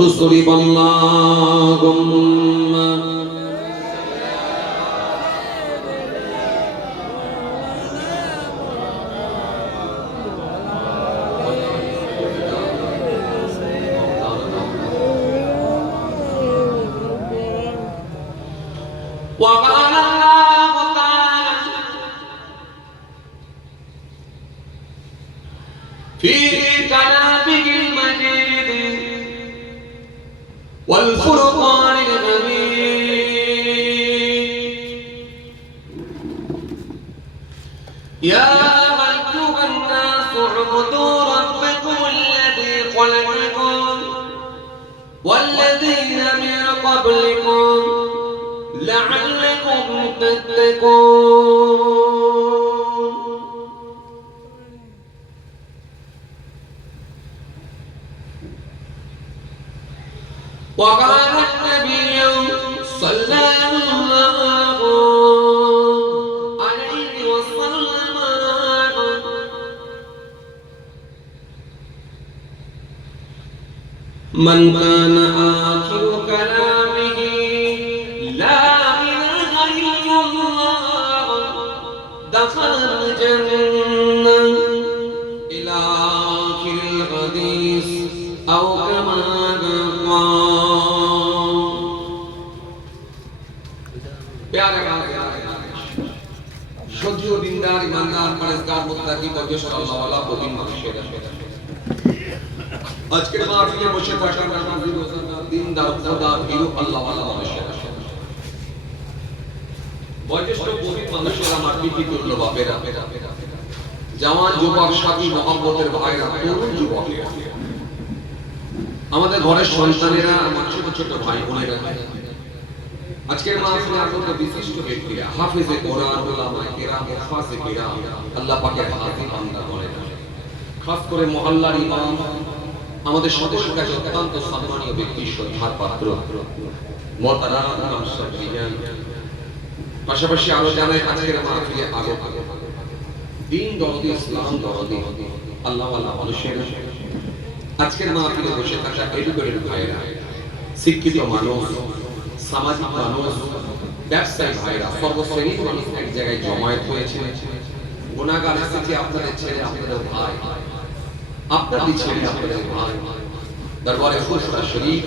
رسل اللهم وقال الله تعالى في كلامه المجيد والفرقان الحميد يا أيها الناس اعبدوا ربكم الذي خلقكم والذين من قبلكم لعلكم تتقون وقال النبي صلى الله عليه وسلم من كان آخر كلامه لا إله إلا الله دخل الجنة إلى آخر الحديث أو كما সত্যিও দিনদার ইমানদার পরেশগার মুত্তাকি পরমেশ্বর আল্লাহ ওয়ালা প্রবীণ মানুষের আজকের মাহফিলে বসে থাকা নামাজি রোজাদার দিনদার খোদা ভীরু আল্লাহ ওয়ালা মানুষের বয়োজ্যেষ্ঠ প্রবীণ মানুষের আমার পিতৃতুল্য বাপেরা জওয়ান যুবক সাথী মহব্বতের ভাইরা তরুণ যুবকেরা আমাদের ঘরের সন্তানেরা আমার ছোট ছোট ভাই বোনেরা আজকের মাহফিলে আগত বিশিষ্ট ব্যক্তিরা হাফেজে কোরআন উলামায়ে কেরাম মুফাসসির কিরাম আল্লাহ পাকের হাফেজ বান্দা করেন খাস করে মহল্লার ইমাম আমাদের সদস্যের কাছে অত্যন্ত সম্মানীয় ব্যক্তি শ্রদ্ধার পাত্র মোহতারাম ইমাম সাহেব পাশাপাশি আরো জানাই আজকের মাহফিলে আগত দিন দরদি ইসলাম দরদি আল্লাহ ওয়ালা মানুষের আজকের মাহফিলে বসে থাকা এডুকেটেড ভাইরা শিক্ষিত মানুষ সামাজিক মানুষ ব্যবসায়ী ভাইরা সর্বশ্রেণীর মানুষ এক জায়গায় জমায়েত হয়েছে গুনাহগার এসেছে আপনাদের ছেলে আপনাদের ভাই আপনাদের ছেলে আপনাদের ভাই দরবারে ফুরফুরা শরীফ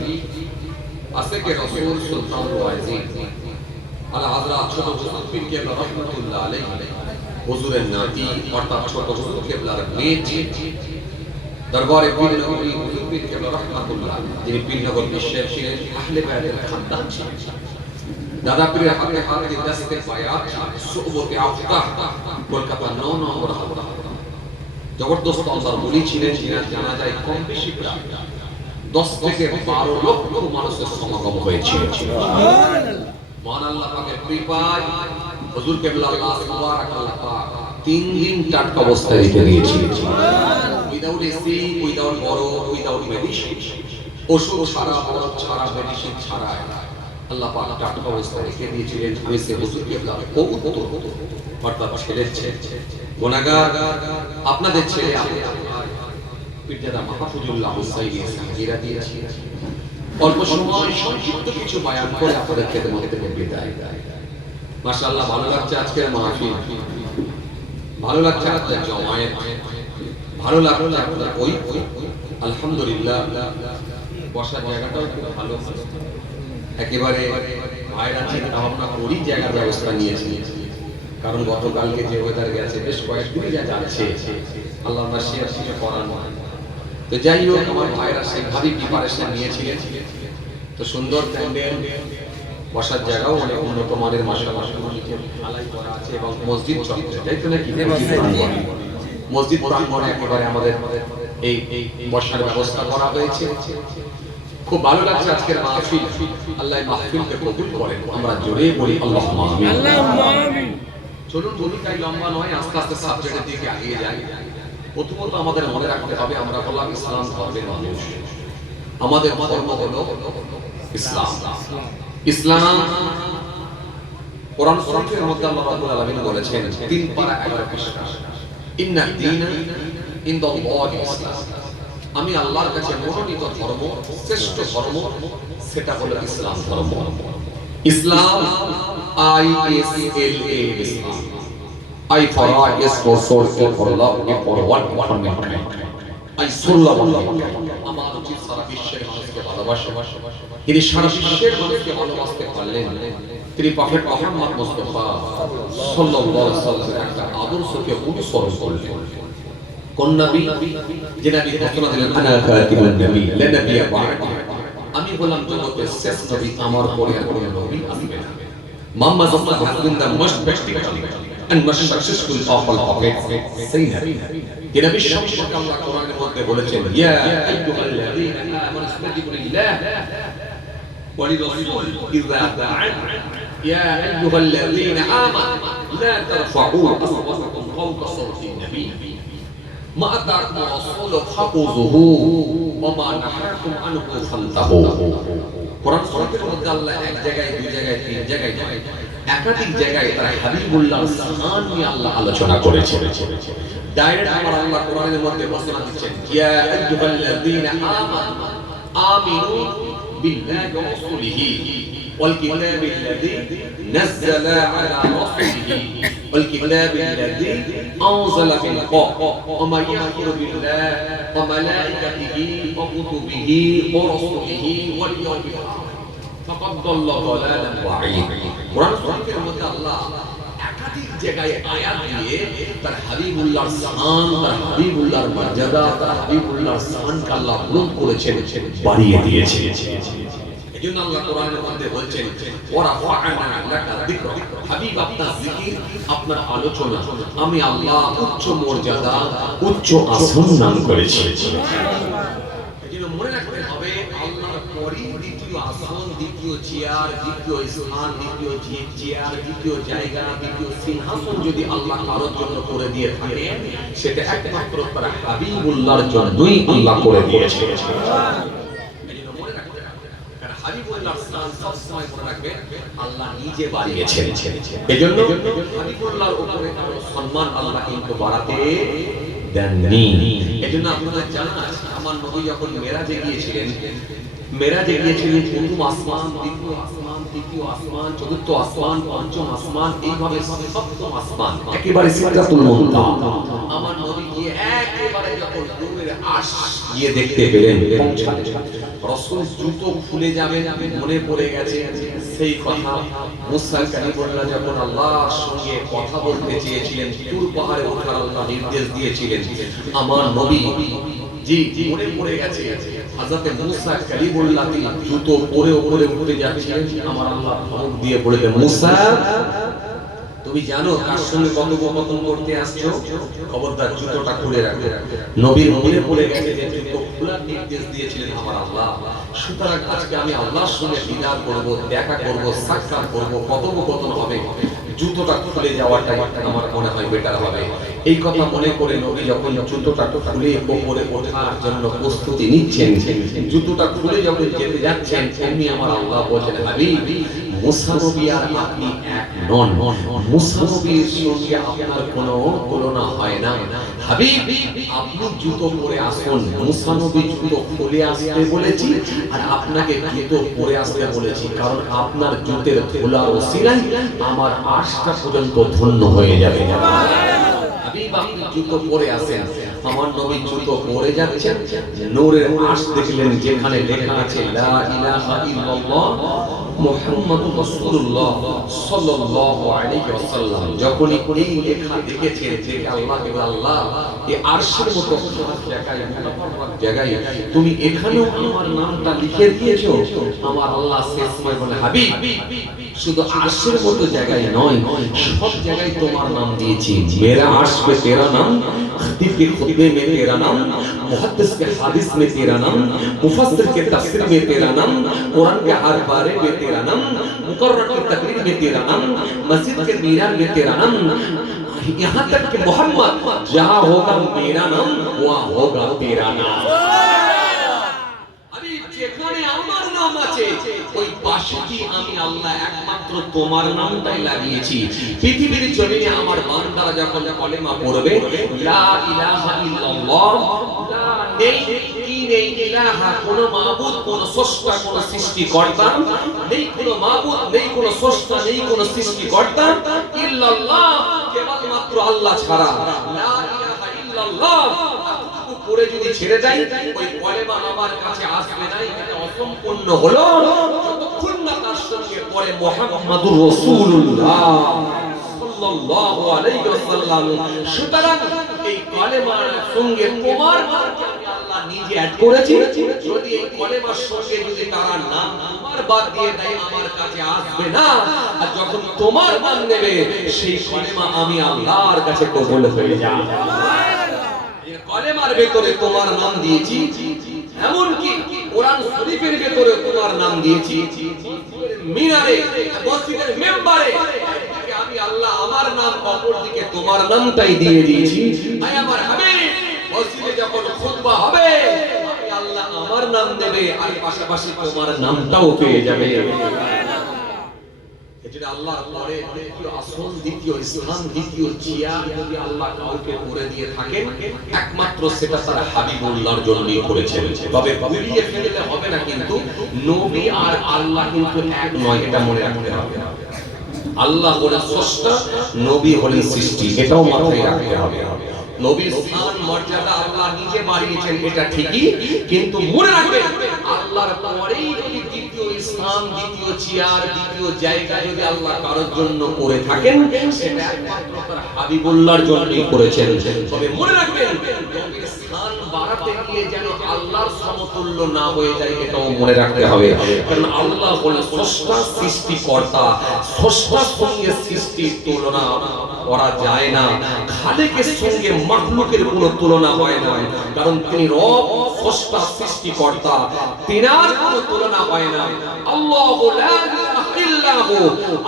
আসেকে রাসূল সুলতান ওয়াজিদ আলা হযরত ছোট হুজুর পীর কেবলা রাহমাতুল্লাহ আলাইহি হুজুরের নাতি অর্থাৎ ছোট হুজুর কেবলার মেয়ে দরবারে পীর নবী হুজুর পীর কেবলা রাহমাতুল্লাহ যিনি পীরনগর বিশ্বের ছিলেন আহলে বায়াতের খানদান ছিলেন দাদা পীরের হাতে হাতে দস্তে বায়াত সুবতে আফতাহ কলকাতা 9 নম্বর হাওড়া জবরদস্ত আল্লাহর ওলি ছিলেন যিনি জানা যায় কম বেশি প্রায় 10 থেকে 12 লক্ষ মানুষের সমাগম হয়েছিল সুবহানাল্লাহ মহান আল্লাহ পাকের কৃপায় হুজুর কেবলা আল্লাহ মুবারক আল্লাহ পাক 3 দিন টাটকা অবস্থায় রেখে দিয়েছিলেন সুবহানাল্লাহ উইদাউট এসি উইদাউট বড় উইদাউট মেডিসিন ওষুধ ছাড়া বড় ছাড়া মেডিসিন ছাড়া আল্লাহ পাক টাটকা অবস্থায় রেখে দিয়েছিলেন আমি সে হুজুর কেবলা কবুতর অর্থাৎ ছেলের ছেলে গুনাহগার আপনাদের ছেলে পিতাদা মাহফুজুল্লাহ হুসাইনি হাজিরা দিয়েছি অল্প সময় সংক্ষিপ্ত কিছু বয়ান করে আপনাদের খেদমতে থেকে বিদায় মাশাআল্লাহ ভালো লাগছে আজকের মাহফিল ভালো লাগছে আপনাদের জমায়েত ভালো লাগছে আপনাদের ওই আলহামদুলিল্লাহ বসার জায়গাটাও খুব ভালো একেবারে ভাইরা চিন্তা ভাবনা করি জায়গার ব্যবস্থা নিয়েছি কারণ গতকালকে যে ওয়েদার গেছে বেশ কয়েকদিন যা যাচ্ছে আল্লাহ নাসিয়া কিছু করার নয় তো যাই হোক আমার ভাইরা সেইভাবে প্রিপারেশন নিয়েছিলেন তো সুন্দর প্যান্ডেল বসার জায়গাও অনেক উন্নত মানের মাশাআল্লাহ ঢালাই করা আছে এবং মসজিদ চত্বরে তাই তো নাকি মসজিদ প্রাঙ্গণে একেবারে আমাদের এই বসার ব্যবস্থা করা হয়েছে খুব ভালো লাগছে আজকের মাহফিল আল্লাহ মাহফিলকে কবুল করেন আমরা জোরে বলি আল্লাহুম্মা আমিন আল্লাহুম্মা আমিন চলুন ভূমিকায় লম্বা নয় আস্তে আস্তে সাবজেক্টের দিকে এগিয়ে যাই প্রথমত আমাদের মনে রাখতে হবে আমরা হলাম ইসলাম ধর্মের মানুষ আমাদের ধর্ম হলো ইসলাম ইসলাম কোরআন শরীফের মধ্যে আল্লাহ রাব্বুল আলামিন বলেছেন 3 পারা 11 পৃষ্ঠা ইন্নাদ দীনা ইনদাল্লাহি ইসলাম আমি আল্লাহর কাছে মনোনীত ধর্ম, শ্রেষ্ঠ ধর্ম, সেটা হলো ইসলাম ধর্ম। ইসলাম, ISLA, Islam. I for is for soul, A for love, A for one for mankind. I so love mankind. আমার উচিত সারা বিশ্বের মানুষকে ভালোবাসা। তিনি সারা বিশ্বের মানুষকে ভালোবাসতে পারলেন। তিনি প্রফেট মুহাম্মদ মুস্তাফা সাল্লাল্লাহু আলাইহি ওয়াসাল্লামের একটা আদর্শকে অনুসরণ করলেন। কোন নবী? যে নবী ঘোষণা দিলেন, আনা খাতিমুন নবী লা নাবিয়্যা বা'দি। আমি হলাম জগতের শেষ নবী, আমার পরে আর কোনো নবী আসবে না। মুহাম্মদ সাল্লাল্লাহু আলাইহি ওয়াসাল্লাম the most practical and most successful of all prophets, সেই নবী। যে নবী সম্পর্কে আল্লাহ কোরআনের মধ্যে বলেছেন, ইয়া আইয়ুহাল্লাযীনা আমানু ইসতাজিবু লিল্লাহ ওয়া লিরাসূল ইযা দাআকুম ইয়া আইয়ুহাল্লাযীনা আমানু লা তারফা'উ আসওয়াতাকুম ফাওকা সাওতিন নবী মা আতাকুম রাসূলু ফাখুযুহু ওয়া মা নাহাকুম আনহু ফান্তাহু। কোরআন শরীফের মধ্যে আল্লাহ এক জায়গায়, দুই জায়গায়, তিন জায়গায় নয়, একাধিক জায়গায় তার হাবিবুল্লাহর শান নিয়ে আল্লাহ আলোচনা করেছেন। ডাইরেক্ট আমার আল্লাহ কোরআনের মধ্যে ঘোষণা দিচ্ছেন, ইয়া আইয়ুহাল্লাযীনা আমানু আমিনু বিল্লাহি ওয়া রাসূলিহি ওয়াল কিতাবিল্লাযী নাযালা আলা রাসূলিহি ওয়াল কিতাবিল্লাযী আনজালা মিন ক্বাব ওয়া মা ইয়াকফুরু বিল্লাহি ওয়া মালাইকাতিহি ওয়া কুতুবিহি ওয়া রাসূলিহি ওয়াল ইয়াউমিল আখির ফাকাদ দাল্লা দালালান বাঈদা। কোরআন শরীফের মধ্যে আল্লাহ একাধিক জায়গায় আয়াত দিয়ে তার হাবিবুল্লাহর শান, তার হাবিবুল্লাহর মর্যাদা, তার হাবিবুল্লাহর শানকে আল্লাহ বুলন্দ করেছেন, বাড়িয়ে দিয়েছেন। এজন্য আল্লাহ কোরআনের মধ্যে বলছেন, ওয়া রাফা'না লাকা যিকরাক, হাবিব আপনার জিকির, আপনার আলোচনা আমি আল্লাহ উচ্চ মর্যাদা, উচ্চ আসন দান করেছি। এজন্য মনে রাখতে হবে, আল্লাহর পরই দ্বিতীয় আসন, দ্বিতীয় চেয়ার, দ্বিতীয় স্থান, দ্বিতীয় চেয়ার, দ্বিতীয় জায়গা, দ্বিতীয় সিংহাসন যদি আল্লাহ কারোর জন্য করে দিয়ে থাকে, সেটা একমাত্র তার হাবিবুল্লাহর জন্যই আল্লাহ করে দিয়েছে। এজন্য মনে রাখতে হবে, কারণ হাবিবুল্লাহর স্থান সব সময় মনে রাখবে আল্লাহ নিজে বাড়িয়েছেন। এজন্য হাবিবুল্লাহর উপরে কারো সম্মান আল্লাহ কিন্তু বাড়াতে দেননি। এজন্য আপনারা জানেন, আমার নবী যখন মেরাজে গিয়েছিলেন, প্রথম আসমান, দ্বিতীয় আসমান, তৃতীয় আসমান, চতুর্থ আসমান, পঞ্চম আসমান, এইভাবে সপ্তম আসমান, একেবারে সিদরাতুল মুনতাহা। আমার নবী গিয়ে একেবারে যখন নূরের আরশ গিয়ে দেখতে পেলেন, পৌঁছালেন, রাসূল জুতো খুলে যাবেন মনে পড়ে গেছে সেই কথা। মুসা কালিমুল্লাহ যখন আল্লাহর সঙ্গে কথা বলতে চেয়েছিলেন, তুর পাহাড়ে ওঠার আল্লাহ নির্দেশ দিয়েছিলেন, আমার নবী জি মনে পড়ে গেছে হযরত মুসা কালিমুল্লাহ জুতো পরে উপরে উঠে যাচ্ছিলেন। আমার আল্লাহ ধমক দিয়ে বলেছেন, মুসা তুমি জানো কার সঙ্গে কথোপকথন করতে আসছো? খবরদার জুতোটা খুলে রাখো। নবীর মনে পড়ে গেছে যে জুতো খোলার নির্দেশ দিয়েছিলেন আমার আল্লাহ। সুতরাং আজকে আমি আল্লাহর সঙ্গে দিদার করব, দেখা করব, সাক্ষাৎ করব, কথোপকথন হবে, জুতোটা খুলে যাওয়াটাই আমার মনে হয় বেটার হবে। এই কথা মনে করে নবী যখন জুতোটা খুলে উপরে ওঠার জন্য প্রস্তুতি নিচ্ছেন, জুতোটা খুলে যখন যেতে যাচ্ছেন, এমনি আমার আল্লাহ বলেন, হাবিব মুসা নবী আর আপনি এক নন, মুসা নবীর সঙ্গে আপনার কোনো তুলনা হয় না। হাবিব আপনি জুতো পরে আসুন, মুসা নবী জুতো খুলে আসতে বলেছি আর আপনাকে জুতো পরে আসতে বলেছি, কারণ আপনার জুতের খোলার ওসিলায় আমার আশটা পর্যন্ত ধন্য হয়ে যাবে। হাবিব আপনি জুতো পরে আসেন, আমার নবী জুতো পরে যাচ্ছেন, নূরের আরশ দেখলেন যেখানে লেখা আছে লা ইলাহা ইল্লাল্লাহ মুহাম্মাদুর রাসূলুল্লাহ সাল্লাল্লাহু আলাইহি ওয়াসাল্লাম। যখন এই লেখা দেখেছেন যে আল্লাহ এই আরশের মতো জায়গায়, মুনাফার জায়গায় তুমি এখানেও আমার নামটা লিখে দিয়েছো, আমার আল্লাহ শেষ সময় বলে, হাবিব শুধু আরশের মতো জায়গায় নয়, সব জায়গায় তোমার নাম দিয়েছি। মেরা আরশ पे तेरा नाम, खतीब के खुतबे में तेरा नाम, मुहद्दिस के हादिस में तेरा नाम, मुफस्सिर के तफसीर में तेरा नाम, कुरान के हर बारे में तेरा नाम, मुकर्रर की तकरीर में तेरा नाम, मस्जिद के मीनार में तेरा नाम, यहाँ तक कि मोहम्मद जहाँ होगा मेरा नाम वहाँ होगा तेरा नाम। যেখানে আমার নাম আছে ওই পাশেই আমি আল্লাহ একমাত্র তোমার নামটাই লাগিয়েছি। পৃথিবীর জমিনে আমার বান্দারা যখন কলেমা পড়বে লা ইলাহা ইল্লাল্লাহ, এই নেই ইলাহা, কোনো মাবুদ, কোনো স্রষ্টা, কোনো সৃষ্টিকর্তা নেই, কোনো মাবুদ নেই, কোনো স্রষ্টা নেই, কোনো সৃষ্টিকর্তা ইল্লাল্লাহ, কেবলমাত্র আল্লাহ ছাড়া। লা ইলাহা ইল্লাল্লাহ পড়ে যদি ছেড়ে দেয় ওই কলেমা আমার কাছে আসবে না, এটা অসম্পূর্ণ হলো যতক্ষণ না তার সঙ্গে পড়ে মুহাম্মাদুর রাসূলুল্লাহ সাল্লাল্লাহু আলাইহি ওয়াসাল্লাম। সুতরাং এই কলেমার সঙ্গে তোমার নামকে আমি আল্লাহ নিজে অ্যাড করেছি। যদি এই কলেমার সঙ্গে যদি তারা নাম তোমার বাদ দিয়ে দেয় আমার কাছে আসবে না, আর যখন তোমার নাম নেবে সেই কলেমা আমি আল্লাহর কাছে কবুল হয়ে যাবে। কলেমার ভেতরে তোমার নাম দিয়েছি, এমনকি কোরআন শরীফের ভেতরে তোমার নাম দিয়েছি, মিনারে মসজিদের মেম্বারে আমি আল্লাহ আমার নাম, অপর দিকে তোমার নামটাই দিয়ে দিয়েছি। আয় আমার হাবিব, মসজিদে যখন খুতবা হবে আমি আল্লাহ আমার নাম দেবে আর পাশাপাশি তোমার নামটাও পেয়ে যাবে। এজন্য আল্লাহর পরে দ্বিতীয় আসন, দ্বিতীয় স্থান, দ্বিতীয় চেয়ার যদি আল্লাহ কাউকে করে দিয়ে থাকেন, একমাত্র সেটা তার হাবিবুল্লাহর জন্যই করেছেন। তবে ভুলিয়ে ফেললে হবে না, কিন্তু নবী আর আল্লাহ কিন্তু এক নয়, এটা মনে রাখতে হবে। আল্লাহ হলেন স্রষ্টা, নবী হলেন সৃষ্টি, এটাও মাথায় রাখতে হবে। নবীর স্থান মর্যাদা আল্লাহ নিজে বাড়িয়েছেন, এটা ঠিকই, কিন্তু মনে রাখবেন আল্লাহর পরেই যদি দ্বিতীয় স্থান, দ্বিতীয় চেয়ার, দ্বিতীয় জায়গা যদি আল্লাহ কারোর জন্য করে থাকেন, সেটা একমাত্র তার হাবিবুল্লাহর জন্যই করেছেন। তবে মনে রাখবেন নবীর স্থান বাড়াতে গিয়ে যেন আল্লাহর সমতুল্য না হয়ে যায়, এটাও মনে রাখতে হবে। কারণ আল্লাহ হলেন স্রষ্টা, সৃষ্টিকর্তা। স্রষ্টার সঙ্গে সৃষ্টির তুলনা করা যায় না, খালেকের সঙ্গে মাখলুকের কোনো তুলনা হয় না। কারণ তিনি রব, স্রষ্টা, সৃষ্টিকর্তা, তিনার কোনো তুলনা হয় না। আল্লাহু লা ইলাহা ইল্লাহু,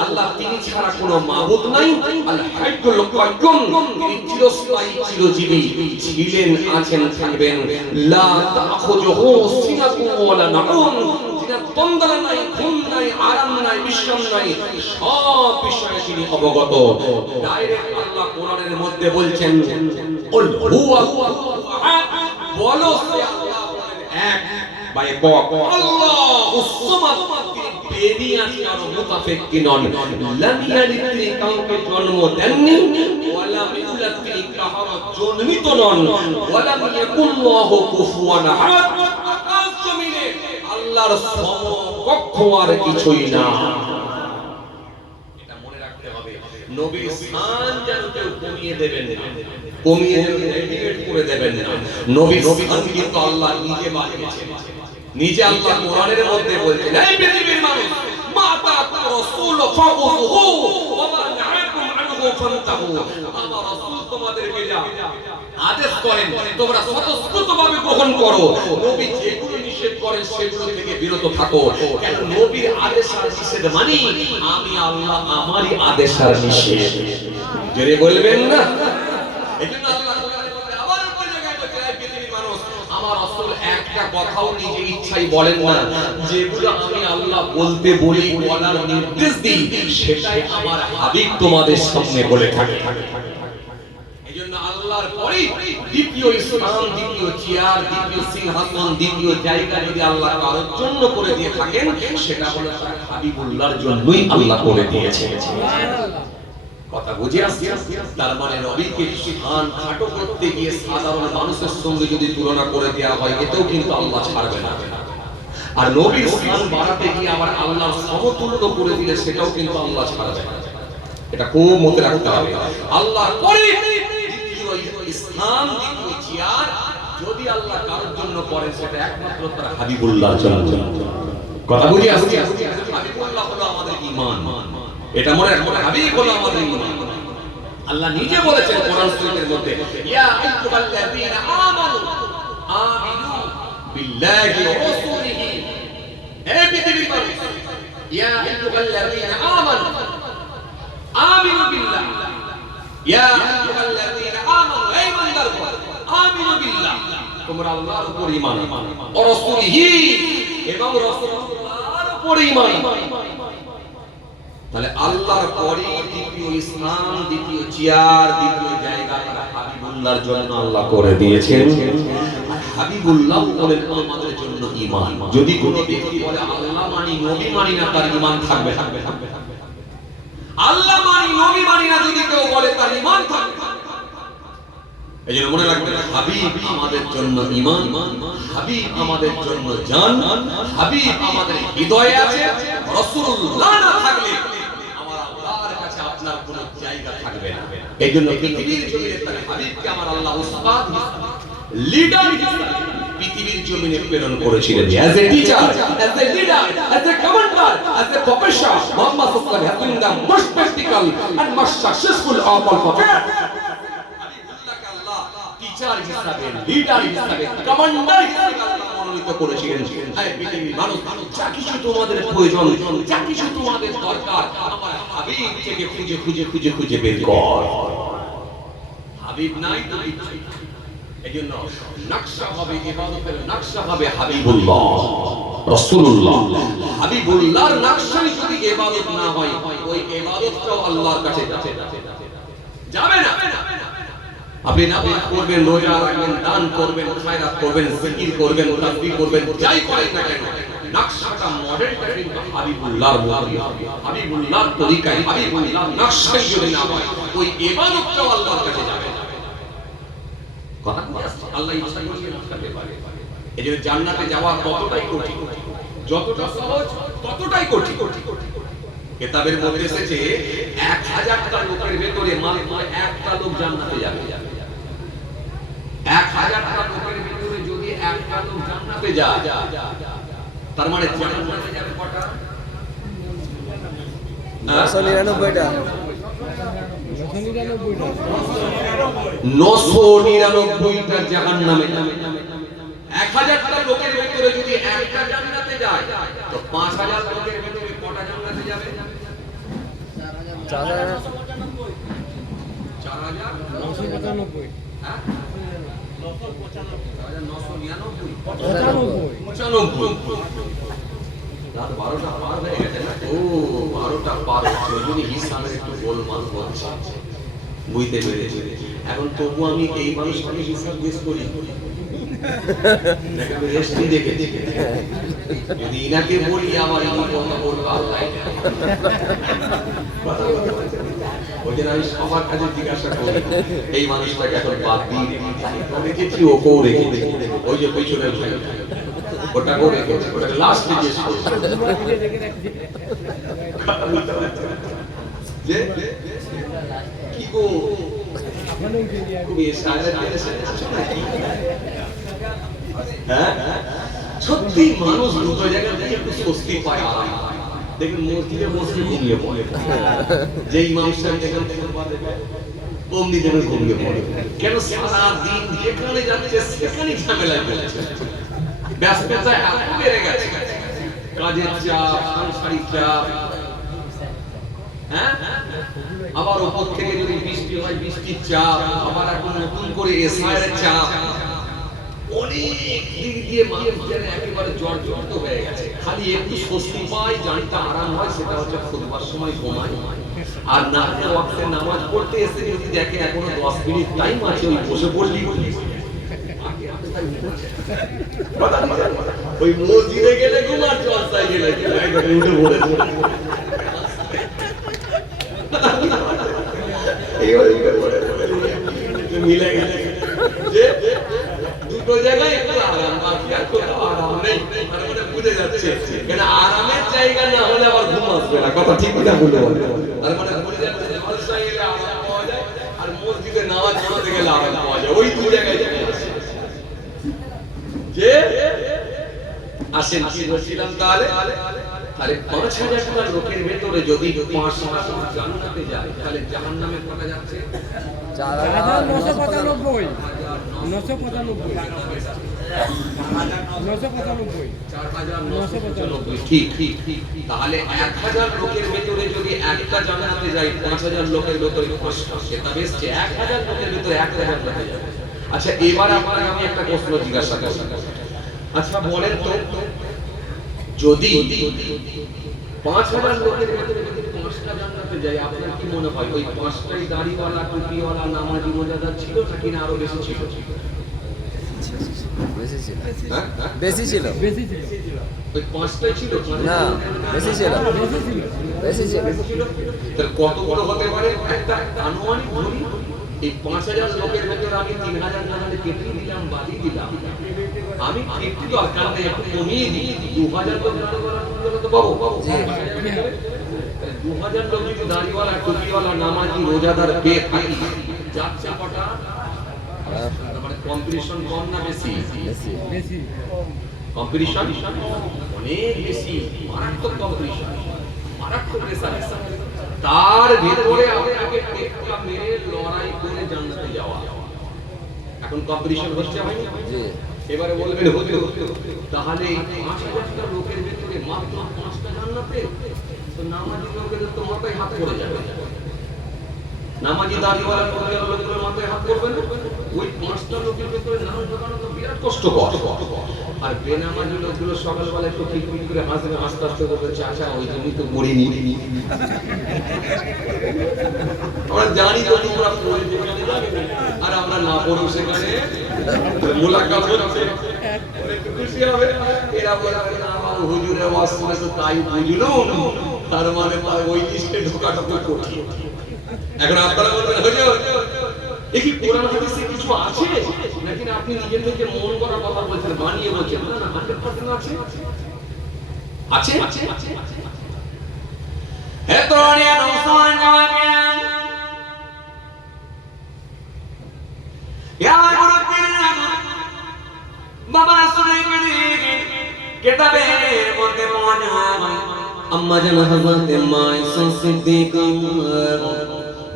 আল্লাহ তিনি ছাড়া কোনো মাবুদ নাই। আল হাইয়ুল কাইয়ুম, তিনি চিরস্থায়ী, চিরজীবী, ছিলেন, আছেন, থাকবেন। লা তাখুযুহু সিনাতুন ওয়ালা নাউম, যিনার তন্দ্রা নাই, ঘুম নাই, আরাম নাই, বিশ্রাম নাই, সব বিষয়ে তিনি অবগত। ডাইরেক্ট আল্লাহ কোরআনের মধ্যে বলছেন, কুল হুয়াল্লাহু আহাদ, বলো সে আল্লাহ এক বা একক, আল্লাহুস সামাদ, তিনি বেনিয়াত কারো মুতাফাক্কি নন। লাম ইয়ালিদ, তিনি কাউকে জন্ম দেননি, ওয়া লাম ইউলাদ, তিনি কারো জন্মিত নন, ওয়া লাম ইয়াকুল্লাহু কুফুয়ান আহাদ। আকাশ জমিনে আল্লাহর সমকক্ষ আর কিছুই না। এটা মনে রাখতে হবে। নবীর স্থান যেন কেউ কমিয়ে দেবেন না, কমিয়ে নেগলেক্ট করে দেবেন না। নবীর স্থান কিন্তু আল্লাহ নিজে বানিয়েছেন। নিজে আল্লাহ কোরআনের মধ্যে বলছেন, এই পৃথিবীর মানুষ, মা তাআতা রাসূল ফাখুযুহু ওয়া মা নাহাকুম আনহু ফান্তাহু। আমার রাসূল তোমাদেরকে যা আদেশ করেন তোমরা স্বতঃস্ফূর্তভাবে গ্রহণ করো, নবী যেগুলো নিষেধ করেন সেগুলো থেকে বিরত থাকো। কেন নবীর আদেশ আর নিষেধ মানে আমি আল্লাহ আমারই আদেশ আর নিষেধ, জোরে বলবেন না? এজন্য আল্লাহ আবার ওই জায়গায় বলছেন, এই পৃথিবীর মানুষ, আমার রাসূল একটা কথাও নিজে ইচ্ছাই বলেন না, যেগুলো আমি আল্লাহ বলতে বলি, বলার নির্দেশ দিই, সেটাই আমার হাবিব তোমাদের সামনে বলে থাকে। এজন্য আল্লাহর পরে দ্বিতীয় স্থান, দ্বিতীয় চেয়ার, দ্বিতীয় সিংহাসন, দ্বিতীয় জায়গা যদি আল্লাহ কারোর জন্য করে দিয়ে থাকেন, সেটা হলো তার হাবিবুল্লাহর জন্যই আল্লাহ করে দিয়েছেন। কথা বুঝে আসছে? তার মানে নবীকে স্থান খাটো করতে গিয়ে সাধারণ মানুষের সঙ্গে যদি তুলনা করে দেওয়া হয়, এতেও কিন্তু আল্লাহ ছাড়বে না। আর নবীর স্থান বাড়াতে গিয়ে আবার আল্লাহর সমতুল্য করে দিলে সেটাও কিন্তু আল্লাহ ছাড়বে না। এটা খুব মনে রাখতে হবে। আল্লাহর পরে স্থান, দ্বিতীয় চেয়ার যদি আল্লাহ কারোর জন্য করেন, সেটা একমাত্র তার হাবিবুল্লাহর জন্য। কথা বুঝে আসছে? হাবিবুল্লাহ হলো আমাদের ঈমান, এটা মনে রাখবেন। হাবিব হলো আমাদের ঈমান। আল্লাহ নিজে বলেছেন কোরআন শরীফের মধ্যে, ইয়া আইয়ুহাল্লাযীনা আমানু আমিনু বিল্লাহি ওয়া রাসূলিহি। হে পৃথিবীর মানুষ, ইয়া আইয়ুহাল্লাযীনা আমানু আমিনু বিল্লাহ, ইয়া আইয়ুহাল্লাযীনা আমানু, হে ইমানদারগণ, আমিনু বিল্লাহ, তোমরা আল্লাহর উপর ঈমান আনো, ওয়া রাসূলিহি, এবং রাসূলুল্লাহর উপর ঈমান আনো। তাহলে আল্লাহর পরে দ্বিতীয় স্থান, দ্বিতীয় চেয়ার, দ্বিতীয় জায়গা তার হাবিবুল্লাহর জন্য আল্লাহ করে দিয়েছেন। হাবিবুল্লাহ বলেন আমাদের জন্য ঈমান। যদি কোনো ব্যক্তি বলে আল্লাহ মানি নবী মানি না, তার ঈমান থাকবে। আল্লাহ মানি নবী মানি না যদি কেউ বলে, তার ঈমান থাকবে। এজন্য মনে রাখবেন, হাবিব আমাদের জন্য ঈমান, হাবিব আমাদের জন্য জান, হাবিব আমাদের হৃদয়ে আছে। রাসূলুল্লাহ না থাকলে আমার আল্লাহর কাছে আপনার কোনো জায়গা থাকবে না। এজন্য পৃথিবীর জমিনে তার হাবিবকে আমার আল্লাহ উস্তাদ হিসেবে, লিডার হিসেবে পৃথিবীর জমিনে প্রেরণ করেছিলেন। As a teacher, as a leader, as a commander, as a professor, Muhammad সাল্লাল্লাহু আলাইহি ওয়াসাল্লাম has been the most practical and most successful of all prophet. Teacher হিসেবে, লিডার হিসেবে, কমান্ডার হিসেবে আল্লাহ মনোনীত করেছিলেন। এই পৃথিবীর মানুষ, যা কিছু তোমাদের প্রয়োজন, যা কিছু তোমাদের দরকার, আমার হাবিব থেকে খুঁজে খুঁজে খুঁজে খুঁজে বের কর। হাবিব নাই তো কিছু। এজন্য নকশা হবে ইবাদতের, নকশা হবে হাবিবুল্লাহ রাসূলুল্লাহ। হাবিবুল্লাহর নকশাই যদি ইবাদত না হয়, ওই ইবাদতটাও আল্লাহর কাছে যাবে না। আপনি নামাজ পড়বেন, রোজা রাখবেন, দান করবেন, খায়রাত করবেন, জিকির করবেন, তাসবিহ করবেন, যাই করেন না কেন, নকশাটা মডেলটা কিন্তু হাবিবুল্লাহর মতো, হাবিবুল্লাহর তরিকায়, হাবিবুল্লাহর নকশাই যদি না হয়, ওই ইবাদতটাও আল্লাহর কাছে যাবে না। কথা কি আল্লাহ ইচ্ছা করলে রাখতে পারে। এজন্য জান্নাতে যাওয়া ততটাই কঠিন, যতটা সহজ ততটাই কঠিন। কিতাবের মধ্যে এসেছে 1000টা লোকের ভেতরে মাত্র একটা লোক জান্নাতে যাবে। 1000টা লোকের ভেতরে যদি একটা লোক জান্নাতে যায়, তার মানে জান্নাতে যাবে কটা? 999টা। 999টা জাহান্নামে যাবে। 1000টা লোকের ভেতরে যদি একটা জান্নাতে যায়, তো 5000 লোকের ভেতরে কটা জান্নাতে যাবে? 4999। হ্যাঁ, 12টা পার হয়ে গেছে না? ও 12টা পার হচ্ছে, যদি হিসাবের একটু গোলমাল করছে, বুঝতে পেরেছি। এখন তবু আমি এই মানুষটাকে হিসাব বেশ করি, যদি ইনাকে বলি আবার কথা বলবো আল্লাহ। ওই জন্য আমি সবার কাছে জিজ্ঞাসা করি, এই মানুষটাকে এখন বাদ দিয়ে রেখেছি, ওকেও রেখেছি, ওই যে পেছনে ওটাকেও রেখেছি, ওটাকে লাস্টে জিজ্ঞেস করছি যে কি গো সত্যি মানুষ দুটো জায়গায় একটু স্বস্তি পায়, আরাম পায়। দেখুন মসজিদে বসে ঘুমিয়ে পড়ে, যে ইমাম সাহেব যেখানে অমনি দেবে ঘুমিয়ে পড়ে। কেন? সারা দিন যেখানে যাচ্ছে সেখানেই ঝামেলায় পড়েছে, ব্যস্ততা এত বেড়ে গেছে, কাজের চাপ, সাংসারিক চাপ, হ্যাঁ, আবার উপর থেকে যদি বৃষ্টি হয় বৃষ্টির চাপ, আবার এখন নতুন করে এসআইয়ের চাপ, অনেক দিক দিয়ে মানুষ যেন একেবারে জর্জরিত হয়ে গেছে। খালি একটু স্বস্তি পায়, জানটা আরাম হয়, সেটা হচ্ছে খুতবার সময় ঘুমায়। আর না ওয়াক্তে নামাজ পড়তে এসে যদি দেখে এখনো 10 মিনিট টাইম আছে, ওই বসে পড়লি ওই মসজিদে গেলে ঘুমার, চর্চায় গেলে উঠে পড়ে মিলে গেছে যে দুটো জায়গায় একটু আরাম, বাকি আর কোথাও আরাম নেই। মানে বুঝে যাচ্ছে কেন আরামের জায়গা না হলে আবার ঘুম আসবে না। কথা ঠিক না বলে তার মানে বুঝে যাচ্ছে যে মাদ্রাসায় গেলে আরাম পাওয়া যায়, আর মসজিদে নামাজ পড়তে গেলে আরাম পাওয়া যায়। ওই দুই জায়গায় যে আসেন কি বলছিলাম, তাহলে 5000টা লোকের ভেতরে যদি 5টা লোক জান্নাতে যায়, তাহলে জাহান্নামে কটা যাচ্ছে? 4995। 4995। ঠিক ঠিক ঠিক। তাহলে 1000 লোকের ভেতরে যদি একটা জান্নাতে যায়, 5000 লোকের ভেতরে 5টা, সেটা বেশ 1000 লোকের ভেতরে 1000 লোকে যাবে। আচ্ছা, এবার আপনাকে আমি একটা প্রশ্ন জিজ্ঞাসা করব। আচ্ছা বলেন তো, যদি 5000 লোকের ভেতরে যদি 5টা জান্নাতে যায়, আপনার কি মনে হয় ওই 5টাই দাড়িওয়ালা, টুপিওয়ালা, নামাজি, রোজাদার ছিল নাকি না আরো বেশি ছিল? বেশি ছিল হ্যাঁ বেশি ছিল ওই পাঁচটাই ছিল না বেশি ছিল বেশি ছিল তাহলে কতগুলো হতে পারে একটা আনুমানিক ধরি এই 5,000 লোকের ভেতরে আমি 3,000 টাকা কেটে দিলাম বাড়ি দিলাম আমি একটু দরকার নেই একটু কমিয়ে দিই 2,000 লোক তো পাবো 2,000 লোক যদি দাড়িওয়ালা টুপিওয়ালা নামাজি রোজাদার পেয়ে থাকি যাচ্ছে কটা মানে কম্পিটিশন কম না বেশি বেশি কম্পিটিশন অনেক বেশি মারাত্মক কম্পিটিশন মারাত্মক প্রেসার তার ভিতরে আপনাকে টেক্কা মেরে লড়াই করে জান্নাতে যাওয়া এখন কম্পিটিশন হচ্ছে ভাই জি এবারে বলবেন হুজুর তাহলে এই 5,000 টা লোকের ভিতরে মাত্র 5টা জান্নাতে তো নামাজি লোকেদের তো মাথায় হাত পড়ে যাবে নামাজি দাড়িওয়ালা লোকের মাথায় হাত পড়বে না ওই 5টা লোকের ভিতরে নামাজ পড়ানো তো বিরাট কষ্টকর আর বেনামাজি লোকগুলো সকালবেলা একটু খিটখিট করে হাসবে আস্তে আস্তে করে চাচা ওই জমি তো মরিনি আমরা জানি তো তোমরা পড়ে যেখানে যাবে আর আমরা না পড়েও সেখানে মোলাকাত হচ্ছে একটু খুশি হবে এরা বলবে না হুজুরের ওয়াজ শুনে তো তাই বুঝলুম তার মানে ওই লিস্টে ঢোকাটা তো কঠিন এখন আপনারা বলবেন হুজুর এই কি কোরআন হাদিসে কিছু আছে নাকি না আপনি নিজে থেকে মন করা কথা বলছেন বানিয়ে বলছেন না না 100% আছে আছে হে তরুণিয়া নওজওয়ান জওয়ান ইয়া মুরব্বিন বাবা শুনে কিতাবের মধ্যে মনে হয় আম্মা জান হযরত মাইসা সিদ্দিকা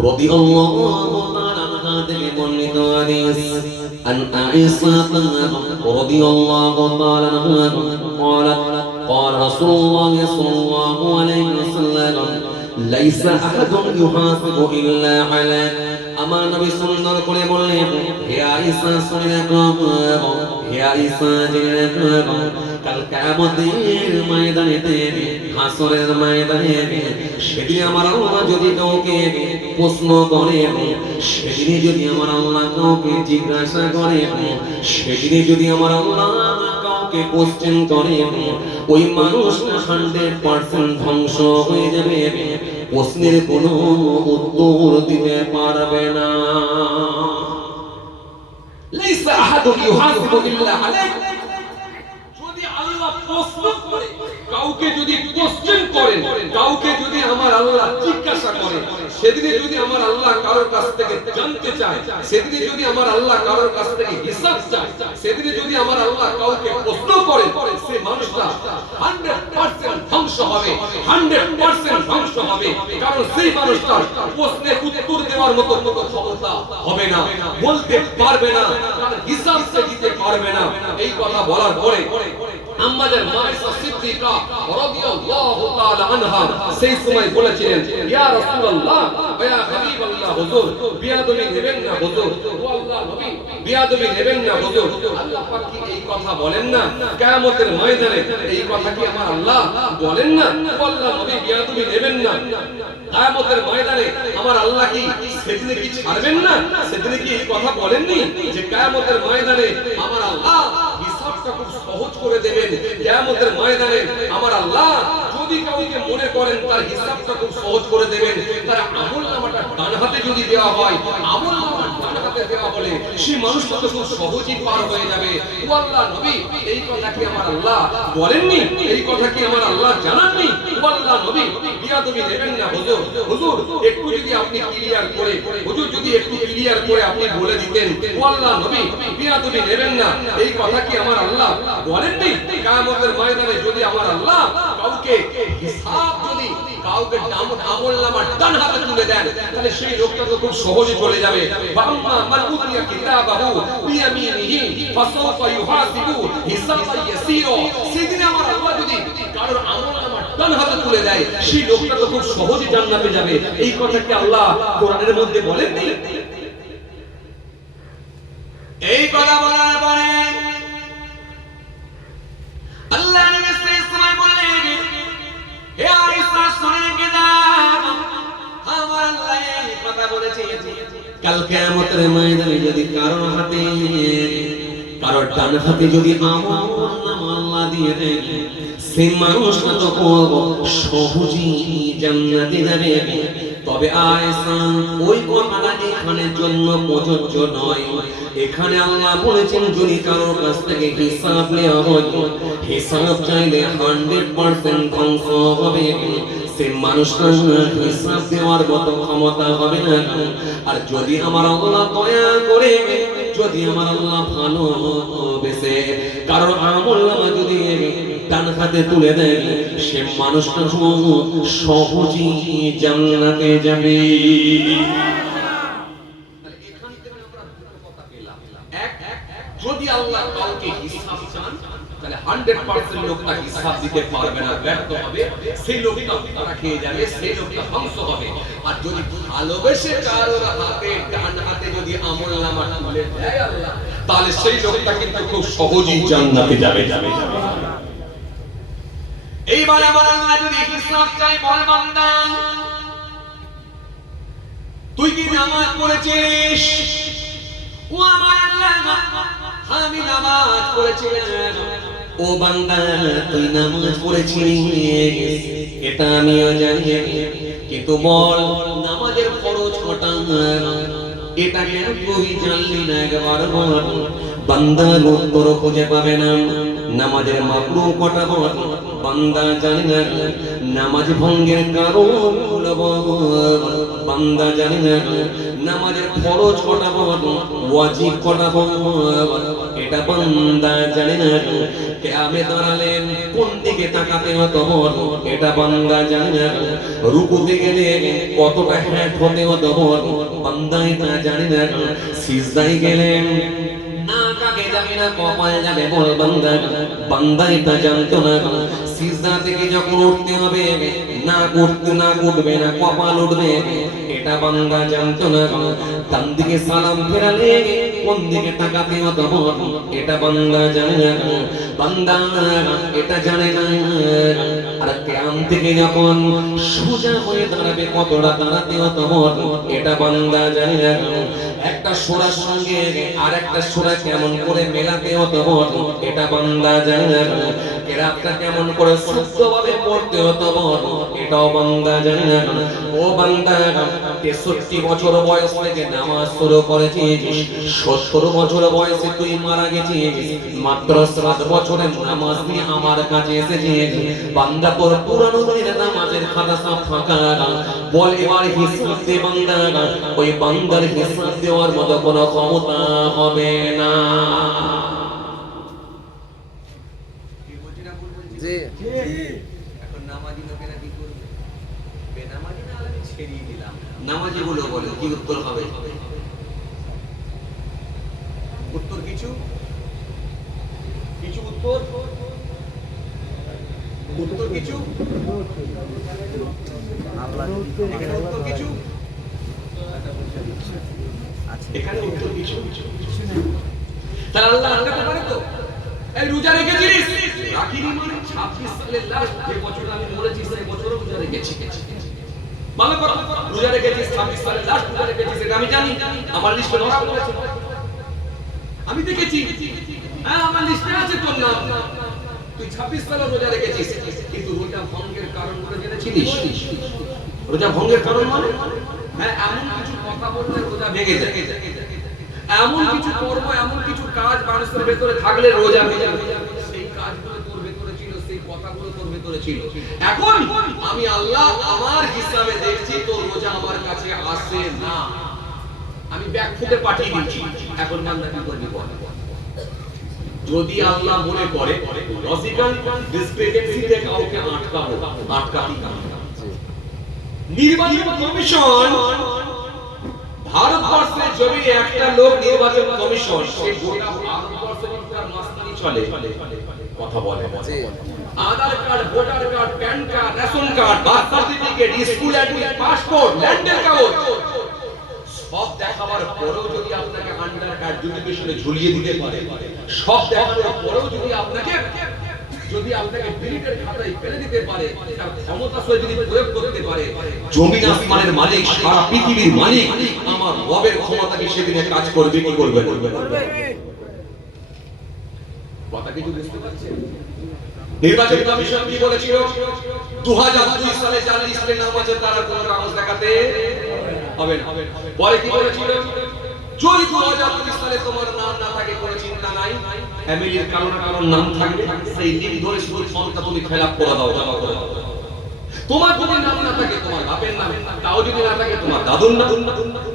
রাদিয়াল্লাহু তাআলা আনহা থেকে বর্ণিত হাদিস আন আয়েশা রাদিয়াল্লাহু তাআলা আনহা قالت قال رسول الله صلى الله عليه وسلم ليس احد يحاسب الا على আমার নবী সুন্দর করে বললেন হে আয়েশা শুনে রাখো হে আয়েশা জেনে রাখো কাল কিয়ামতের ময়দানে হাসরের ময়দানে সেদিন আমার আল্লাহ যদি কাউকে প্রশ্ন করে সেদিনে যদি আমার আল্লাহ কাউকে জিজ্ঞাসা করে সেদিনে যদি আমার আল্লাহ কাউকে কোশ্চেন করে ওই মানুষটা 100% ধ্বংস হয়ে যাবে প্রশ্নের কোনো উত্তর দিতে পারবে না লাইসা আহাদুন ইউহাসিবু ইল্লা আলাইহি যদি আল্লাহ প্রশ্ন করে কাউকে যদি কোশ্চেন করেন কাউকে যদি আমার আল্লাহ জিজ্ঞাসা করে সেদিনে যদি আমার আল্লাহ কারোর কাছ থেকে জানতে চায় সেদিনে যদি আমার আল্লাহ কারোর কাছ থেকে হিসাব চায় সেদিনে যদি আমার আল্লাহ কাউকে প্রশ্ন করে সে মানুষটা 100% ধ্বংস হবে 100% ধ্বংস হবে কারণ সেই মানুষটা প্রশ্নের উত্তর দেওয়ার মতো কোনো ক্ষমতা হবে না বলতে পারবে না তার হিসাব সে দিতে পারবে না এই কথা বলার পরে আম্মাদের মায়েশা সিদ্দিকা রাদিয়াল্লাহু তাআলা আনহা সেই সময় বলেছিলেন ইয়া রাসূলুল্লাহ ওয়া ইয়া হাবিবাল্লাহ হুজুর বিয়াদবি নেবেন না হুজুর ও আল্লাহ নবী বিয়াদবি নেবেন না হুজুর আল্লাহ পাক কি এই কথা বলেন না কিয়ামতের ময়দানে এই কথা কি আমার আল্লাহ বলেন না ও আল্লাহ নবী বিয়াদবি নেবেন না কিয়ামতের ময়দানে আমার আল্লাহ কি সেদিনে কি ছাড়বেন না সেদিনে কি এই কথা বলেননি যে কিয়ামতের ময়দানে আমার আল্লাহ হিসাবটা খুব সহজ করে দেবেন কিয়ামতের ময়দানে আমার আল্লাহ যদি কাউকে মনে করেন তার হিসাবটা খুব সহজ করে দেবেন তার আমলনামাটা ডান হাতে যদি দেওয়া হয় আমলনামা ডান হাতে দেওয়া হলে সেই মানুষটা তো খুব সহজেই পার হয়ে যাবে ও আল্লাহ নবী এই কথা কি আমার আল্লাহ বলেননি এই কথা কি আমার আল্লাহ জানাননি ও আল্লাহ নবী বিয়াদবি নেবেন না হুজুর হুজুর একটু যদি আপনি ক্লিয়ার করে হুজুর যদি একটু ক্লিয়ার করে আপনি বলে দিতেন ও আল্লাহ নবী বিয়াদবি নেবেন না এই কথা কি আমার আল্লাহ বলেননি কিয়ামতের ময়দানে যদি আমার আল্লাহ কাউকে হিসাব যদি কাউকে আমলনামা ডান হাতে তুলে দেন তাহলে সেই লোকটা তো খুব সহজে চলে যাবে বাম্মা মান উতিয়া কিতাবাহু বিয়ামিনিহি ফাসাওফা ইউহাসিবু হিসাবান ইয়াসীরা সেদিন আমার আল্লাহ যদি কারোর আমলনামা ডান হাতে তুলে দেয় সেই লোকটা তো খুব সহজে জান্নাতে যাবে এই কথা কি আল্লাহ কোরআনের মধ্যে বলেননি এই কথা বলার পরে আল্লাহ নবী সাল্লাল্লাহু বললেন হে আয়েশা শুনে কে দাও আমার আল্লাহ এই কথা বলেছে কাল কিয়ামতের ময়দানে যদি কারোর হাতে আর ডান হাতে যদি আমলনামা আল্লাহ দিয়ে দেন, সেই মানুষটা তো সহজেই জান্নাতে যাবে। তবে আয়সান ওই কথাটা এখানের জন্য প্রযোজ্য নয়। এখানে আল্লাহ বলেছেন যদি কারোর কাছ থেকে হিসাব নেওয়া হয়, হিসাব চাইলে 100% ধ্বংস হবে, সে মানুষটা হিসাব দেওয়ার মতো ক্ষমতা হবে না। আর যদি আমার আল্লাহ দয়া করে, যদি আমার আল্লাহ ভালোবেসে কারোর আমলনামা যদি ডান হাতে তুলে দেন, সে মানুষটা সহজেই জান্নাতে যাবে। যদি আল্লাহ কাউকে হিসাব চান, তাহলে 100% লোকটা হিসাব দিতে পারবে না, ব্যর্থ হবে, সেই লোকটা তারা খেয়ে যাবে, সেই লোকটা ধ্বংস হবে। আর যদি ভালোবেসে কারোর হাতে ডান হাতে যদি আমলনামা তুলে দেয় আল্লাহ, তাহলে সেই লোকটা কিন্তু খুব সহজেই জান্নাতে যাবে। এইবার আমার আল্লাহ যদি হিসাব চাই, বল বান্দা তুই কি নামাজ পড়েছিস? ও আমার আল্লাহ আমি নামাজ পড়েছি। ও বান্দা তুই নামাজ পড়েছিস এটা আমিও জানি, কিন্তু বল নামাজের ফরজ কটা, এটা কেন তুই জানলি না? একবার বল। বান্দা উত্তর খুঁজে পাবে না। নামাজের মাকরু কটা বল, বান্দা জানে না। নামাজ ভঙ্গের কারণ বান্দা জানে না। নামাজের ফরজ কটা বল, ওয়াজিব কটা বল, এটা বান্দা জানে না। কিয়ামে দাঁড়ালেন কোন দিকে তাকাতে হতো বল, এটা বান্দা জানে না। রুকুতে গেলে কতটা হ্যাট হতে হতো বল, বান্দা এটা জানে না। সিজদায় গেলেন নাক আগে যাবে না কপাল যাবে বল, বান্দা এটা জানতো না। সিজদা থেকে যখন উঠতে হবে নাক উঠবে না কপাল উঠবে, এটা বান্দা জানতো না। ডান দিকে সালাম ফেরালে কোন দিকে তাকাতে হতো বল, এটা বান্দা জানে না। বান্দা এটা জানে না। আর কিয়াম থেকে যখন সোজা হয়ে দাঁড়াবে কতটা দাঁড়াতে হতো বল, এটা বান্দা জানে না। একটা সূরার সঙ্গে আর একটা সূরা কেমন করে মেলাতে হতো বল, এটা বান্দা জানে না। কিরাতটা কেমন করে শুদ্ধভাবে পড়তে হতো বল, এটাও বান্দা জানে না। ও বান্দা 63 বছর বয়স থেকে নামাজ শুরু করেছিস, 70 বছর বয়সে তুই মারা গেছিস, মাত্র 7 বছরের নামাজ নিয়ে আমার কাছে এসেছিস। বান্দা তোর পুরানো দিনের নামাজের খাতা সব ফাঁকা, বল এবার হিসাব দে বান্দা। ওই বান্দার হিসাব দেওয়ার মতো কোনো ক্ষমতা হবে না। জি এখন নামাজি লোকেরা কি করবে? বেনামাজি না হলে ছেড়িয়ে দিলাম, নামাজি গুলো বলে কি উত্তর হবে? উত্তর কিছু কিছু উত্তর উত্তর কিছু এখানে উত্তর কিছু এখানে উত্তর কিছু। তাহলে আল্লাহ আল্লাহকে পারে তো এই রোজা রেখেছিস রাখিনি মানে 26 সালের লাস্ট যে বছর আমি মরেছি সেই বছরও রোজা রেখেছি। ভালো করে রোজা রেখেছিস 26 সালের লাস্ট রোজা রেখেছিস, এটা আমি জানি। আমার লিস্টে ধরা পড়েছে, আমি দেখেছি। হ্যাঁ আমার লিস্টে আছে তোর নাম। তুই 26 সালে রোজা রেখেছিস, কিন্তু রোজা ভঙ্গের কারণ করে জেনেছিস? রোজা ভঙ্গের কারণ মানে হ্যাঁ এমন কিছু কথা বললে রোজা ভেঙে যায়, এমন কিছু কর্ম এমন কিছু কাজ মানুষের ভেতরে থাকলে রোজা ভেঙে যায়। সেই কাজগুলো তোর ভেতরে ছিল, সেই কথাগুলো তোর ভেতরে ছিল। এখন আমি আল্লাহ আমার হিসাবে দেখছি তোর রোজা আমার কাছে আসে না, আমি ব্যাক ফুটে পাঠিয়ে দিচ্ছি। এখন বান্দা কি করবি বল? যদি আল্লাহ মনে করে লজিক্যাল ডিসক্রিপেন্সিতে কাউকে আটকাতে নির্বাচন কমিশন ভারতবর্ষে যদি একটা লোক নির্বাচন কমিশন সে গোটা ভারতবর্ষে তার মাস্তানি চলে কথা বলে। Aadhaar card, voter card, PAN card, ration card, birth certificate, school admit, passport, ল্যান্ডের কাগজ সব দেখাবার পরেও যদি আপনাকে আন্ডার এডুকেশনে ঝুলিয়ে দিতে পারে, সব দেখাবার পরেও যদি আপনাকে বিলিটের খাতায় ফেলে দিতে পারে, তার ক্ষমতা সে যদি প্রয়োগ করতে পারে, জমিন আসমানের মালিক, সারা পৃথিবীর মালিক আমার রবের ক্ষমতা কি সেদিনে কাজ করবে কি করবে? কথা কিছু বুঝতে পারছেন? নির্বাচন কমিশন কি বলেছিল? 2002 সালে জাল লিস্টে নাম আছে, তারা কোনো কাগজ দেখাতে হবে না। পরে কি বলেছিল? যদি 2002 সালে তোমার নাম না থাকে কোনো চিন্তা নাই, ফ্যামিলির কারণ নাম থাকবে, সেই লিঙ্ক ধরে শুধু ফর্মটা তুমি ফিল আপ করে দাও, জমা করে দাও। তোমার যদি নাম না থাকে তোমার বাপের নাম, তাও যদি না থাকে তোমার দাদুর নাম,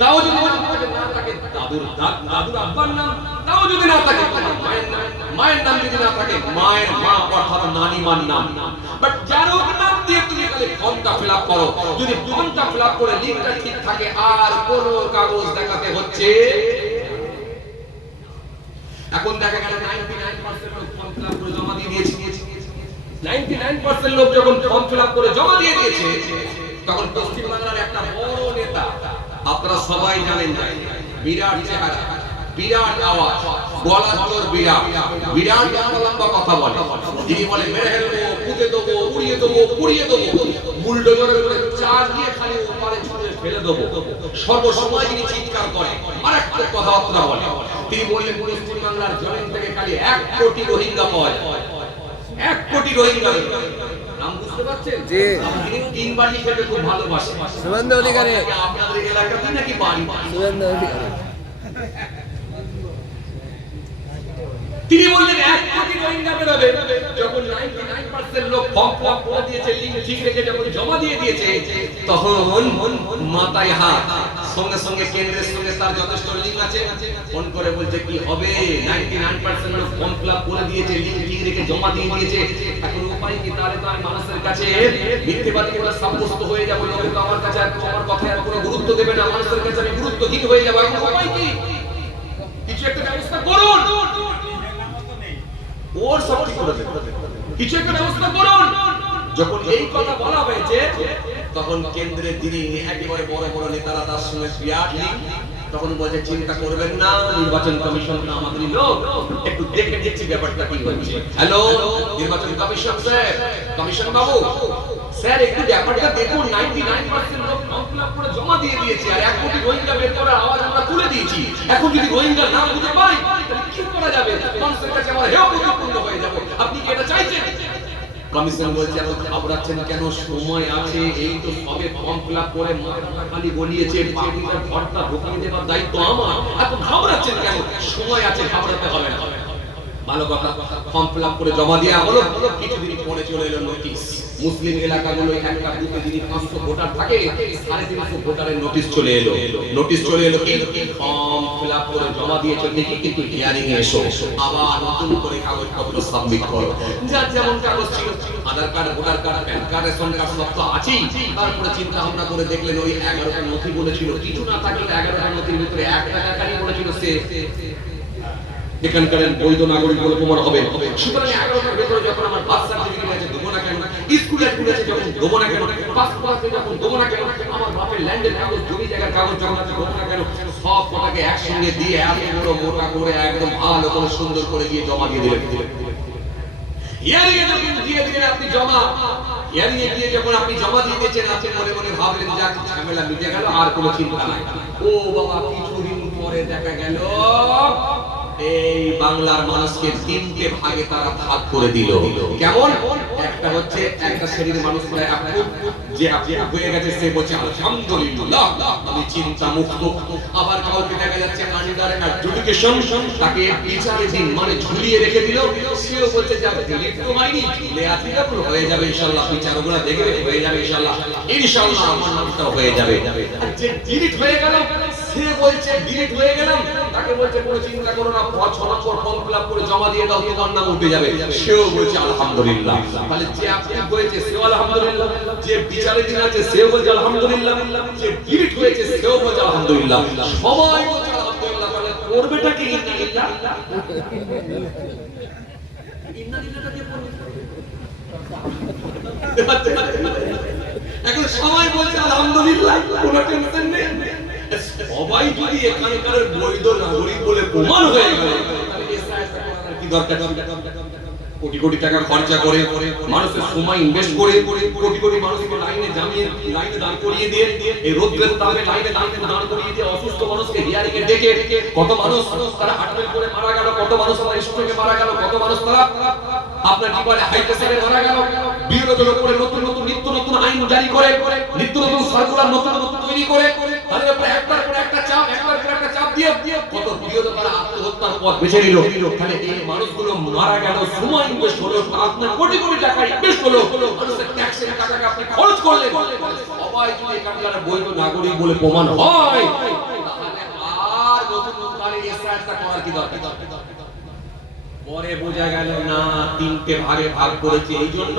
তাও যদি না থাকে দাদুর আব্বার নাম, তাও যদি না থাকে তোমার মায়ের নাম, মায়ের নাম যদি না থাকে মায়ের মা অর্থাৎ নানিমার নাম। বাট যার নাম দিয়ে তুমি খালি ফর্মটা ফিল আপ করো, যদি ফর্মটা ফিল আপ করে লিঙ্কটা ঠিক থাকে আর কোনো কাগজ দেখাতে হচ্ছে। এখন দেখা গেল 99% লোক ফর্ম ফিল আপ করে জমা দিয়ে দিয়েছে। 99% লোক যখন ফর্ম ফিল আপ করে জমা দিয়ে দিয়েছে, তখন পশ্চিম বাংলার একটা বড় নেতা, আপনারা সবাই জানেন, বিরাট চেহারা, বিরাট আওয়াজ, গলার জোর বিরাট, বিরাট লম্বা কথা বলে, যিনি বলে মেরে ফেলবো, পুঁতে দেবো, উড়িয়ে দেবো, পুড়িয়ে দেবো, বুলডোজারের উপরে চার দিয়ে খালি উপরে ছুঁড়ে ফেলে দেবো, সর্বসময় যিনি চিৎকার করে আর একটা কথাবার্তা বলে। তিনি বললেন পশ্চিম বাংলার জমিন থেকে খালি 1 কোটি রোহিঙ্গা পাওয়া যায়। 1 কোটি রোহিঙ্গা নাম বুঝতে পারছেন? জি। আপনি তিন বাড়ি খেতে খুব ভালোবাসেন। শুভেন্দু অধিকারী। আপনাদের এলাকাতে নাকি বাড়ি? শুভেন্দু অধিকারী। তিনি বললেন 1 কোটি রোহিঙ্গা বেরোবে। যখন 99% লোক ফর্ম ফিল আপ করে দিয়েছে, লিঙ্ক ঠিক রেখে যখন জমা দিয়ে দিয়েছে, তখন মাথায় হাত, সঙ্গে সঙ্গে কেন্দ্রের সঙ্গে তার যথেষ্ট লিঙ্ক আছে, ফোন করে বলছে কি হবে, 99% লোক ফর্ম ফিল আপ করে দিয়েছে, লিঙ্ক ঠিক রেখে জমা দিয়ে দিয়েছে, এখন উপায় কি? তাহলে তো আমি মানুষের কাছে মিথ্যেবাদী বলে সাব্যস্ত হয়ে যাবো, লোকে তো আমার কাছে আমার কথায় আর কোনো গুরুত্ব দেবে না, মানুষের কাছে আমি গুরুত্বহীন হয়ে যাবো। এখন উপায় কি? কিছু একটা ব্যবস্থা করুন। ওর সব ঠিক করে দেবে, কিছু একটা ব্যবস্থা করুন। যখন এই কথা বলা হয়েছে, তখন কেন্দ্রের যিনি একেবারে বড় বড় নেতারা তার সঙ্গে বিরাট লিঙ্ক, তখন বলছে চিন্তা করবেন না, নির্বাচন কমিশন আমাদেরই লোক, একটু দেখে দেখছি ব্যাপারটা কি হচ্ছে। হ্যালো নির্বাচন কমিশন স্যার, কমিশন বাবু স্যার, একটু ব্যাপারটা দেখুন, 99% লোক ফর্ম ফিল আপ করে জমা দিয়ে দিয়েছে আর 1 কোটি রোহিঙ্গা বের করার আওয়াজ আমরা তুলে দিয়েছি। এখন যদি রোহিঙ্গা নাম খুঁজে পাই তাহলে কি করা যাবে? মানুষের কাছে আমার হেয় প্রতিপন্ন হয়ে যাবে। আপনি কি এটা চাইছেন? কমিশন বলছে এখন ঘাবড়াচ্ছেন কেন, সময় আছে, এই তো সবে ফর্ম ফিল আপ করে মাথাটা খালি গলিয়েছে, বাকিটা ঘরটা ঢুকিয়ে দেওয়ার দায়িত্ব আমার, এখন ঘাবড়াচ্ছেন কেন? সময় আছে, ঘাবড়াতে হবে না। ভালো কথা, ফর্ম ফিল আপ করে জমা দেওয়া হলো, কিছুদিন পরে চলে এলো নোটিশ। মুসলিম এলাকাগুলো একটা বুথে যদি 500 ভোটার থাকে, 350 ভোটারের নোটিশ চলে এলো। নোটিশ চলে এলো কি, ফর্ম ফিল আপ করে জমা দিয়েছো দেখি, কিন্তু হিয়ারিং এ এসো, আবার নতুন করে কাগজপত্র সাবমিট করো। যার যেমন কাগজ ছিল, Aadhaar card, voter card, PAN card, ration card সব তো আছেই। তারপরে চিন্তা ভাবনা করে দেখলেন ওই 11টা নথি বলেছিল, কিছু না থাকলে 11টা নথির ভিতরে 1 টাকা কারি বলেছিল সে এখানকার বৈধ নাগরিক বলে প্রমাণ হবে। সুতরাং 11টার ভেতরে যখন আমার বার্থ সার্টিফিকেট আছে দেবো না কেন, স্কুলের আছে যখন দেবো না কেন, পাসপোর্ট আছে যখন দেবো না কেন, আমার বাপের ল্যান্ডের কাগজ, জমি জায়গার কাগজ যখন আছে দেবো না কেন, সব কটাকে একসঙ্গে দিয়ে এত বড় মোটা করে একদম ভালো করে সুন্দর করে দিয়ে জমা দিয়ে দিলেন। হিয়ারিং এ যখন দিয়ে দিলেন আপনি জমা, হিয়ারিং এ গিয়ে যখন আপনি জমা দিয়ে দিয়েছেন, আপনি মনে মনে ভাবলেন যাক ঝামেলা মিটে গেল, আর কোনো চিন্তা নাই। ও বাবা, কিছুদিন পরে দেখা গেল এই বাংলার মানুষকে 3টে ভাগে তারা ভাগ করে দিল। কেমন? একটা হচ্ছে একটা শ্রেণীর মানুষ যে হয়ে গেছে, সে বলছে আলহামদুলিল্লাহ আমি চিন্তা মুক্ত। আবার কাউকে দেখা যাচ্ছে আন্ডার অ্যাডজুডিকেশন, তাকে বিচারে দিন মানে ঝুলিয়ে রেখে দিল, সেও বলছে যে ডিলিট তো হয়নি, ঝুলে আছে, পুরো হয়ে যাবে ইনশাআল্লাহ, বিচারগুলো দেখবে হয়ে যাবে ইনশাআল্লাহ, ইনশাআল্লাহ আমার নামটাও হয়ে যাবে। আর যে ডিলিট হয়ে গেল, সে বলছে ডিলিট হয়ে গেলাম, তাকে বলছে কোনো চিন্তা করো না, 6 বছর ফর্ম ফিল আপ করে জমা দিয়ে দাও, তোমার নাম উঠে যাবে, সেও বলছে আলহামদুলিল্লাহ। তাহলে যে আপনি হয়েছে সেও আলহামদুলিল্লাহ, যে বিচারে দিন আছে সেও বলছে আলহামদুলিল্লাহ, যে ডিলিট হয়েছে সেও বলছে আলহামদুলিল্লাহ, সবাই বলছে আলহামদুলিল্লাহ। তাহলে করবেটা কি? ইন্নালিল্লাহ, ইন্নালিল্লাহটা দিয়ে পড়বে। এখন সবাই বলছে আলহামদুলিল্লাহ, কোনো টেনশন নেই। সবাই যদি এখানকার বৈধ নাগরিক বলে প্রমাণ হয়ে গেল, তাহলে কি দরকার? কোটি কোটি টাকা খরচা করে মানুষের সময় ইনভেস্ট করে কোটি কোটি মানুষকে লাইনে দাঁড় করিয়ে দিয়ে এই রোদ্রের তাপে লাইনে দাঁড় করিয়ে দিয়ে অসুস্থ মানুষকে হিয়ারিং এ ডেকে কত মানুষ তারা হার্টফেল করে মারা গেল, কত মানুষ তারা স্ট্রোকে মারা গেল, কত মানুষ তারা আপনার কি বলে হাই প্রেসারে মারা গেল। বিরোধীদের উপরে নতুন নতুন আইন জারি করে নিত্য নতুন সার্কুলার নতুন তৈরি করে তাদের উপরে একটার পর একটা চাপ দিয়ে কত বিরোধী তারা আত্মহত্যার পথ বেছে নিল। তাহলে এই মানুষগুলো মারা গেল, সময় ইনভেস্ট হলো, আপনার কোটি কোটি টাকা ইনভেস্ট হলো, মানুষের ট্যাক্সের টাকাকে আপনি খরচ করলেন। সবাই যদি এখানকার বৈধ নাগরিক বলে প্রমাণ হয় তাহলে আর নতুন কালে এসআইআরটা করার কি দরকার? পরে বোঝা গেল না তিনটে ভাগে ভাগ করেছে এই জন্য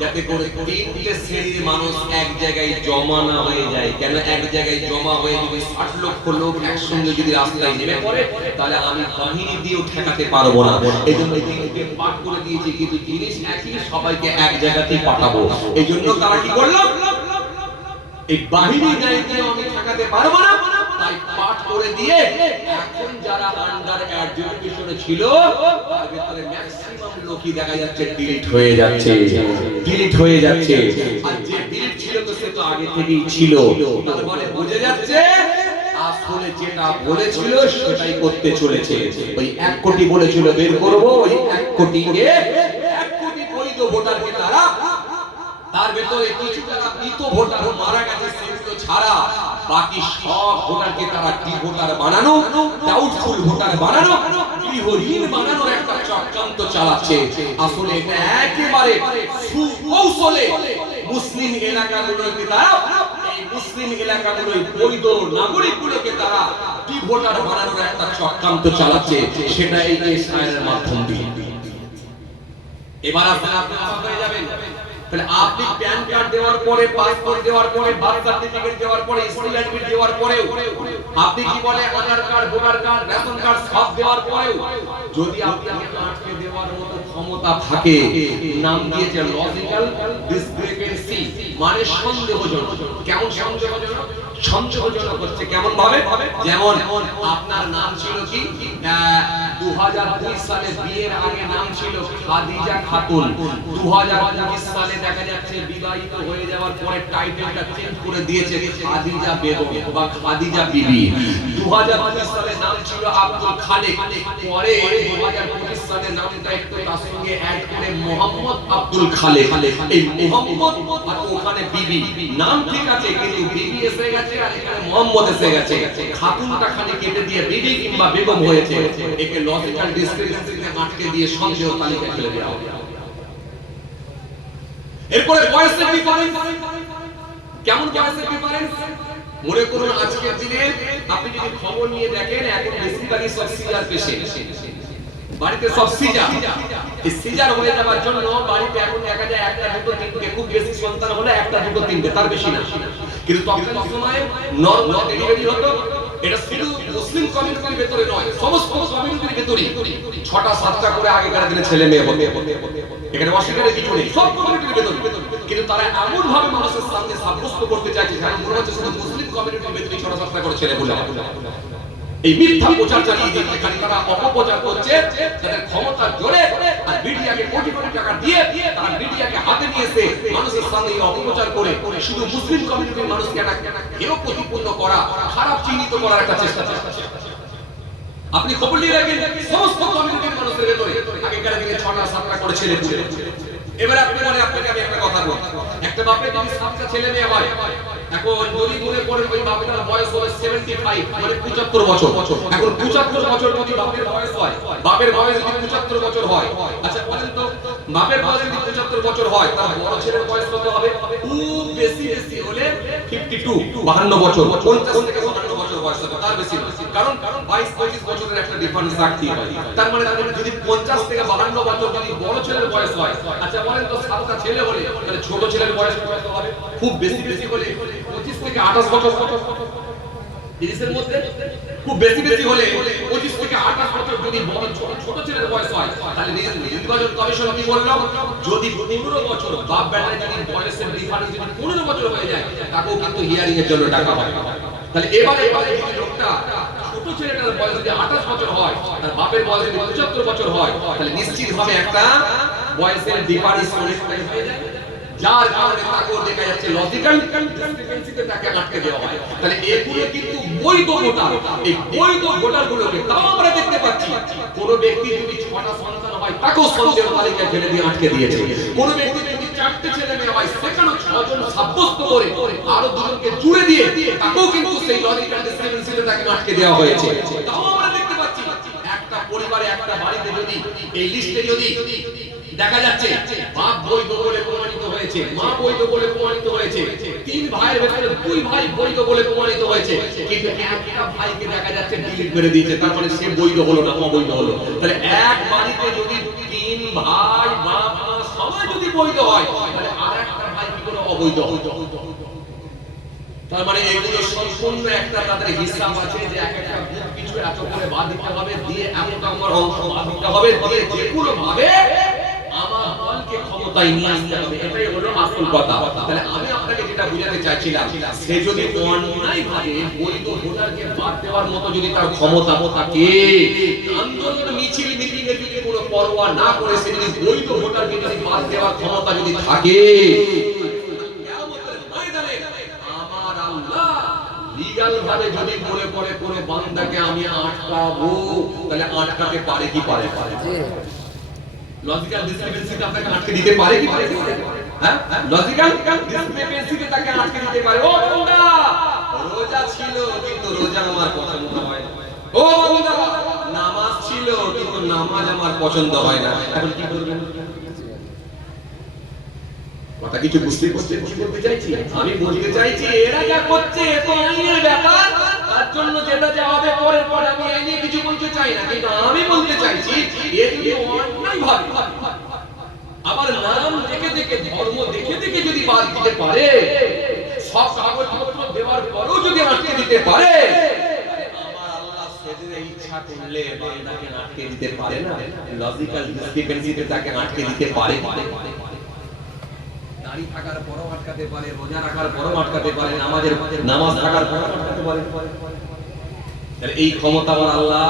যাতে করে তিনটে শ্রেণীর মানুষ এক জায়গায় জমা না হয়ে যায়। কেন এক জায়গায় জমা হয়ে যদি 60 লক্ষ লোক একসঙ্গে যদি রাস্তায় নেমে পড়ে তাহলে আমি বাহিনী দিয়েও ঠেকাতে পারবো না। এই জন্য তিনটে ভাগ করে দিয়েছি, কিন্তু জিনিস একই, সবাইকে এক জায়গাতেই পাঠাবো। এই জন্য তারা কি করলো, এই বাহিনী গায়ে দিয়ে আমি ঠেকাতে পারবো না, তাই পাঠ করে দিয়ে এখন যারা আন্ডার এডুকেশনে ছিল তার ভিতরে ম্যাক্সিমাম লোকই দেখা যাচ্ছে ডিলিট হয়ে যাচ্ছে। আর যে ডিলিট ছিল তো সে তো আগে থেকেই ছিল। তার মানে বোঝা যাচ্ছে আসলে যেটা বলেছিল সেটাই করতে চলেছে। ওই 1 কোটি বলেছিল বের করব, ওই 1 কোটি বৈধ ভোটারকে তারা, তার ভিতরে কিছু টাকা মৃত ভোটার মারা গেছে সেগুলো ছাড়া বাকি সব ভোটারকে তারা ডি ভোটার বানানো, ডাউটফুল ভোটার বানানো, গৃহহীন বানানোর একটা চক্রান্ত চালাচ্ছে। আসলে এটা একেবারে সুকৌশলে মুসলিম এলাকাগুলোকে তারা, এই মুসলিম এলাকাগুলোর বৈধ নাগরিকগুলোকে তারা ডি ভোটার বানানোর একটা চক্রান্ত চালাচ্ছে। সেটা এই এসআইআর মাধ্যম দিয়ে। এবার আপনারা হয়ে যাবেন। তাহলে আপনি প্যান কার্ড দেওয়ার পরে, পাসপোর্ট দেওয়ার পরে, বার্থ সার্টিফিকেট দেওয়ার পরে, স্কুল অ্যাডমিট দেওয়ার পরেও আপনি কি বলে Aadhaar card, voter card, ration card সব দেওয়ার পরেও যদি আপনাকে আটকে দেওয়ার মতো ক্ষমতা থাকে, নাম দিয়েছে লজিক্যাল ডিসক্রিপেন্সি, মানে সন্দেহজনক। কেমন সন্দেহজনক? সন্দেহজনক হচ্ছে কেমন ভাবে? যেমন আপনার নাম ছিল কি 2002 সালে বিয়ের আগে নাম ছিল খাদিজা খাতুন, 2025 সালে দেখা যাচ্ছে বিবাহিত হয়ে যাওয়ার পরে টাইটেলটা চেঞ্জ করে দিয়েছে খাদিজা বেগম বা খাদিজা বিবি। 2025 সালে নাম ছিল আব্দুল খালেক, পরে 2025 সালে নামটা একটু তার সঙ্গে অ্যাড করে মোহাম্মদ আব্দুল খালেক। এই মোহাম্মদ আর ওখানে বিবি, নাম ঠিক আছে কিন্তু বিবি এসে গেছে আর এখানে মোহাম্মদ এসে গেছে। খাতুনটা খালি কেটে দিয়ে বিবি কিংবা বেগম হয়েছে। একে লজিক্যাল ডিসক্রিপেন্সিতে আটকে দিয়ে সন্দেহ তালিকায় ফেলে দেওয়া হবে। এরপরে বয়সের ডিফারেন্স। কেমন বয়সের ডিফারেন্স? মনে করুন আজকের দিনে আপনি যদি খবর নিয়ে দেখেন এখন বেসিক্যালি সব সিজার পেশেন্ট, বাড়িতে সব সিজার। এই সিজার হয়ে যাওয়ার জন্য বাড়িতে এখন দেখা যায় একটা দুটো তিনটে, খুব বেশি সন্তান হলে একটা দুটো তিনটে, তার বেশি না। কিন্তু তখন সময় নর্মাল ডেলিভারি হতো। এটা শুধু মুসলিম কমিউনিটির ভেতরে নয়, সমস্ত কমিউনিটির ভেতরে 6টা 7টা করে আগেকার দিনে ছেলে মেয়ে হতো। এখানে অস্বীকারের কিছু নেই, সব কমিউনিটির ভেতরে। কিন্তু তারা এমন ভাবে মানুষের সামনে সাব্যস্ত করতে চাইছে যেন মনে হচ্ছে শুধু মুসলিম কমিউনিটির ভেতরে 6টা 7টা করে ছেলে বলে। এই মিথ্যা প্রচার চালিয়ে দিয়ে এখানে তারা অপপ্রচার করছে তাদের ক্ষমতার জোরে। আর মিডিয়াকে কোটি কোটি টাকা দিয়ে তারা মিডিয়াকে হাতে নিয়েছে মানুষের সামনে এই অপপ্রচার করে শুধু মুসলিম কমিউনিটির মানুষকে একটা হেয় প্রতিপন্ন করা, খারাপ চিহ্নিত করার একটা চেষ্টা চালাচ্ছে। আপনি খবর নিয়ে রাখেন সমস্ত কমিউনিটির মানুষের ভেতরে আগেকার দিনে 6টা 7টা করে ছেলে পুলে। এবার আপনি বলেন, আপনাকে আমি একটা কথা বলি, একটা বাপের যদি 7টা ছেলে মেয়ে হয়, এখন যদি মনে করেন ওই বাপের বয়স হলো 75 মানে 75 বছর, এখন 75 বছর যদি বাপের বয়স হয়, বাপের বয়স যদি 75 বছর হয়, আচ্ছা বলেন তো বাপের বয়স যদি 75 বছর হয় তার বড় ছেলের বয়স কত হবে? খুব বেশি হলে 52 52 বছর, 50 থেকে 52 বছর বয়স হবে, তার বেশি না। কারণ 22-25 বছরের একটা ডিফারেন্স রাখতে হয়। তার মানে যদি 50 থেকে 52 বছর যদি বড় ছেলের বয়স হয়, আচ্ছা বলেন তো 7টা ছেলে হলে তাহলে ছোট ছেলের বয়স কত হবে? খুব বেশি হলে 25 থেকে 28 বছর। 30 এর মধ্যে খুব বেশি হলে 25 থেকে 28 বছর যদি বড় ছোট ছেলের বয়স হয়, তাহলে নির্বাচন কমিশন কি বলল? যদি 15 বছর বাপ বেটার যদি বয়সের ডিফারেন্স যদি 15 বছর হয়ে যায় তাকেও কিন্তু হিয়ারিং এর জন্য টাকা হয়। তাহলে এবারে যদি লোকটা ছোট ছেলেটার বয়স যদি 28 বছর হয়, তার বাপের বয়স যদি 75 বছর হয়, তাহলে নিশ্চিতভাবে একটা বয়সের ডিফারেন্স অনেকটাই হয়ে যায়, যার কারণে তাকে দেখা যাচ্ছে লজিক্যাল ডিসক্রিপেন্সিতে তাকে আটকে দেওয়া হয়। তাহলে এগুলো কিন্তু বৈধ ভোটার। এই বৈধ ভোটারগুলোকে তাও আমরা দেখতে পাচ্ছি কোন ব্যক্তি যদি 6টা সন্তান হয় তাকেও সন্দেহ তালিকায় ফেলে দিয়ে আটকে দিয়েছে। কোন ব্যক্তি যদি 4টে ছেলে মেয়ে হয় সেখানেও 6 জন সাব্যস্ত করে আরো দুজনকে জুড়ে দিয়ে তাকেও কিন্তু সেই লজিক্যাল ডিসক্রিপেন্সিতে তাকে আটকে দেওয়া হয়েছে। তাও আমরা দেখতে পাচ্ছি একটা পরিবারে একটা বাড়িতে যদি এই লিস্টে যদি দেখা যাচ্ছে বাপ বৈধ বলে প্রমাণিত হয়েছে, মা বৈধ বলে প্রমাণিত হয়েছে, 3 ভাইয়ের ভেতরে 2 ভাই বৈধ বলে প্রমাণিত হয়েছে, কিন্তু একটা ভাইকে দেখা যাচ্ছে ডিলিট করে দিয়েছে, তার মানে সে বৈধ হলো না, অবৈধ হলো। তাহলে এক বাড়িতে যদি 3 ভাই বাপ মা সবাই যদি বৈধ হয় তাহলে আরেকটা ভাই কি করে অবৈধ হলো? তার মানে এগুলো সম্পূর্ণ একটা তাদের হিসাব আছে যে এক একটা বুথ কিছু এত করে বাদ দিতে হবে, দিয়ে এতটা আমার অংশ বাদ দিতে হবে, দিয়ে যেগুলো ভাবে আমার দলকে ক্ষমতায় নিয়ে আসতে হবে, এটাই হলো আসল কথা। তাহলে আমি আপনাকে যেটা বুঝাতে চাইছিলাম, সে যদি অন্যায় ভাবে বৈধ ভোটারকে বাদ দেওয়ার মতো যদি তার ক্ষমতা থাকে, আন্দোলন মিছিল মিটিং এর যদি কোনো পরোয়া না করে সে যদি বৈধ ভোটারকে যদি বাদ দেওয়ার ক্ষমতা যদি থাকে, লিগ্যাল ভাবে যদি মনে করে কোন বান্দাকে আমি আটকাবো, তাহলে আটকাতে পারে কি পারে? লজিক্যাল ডিসক্রিপেন্সিতে আপনাকে আটকে দিতে পারে কি পারে? হ্যাঁ, লজিক্যাল ডিসক্রিপেন্সিতে তাকে আটকে দিতে পারে। ও বান্দা রোজা ছিল কিন্তু রোজা আমার পছন্দ হয় না, ও বান্দা নামাজ ছিল কিন্তু নামাজ আমার পছন্দ হয় না, এখন কি করবেন? কথা কিছু বুঝতে পারছেন কি বলতে চাইছি? আমি বলতে চাইছি এরা যা করছে এ তো আইনের ব্যাপার, তার জন্য যেটা যা হবে পরের পর আমি এই নিয়ে কিছু বলতে চাই না, কিন্তু আমি বলতে চাইছি এ যদি অন্যায় ভাবে আবার নাম দেখে দেখে ধর্ম দেখে দেখে যদি বাদ দিতে পারে, সব কাগজপত্র দেওয়ার পরেও যদি আটকে দিতে পারে, আমার আল্লাহ সেদিন ইচ্ছা করলে বান্দাকে আটকে দিতে পারে না? লজিক্যাল ডিসক্রিপেন্সিতে তাকে আটকে দিতে পারে। দাড়ি থাকার পরও আটকাতে পারে, রোজা রাখার পরও আটকাতে পারে, নামাজ থাকার পরও আটকাতে পারে। তাহলে এই ক্ষমতা আমার আল্লাহ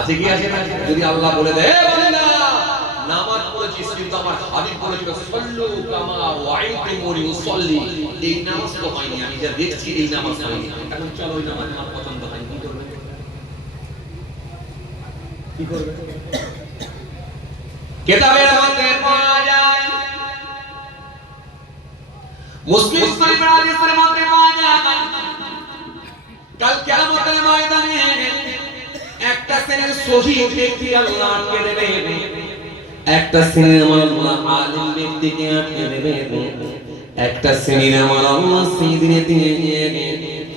আছে কি আছে না? যদি আল্লাহ বলে দেয় বান্দা নামাজ পড়েছিস কিন্তু আমার হাবিব বলেছিল সাল্লু কামা রাআইতুমুনি উসাল্লি, এই নামাজ তো হয়নি, আমি যা দেখছি এই নামাজ হয়নি, এখন চলো ওই নামাজ আমার পছন্দ হয়, কি করবে? কি করবে? কিতাবের মধ্যে পাওয়া যায়, মুসলিম শরীফের হাদিসের মধ্যে পাওয়া যায়, কাল কিয়ামতের ময়দানে একটা শ্রেণীর শহীদ ব্যক্তি আল্লাহ আটকে দেবে, একটা শ্রেণীর আমার আল্লাহ আলিম ব্যক্তিকে আটকে দেবে, একটা শ্রেণীর আমার আল্লাহ সিদ্দিক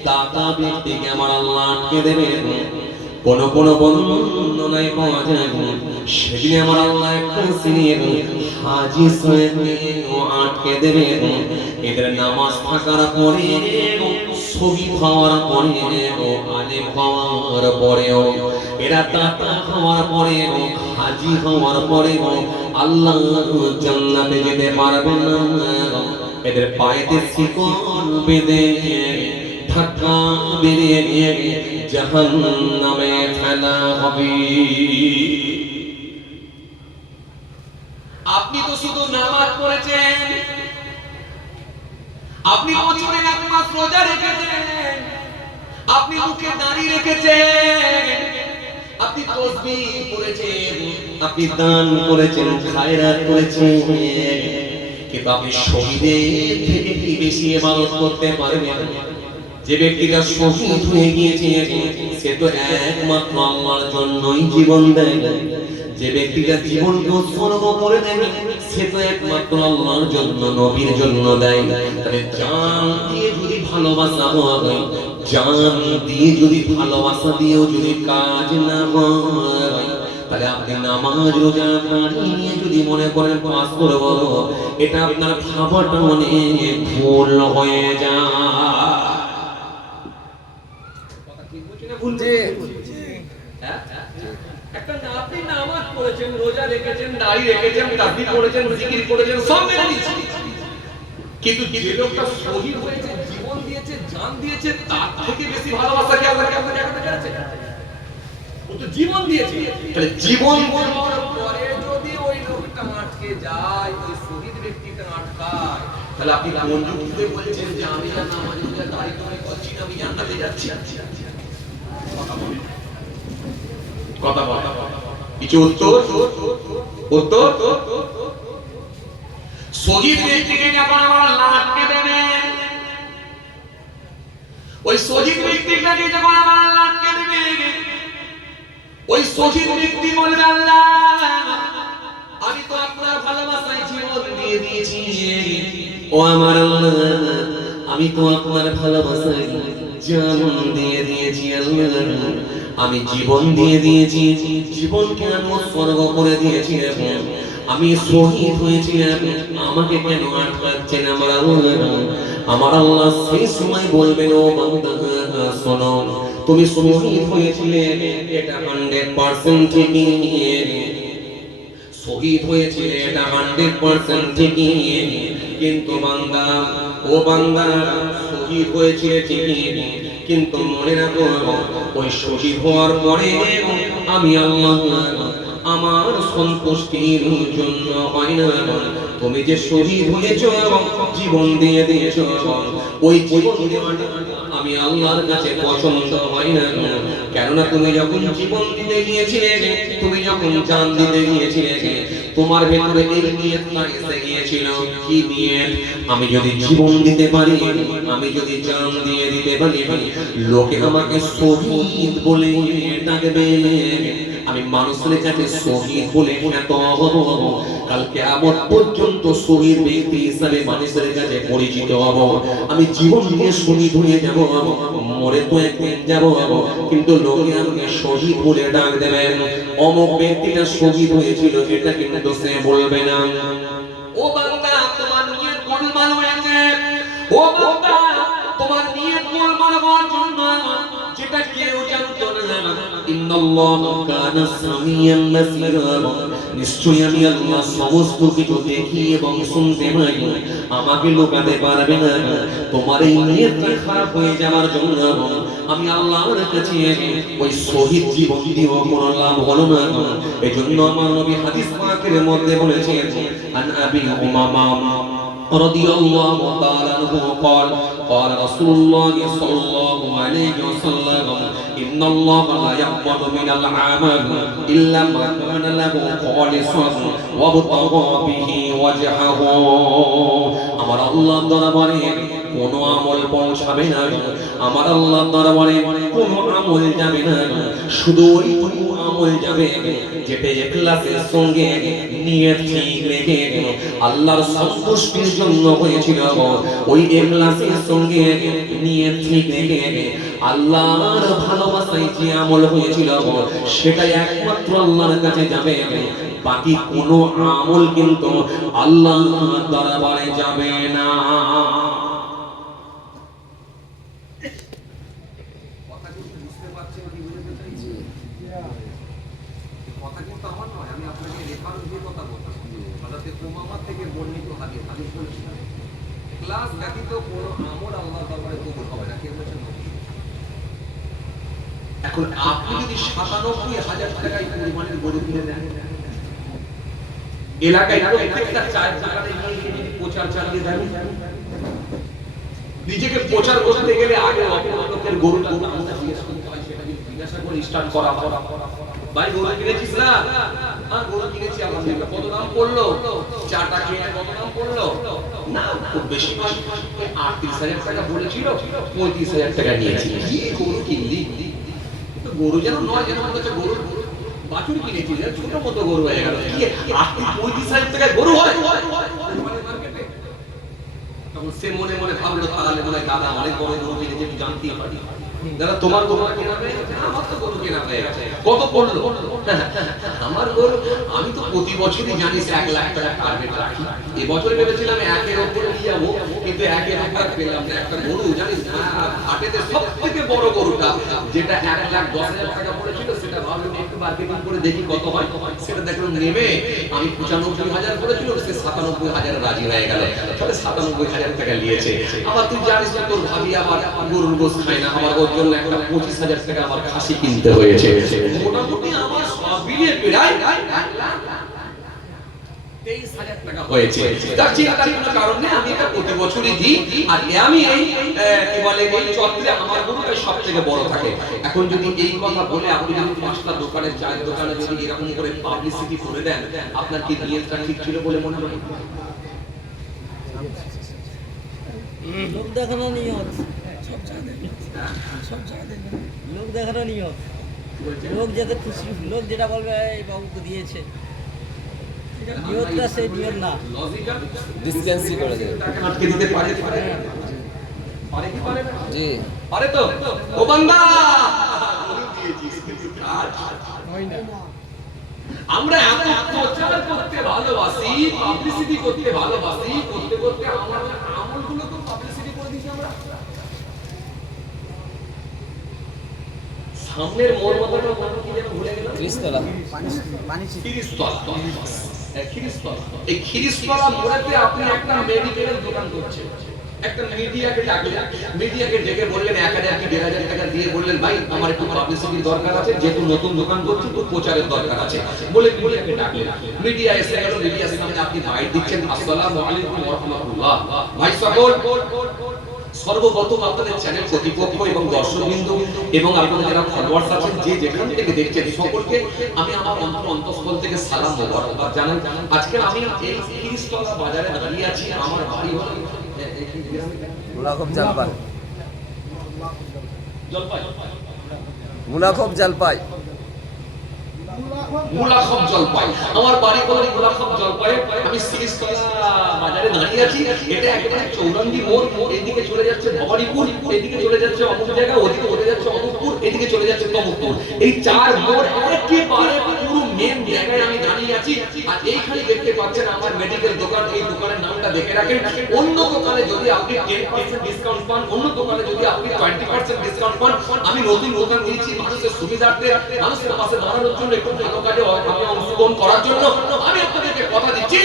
দাতা ব্যক্তিকে আমার আল্লাহ আটকে দেবে। কোন কোন বর্ণনায় পাওয়া যায় সেদিন আমার আল্লাহ একটা শ্রেণীর হাজী শ্রেণীকে আটকে দেবে, এদের নামাজ থাকার পরে, শহীদ হওয়ার পরে, আলেম হওয়ার পরেও, এরা দাতা হওয়ার পরে, হাজী হওয়ার পরে আল্লাহ জান্নাতে যেতে পারবে না, এদের পায়েতে শিকল বেঁধে ধাক্কা মেরে নিয়ে জাহান্নামে ফেলা হবে। আপনি তো শুধু নামাজ পড়েছেন, আপনি বছরে 1 মাস রোজা রেখেছেন, আপনি মুখে দাড়ি রেখেছেন, আপনি তাসবিহ পড়েছেন, আপনি দান করেছেন, খায়রাত করেছেন, কিন্তু আপনি শহীদের থেকে কি বেশি ইবাদত করতে পারবেন? যে ব্যক্তিটা শহীদ হয়ে গিয়েছে সে তো একমাত্র আল্লাহর জন্যই জীবন দেয়, যে ব্যক্তিটা জীবনকে উৎসর্গ করে দেয় সে তো একমাত্র আল্লাহর জন্য, নবীর জন্য দেয়। তবে জান দিয়ে যদি ভালোবাসা হয়, জান দিয়ে যদি ভালোবাসা দিয়েও যদি কাজ না হয়, তাহলে আপনি নামাজ রোজা নিয়ে যদি মনে করেন পাস করব, এটা আপনার ভাবাটা অনেক ভুল হয়ে যায়। আপনি নামাজ পড়েছেন, রোজা রেখেছেন, দাড়ি রেখেছেন, তাসবিহ পড়েছেন, জিকির করেছেন, সব মেনে নিয়েছি, কিন্তু যে লোকটা শহীদ হয়েছে, জীবন দিয়েছে, জান দিয়েছে, তার থেকে বেশি ভালোবাসা কি আল্লাহকে আপনি দেখাতে চাইছেন? ও তো জীবন দিয়েছে। তাহলে জীবন দেওয়ার পরে যদি ওই লোকটা আটকে তাহলে আপনি কোন যুক্তিতে বলছেন যে আমি আর নামাজ রোজা দাড়ি করে করছি না, আমি জান্নাতে যাচ্ছি? কথা বল, কিছু উত্তর উত্তর। শহীদ ব্যক্তিকে যখন আমার লাটকে দেবে, ওই শহীদ ব্যক্তিকে যখন আমার লাটকে দেবে, ওই শহীদ ব্যক্তি বলবে আল্লাহ আমি তো আপনার ভালোবাসায় জীবন দিয়ে দিয়েছি, ও আমার আল্লাহ আমি তো আপনার ভালোবাসায় জান দিয়ে দিয়েছি, আল্লাহ আমি জীবন দিয়ে দিয়েছি, জীবনকে আমি উৎসর্গ করে দিয়েছি, আমি শহীদ হয়েছিলাম, আমাকে কেন আটকাচ্ছেন আমার আল্লাহ? আমার আল্লাহ সেই সময় বলবেন ও বান্দা শোনো, তুমি শহীদ হয়েছিলে এটা 100% ঠিকই, শহীদ হয়েছিলে এটা 100% ঠিকই, কিন্তু বান্দা ও বান্দা শহীদ হয়েছিলে ঠিকই, কিন্তু মনে রাখো ওই শহীদ হওয়ার পরে আমি আল্লাহ আমার সন্তুষ্টির জন্য হয় না, তুমি যে শহীদ হয়েছো জীবন দিয়ে দিয়েছো, ওই জীবন দেওয়াটা আমি আল্লাহর কাছে পছন্দ হয় না। কেননা তুমি যখন জীবন দিতে গিয়েছিলে, তুমি যখন জান দিতে গিয়েছিলে, তোমার ভেতরে এই নিয়তটা এসে গিয়েছিল, কি নিয়ত? আমি যদি জীবন দিতে পারি, আমি যদি জান দিয়ে দিতে পারি, লোকে আমাকে শহীদ বলে ডাকবে, আমি মানুষের কাছে শহীদ বলে খ্যাত হব, কাল কিয়ামত পর্যন্ত শহীদ ব্যক্তি হিসেবে মানুষের কাছে পরিচিত হব। আমি জীবন দিয়ে শহীদ হয়ে যাব, মরে তো একদিন যাব, কিন্তু লোকে আমাকে শহীদ বলে ডাক দেবেন। অমুক ব্যক্তিটা শহীদ হয়েছিল, এটা কিন্তু সে বলবে না। ও বান্দা তোমার নিয়ত গোলমাল হয়েছে, ও বান্দা তোমার নিয়ত গোলমাল হওয়ার জন্য যেটা কেউ জানতো না, ইন্নাল্লাহা কানা সামিয়ান বাসীরা, নিশ্চয়ই আমি আল্লাহ সমস্ত কিছু দেখি এবং শুনতে পাই, আমাকে লুকাতে পারবে না। তোমার এই নিয়তটা খারাপ হয়ে যাওয়ার জন্য আমি আল্লাহর কাছে ওই শহীদ জীবন দিয়েও কোনো লাভ হলো না। এজন্য আমার নবী হাদিস পাকের মধ্যে বলেছেন, আন আবি উমামা رضي الله تعالى عنه قال قال رسول الله صلى الله عليه وسلم إن الله لا يقبل من العمل إلا ما كان له خالصا وابتغى به وجهه। আমার আল্লাহ দরবারে কোনো আমল পৌঁছাবে না, আমার আল্লাহ দরবারে কোনো আমল যাবে না, শুধু ওইটুকু আমল যাবে যেটা ইখলাসের সঙ্গে নিয়ত ঠিক রেখে আল্লাহর সন্তুষ্টির জন্য হয়েছিল, ওই ইখলাসের সঙ্গে নিয়ত ঠিক রেখে আল্লাহর ভালোবাসায় যে আমল হয়েছিল সেটাই একমাত্র আল্লাহর কাছে যাবে, বাকি কোনো আমল কিন্তু আল্লাহর দরবারে যাবে না। কথা কিন্তু বুঝতে পারছেন কি বুঝতে চাইছি? কথা কিন্তু আমার নয়, আমি আপনাকে রেফারেন্স দিয়ে কথা বলছি। হযরত উমামা থেকে বর্ণিত হাদিস, আমি বলছি ক্লাস ব্যতীত কোনো আমল আল্লাহর দরবারে কবুল হবে না। কে বলেছেন? এখন আপনি যদি ৯৭,০০০ টাকায় কুরবানির গরু কিনে দেন, এলাকায় প্রত্যেকটা চার জায়গায় গিয়ে যদি প্রচার চালিয়ে দেন, নিজেকে প্রচার করতে গেলে আগে অপরের গরুটা দাম জিজ্ঞেস করতে হয়, সেটা যদি জিজ্ঞাসা করে স্টার্ট করা হয়, ভাই গরু কিনেছিস না? হ্যাঁ গরু কিনেছি আলহামদুলিল্লাহ। কত দাম পড়লো? চারটা কিনে কত দাম পড়লো? না খুব বেশি নয়, ৩৮,০০০ টাকা বলেছিল, ৩৫,০০০ টাকা নিয়েছি। কি গরু কিনলি? গরু যেন নয়, যেন মনে হচ্ছে গরু বাছুর কিনেছি, ছোট মতো গরু হয়ে গেল। কি ৩৫,০০০ টাকায় গরু হয় মার্কেটে? তখন সে মনে মনে ভাবলো তাহলে মনে হয় দাদা অনেক বড় গরু কিনেছে, আমি জানতেই পারি। দাদা তোমার গরু কেনা হয়ে গেছে? আমার তো গরু কেনা হয়ে গেছে। কত পড়লো? আমার গরু আমি তো প্রতি বছরই জানিস ১ লাখ টাকা টার্গেট রাখি। এবছর ভেবেছিলাম ১-এর উপরে নিয়ে যাবো, কিন্তু ১-এর উপরে পেলাম না। একটা গরু জানিস হাটেতে সবথেকে বড় গরুটা যেটা ১,১০,০০০ টাকা পড়েছিল, সেটা ভাবলাম একটু মার্কেটিং করে দেখি কত হয়। সেটা দেখলাম নেমে আমি ৯৫,০০০ করেছিল, সে ৯৭,০০০ রাজি হয়ে গেল, তাহলে ৯৭,০০০ টাকা নিয়েছে। আবার তুই জানিস না তোর ভাবি আবার গরুর গোশত খায় না, আমার ওর জন্য একটা ২৫,০০০ টাকা আবার খাসি কিনতে হয়েছে। মোটামুটি আমার সব মিলিয়ে প্রায় 23,000 টাকা হয়েছে। তার চিন্তার কোনো কারণ নেই, আমি এটা প্রতি বছরই দিই। আর আমি এই কি বলে এই চত্বরে আমার গরুটাই সবথেকে বড় থাকে। এখন যদি এই কথা বলে আপনি যদি 5টা দোকানে, 4 দোকানে যদি এরকম করে পাবলিসিটি করে দেন, আপনার কি নিয়তটা ঠিক ছিল বলে মনে হয়? লোক দেখানো নিয়ত, লোক দেখানো নিয়ত, লোক যাতে খুশি, লোক যেটা বলবে এই বাবু তো দিয়েছে, নিয়তটা সেই নিয়ত না। লজিক্যাল ডিসপেন্সি করে দেবে। টাকা আটকে দিতে পারে পারে পারে কি পারে না? জি পারে তো। ও বান্দা, আমরা এত প্রচার করতে ভালোবাসি, পাবলিসিটি করতে ভালোবাসি, করতে করতে আমার আমলগুলো তো পাবলিসিটি করে দিছি আমরা। সামনের মোড় মাথাটা নাম কি যেন ভুলে গেলাম, ত্রিস্তলা খিরিস্তলা। এই খিরিস্তলা মোড়েতে আপনি একটা মেডিকেলের দোকান করছেন, একটা মিডিয়াকে ডাকলেন, মিডিয়াকে ডেকে বললেন 1,000 কি 1,500 টাকা দিয়ে বললেন ভাই আমার একটু পাবলিসিটির দরকার আছে, যেহেতু নতুন দোকান করছি তো প্রচারের দরকার আছে বলে মিডিয়াকে ডাকলেন। মিডিয়া এসে গেল, মিডিয়ার সামনে আপনি বাইট দিচ্ছেন, আসসালামু আলাইকুম ওয়া রাহমাতুল্লাহ। ভাই সকল, সর্বপ্রথম আপনাদের চ্যানেল কর্তৃপক্ষ এবং দর্শকবৃন্দ এবং আপনাদের যারা ফলোয়ার্স আছেন, যে যেখান থেকে দেখছেন, সকলকে আমি আমার অন্তঃস্থল থেকে সালাম মোবারকবাদ জানাই। আজকে আমি এই খিরিস্তলা বাজারে দাঁড়িয়ে আছি, আমার বাড়ি হলো মুনাখব জলপাই, জলপাই, মুনাখব জলপাই, মুলাখব জলপাই। আমার বাড়ি হলো মুলাখব জলপাই। আমি খিরিস্তলা বাজারে দাঁড়িয়ে আছি। এটা একেবারে চৌরঙ্গি মোড়, এদিকে চলে যাচ্ছে ভবানীপুর, এদিকে চলে যাচ্ছে অমুক জায়গা, ওদিকে চলে যাচ্ছে অমুকপুর, এদিকে চলে যাচ্ছে তমুকপুর। এই 4 মোড় একেবারে পুরো মেন জায়গায় আমি দাঁড়িয়ে আছি। আর এইখানে দেখতে পাচ্ছেন আমার মেডিকেল দোকান। এই দোকানের নামটা দেখে রাখেন। অন্য দোকানে যদি আপনি 10% ডিসকাউন্ট পান, অন্য দোকানে যদি আপনি 20% ডিসকাউন্ট পান, আমি নতুন দোকান দিয়েছি মানুষের সুবিধার্থে, মানুষের পাশে দাঁড়ানোর জন্য, একটু ভালো কাজে অংশগ্রহণ করার জন্য। আমি আপনাদেরকে কথা দিচ্ছি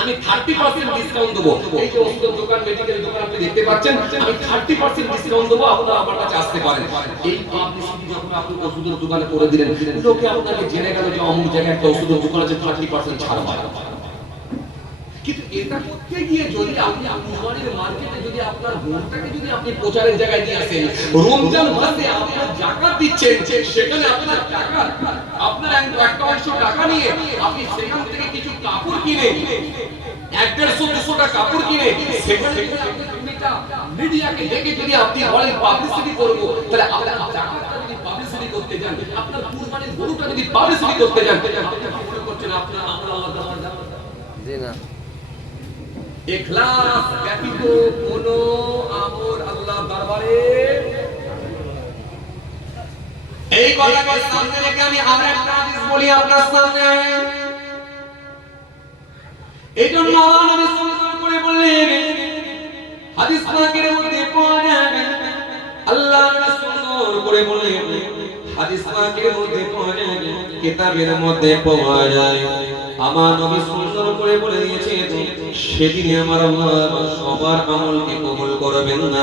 আমি 30% ডিসকাউন্ট দেবো। এই যে ওষুধের দোকান, মেডিকেল দোকান আপনি দেখতে পাচ্ছেন, আমি 30% ডিসকাউন্ট দেবো, আপনারা আমার কাছে আসতে পারেন। এই পাবলিসিটি যখন আপনি ওষুধের দোকানে করে দিলেন, লোকে আপনাকে জেনে গেল যে অমুক জায়গায় একটা ওষুধের দোকান আছে, 30% ছাড় পায়। কিন্তু এটা করতে গিয়ে যদি আপনি কুরবানির মার্কেটে যদি আপনার গরুটাকে যদি আপনি প্রচারের জায়গায় নিয়ে আসেন, রমজান মাসে আপনার যাকাত দিচ্ছেন, সেখানে আপনার টাকা, আপনার একটা অংশ টাকা নিয়ে আপনি সেখান থেকে কিছু কাপড় কিনে 150-200 টাকা কাপড় কিনে সেখানে মিডিয়াকে ডেকে যদি আপনি বলেন পাবলিসিটি করবো, তাহলে আপনার যাকাতটা যদি পাবলিসিটি করতে যান, আপনার কুরবানির গরুটা যদি পাবলিসিটি করতে যান, আপনি কি মনে করছেন আপনার আমরা আল্লাহ জি না, ইখলাস ব্যতীত কোনো আমল আল্লাহর দরবারে। এই কথাকে সামনে রেখে আমি আরেকটা হাদিস বলি আপনার সামনে। এইজন্য নবী সাল্লাল্লাহু করে বললেন, হাদিস পাকের মধ্যে পাওয়া যাবে, আল্লাহ রাসূল করে বললেন, হাদিস পাকের মধ্যে পাওয়া যাবে, কিতাবের মধ্যে পাওয়া যায়, আমার নবী সুন্দর করে বলে দিয়েছে, সেদিনে আমার আল্লাহ সবার আমলকে কবুল করবেন না,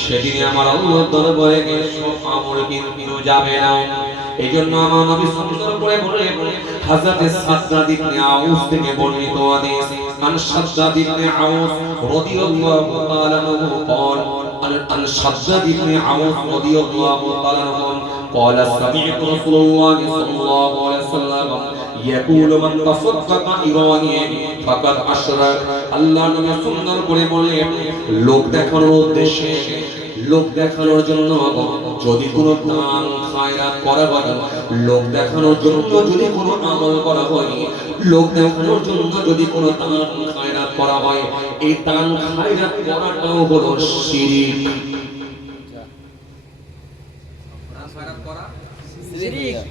সেদিনে আমার আল্লাহ দরবারে সব আমল কিন্তু যাবে না। এইজন্য আমার নবী সুন্দর করে বলে, হযরত সাদ্দাদ ইবনে আউস থেকে বর্ণিত হাদিস, আন সাদ্দাদ ইবনে আউস রাদিয়াল্লাহু তাআলা আনহু قال عن شداد بن عوف رضي الله تعالى عنه قال سمعت رسول الله صلى الله عليه وسلم يقول من تصدق إيرانيا فقد أشرك। আল্লাহ নবী সুন্দর করে বললেন, লোক দেখানোর উদ্দেশ্যে, লোক দেখানোর জন্য যদি কোনো দান খায়রাত করা হয়, লোক দেখানোর জন্য যদি কোনো আমল করা হয়, লোক দেখানোর জন্য যদি কোনো দান খায়রাত করা হয়, এই দান খায়রাত করাটাও হলো শিরক। দান খায়রাত করা শিরক।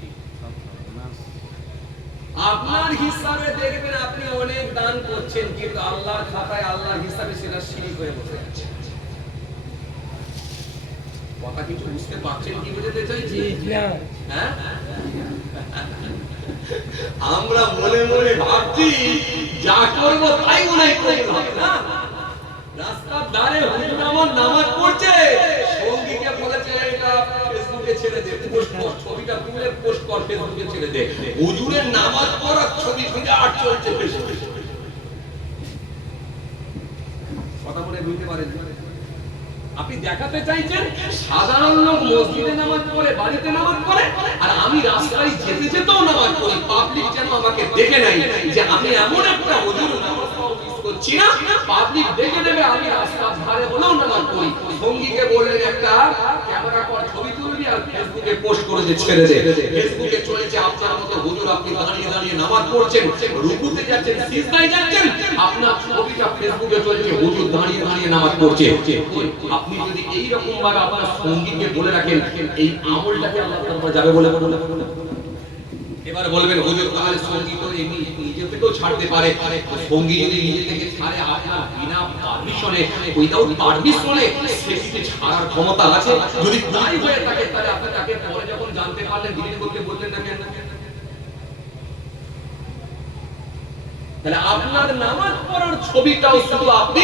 আপনার হিসাবে দেখবেন আপনি অনেক দান করছেন, কিন্তু আল্লাহর খাতায় আল্লাহর হিসাবে সেটা শিরক হয়ে বসে আছে। কথা কিছু বুঝতে পারছেন কি বুঝতে চাইছি? হ্যাঁ, আমরা মনে মনে ভাবছি যা করব তাই মনে করব না। রাস্তার ধারে হুজুর আমার নামাজ পড়ছে, সঙ্গীকে বলেছে এটা ফেসবুকে ছেড়ে দে, পোস্ট কর ছবিটা তুলে পোস্ট কর ফেসবুকে ছেড়ে দে। হুজুরের নামাজ পড়ার ছবি বিরাট চলছে ফেসবুকে। কথা বলে বুঝতে পারেন? আপনি দেখাতে চাইছেন সাধারণ লোক মসজিদে নামাজ পড়ে, বাড়িতে নামাজ পড়ে, আর আমি রাস্তায় যেতে যেতেও নামাজ পড়ি। পাবলিক যেন আমাকে দেখে নাই যে আমি এমন একটা হুজুর নামাজ করছি না, পাবলিক দেখে নেবে আমি রাস্তার ধারে হলেও নামাজ পড়ি। সঙ্গীকে বললেন একটা ক্যামেরা কর, ছবি তুলবি আর ফেসবুকে পোস্ট করে দে, ছেড়ে দে। ফেসবুকে চলেছে আপনার মতো হুজুর, আপনি দাঁড়িয়ে দাঁড়িয়ে নামাজ পড়ছেন, রুকুতে যাচ্ছেন, সিজদায় যাচ্ছেন, আপনার ছবিটা ফেসবুকে চলছে, হুজুর দাঁড়িয়ে দাঁড়িয়ে নামাজ পড়ছে। আপনি যদি এই রকম ভাবে আপনার সঙ্গীকে বলে রাখেন, এই আমলটাকে আল্লাহ তাআলা যাবে বলে এবার বলবেন হুজুর তাহলে সঙ্গী তো এমনি নিজে থেকেও ছাড়তে পারে। সঙ্গী যদি নিজে থেকে ছাড়ে আপনার বিনা পারমিশনে, উইদাউট পারমিশনে সেটিকে ছাড়ার ক্ষমতা আছে? যদি তাই হয়ে থাকে তাহলে আপনি তাকে পরে যখন জানতে পারলেন ডিলিট করতে বললেন না কেন? তাহলে আপনার নামাজ পড়ার ছবিটাও শুধু আপনি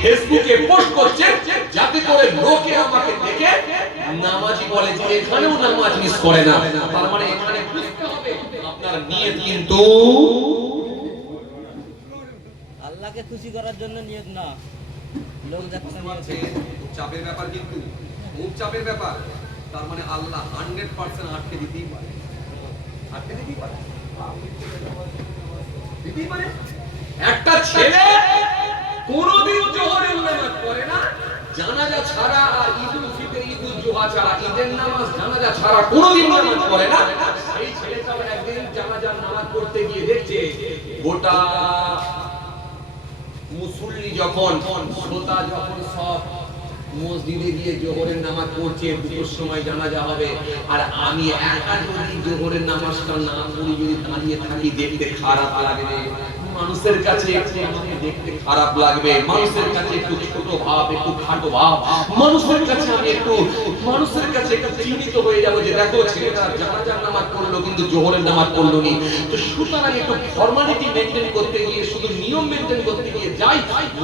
ফেসবুকে পোস্ট করছেন যাতে করে লোকে আমাকে দেখে নামাজি বলে যে এখানেও নামাজ মিস করে না। তার মানে এখানে বুঝতে হবে আপনার নিয়ত কিন্তু আল্লাহকে খুশি করার জন্য নিয়ত না, লোক দেখানো নিয়ত। চাপের ব্যাপার, কিন্তু খুব চাপের ব্যাপার। তার মানে আল্লাহ 100% আটকে দিতেই পারে, আটকে দিতেই পারে, দিতেই পারে। একটা ছেলে কোনদিন জোহরের নামাজ পড়ে না, জানাজা ছাড়া আর ঈদুল ফিতর ঈদুল জুহা ছাড়া, ঈদের নামাজ জানাজা ছাড়া কোনদিন নামাজ পড়ে না। সেই ছেলেটা একদিন জানাজার নামাজ পড়তে গিয়ে দেখছে গোটা মুসল্লি যখন শ্রোতা যখন সব মসজিদে গিয়ে জোহরের নামাজ পড়ছে, দুটোর সময় জানাজা হবে, আর আমি একা যদি জোহরের নামাজটা না পড়ি, যদি দাঁড়িয়ে থাকি, দেখতে খারাপ লাগবে। মানুষের কাছে একটু আমাকে দেখতে খারাপ লাগবে, মানুষের কাছে একটু ছোট ভাব, একটু খাটো ভাব, মানুষের কাছে আমি একটু চিহ্নিত হয়ে যাবো যে দেখো ছেলেটা জানাজার নামাজ পড়লো কিন্তু জোহরের নামাজ পড়লো নি। তো সুতরাং একটু ফর্মালিটি মেনটেন করতে গিয়ে, শুধু নিয়ম মেনটেন করতে গিয়ে যাই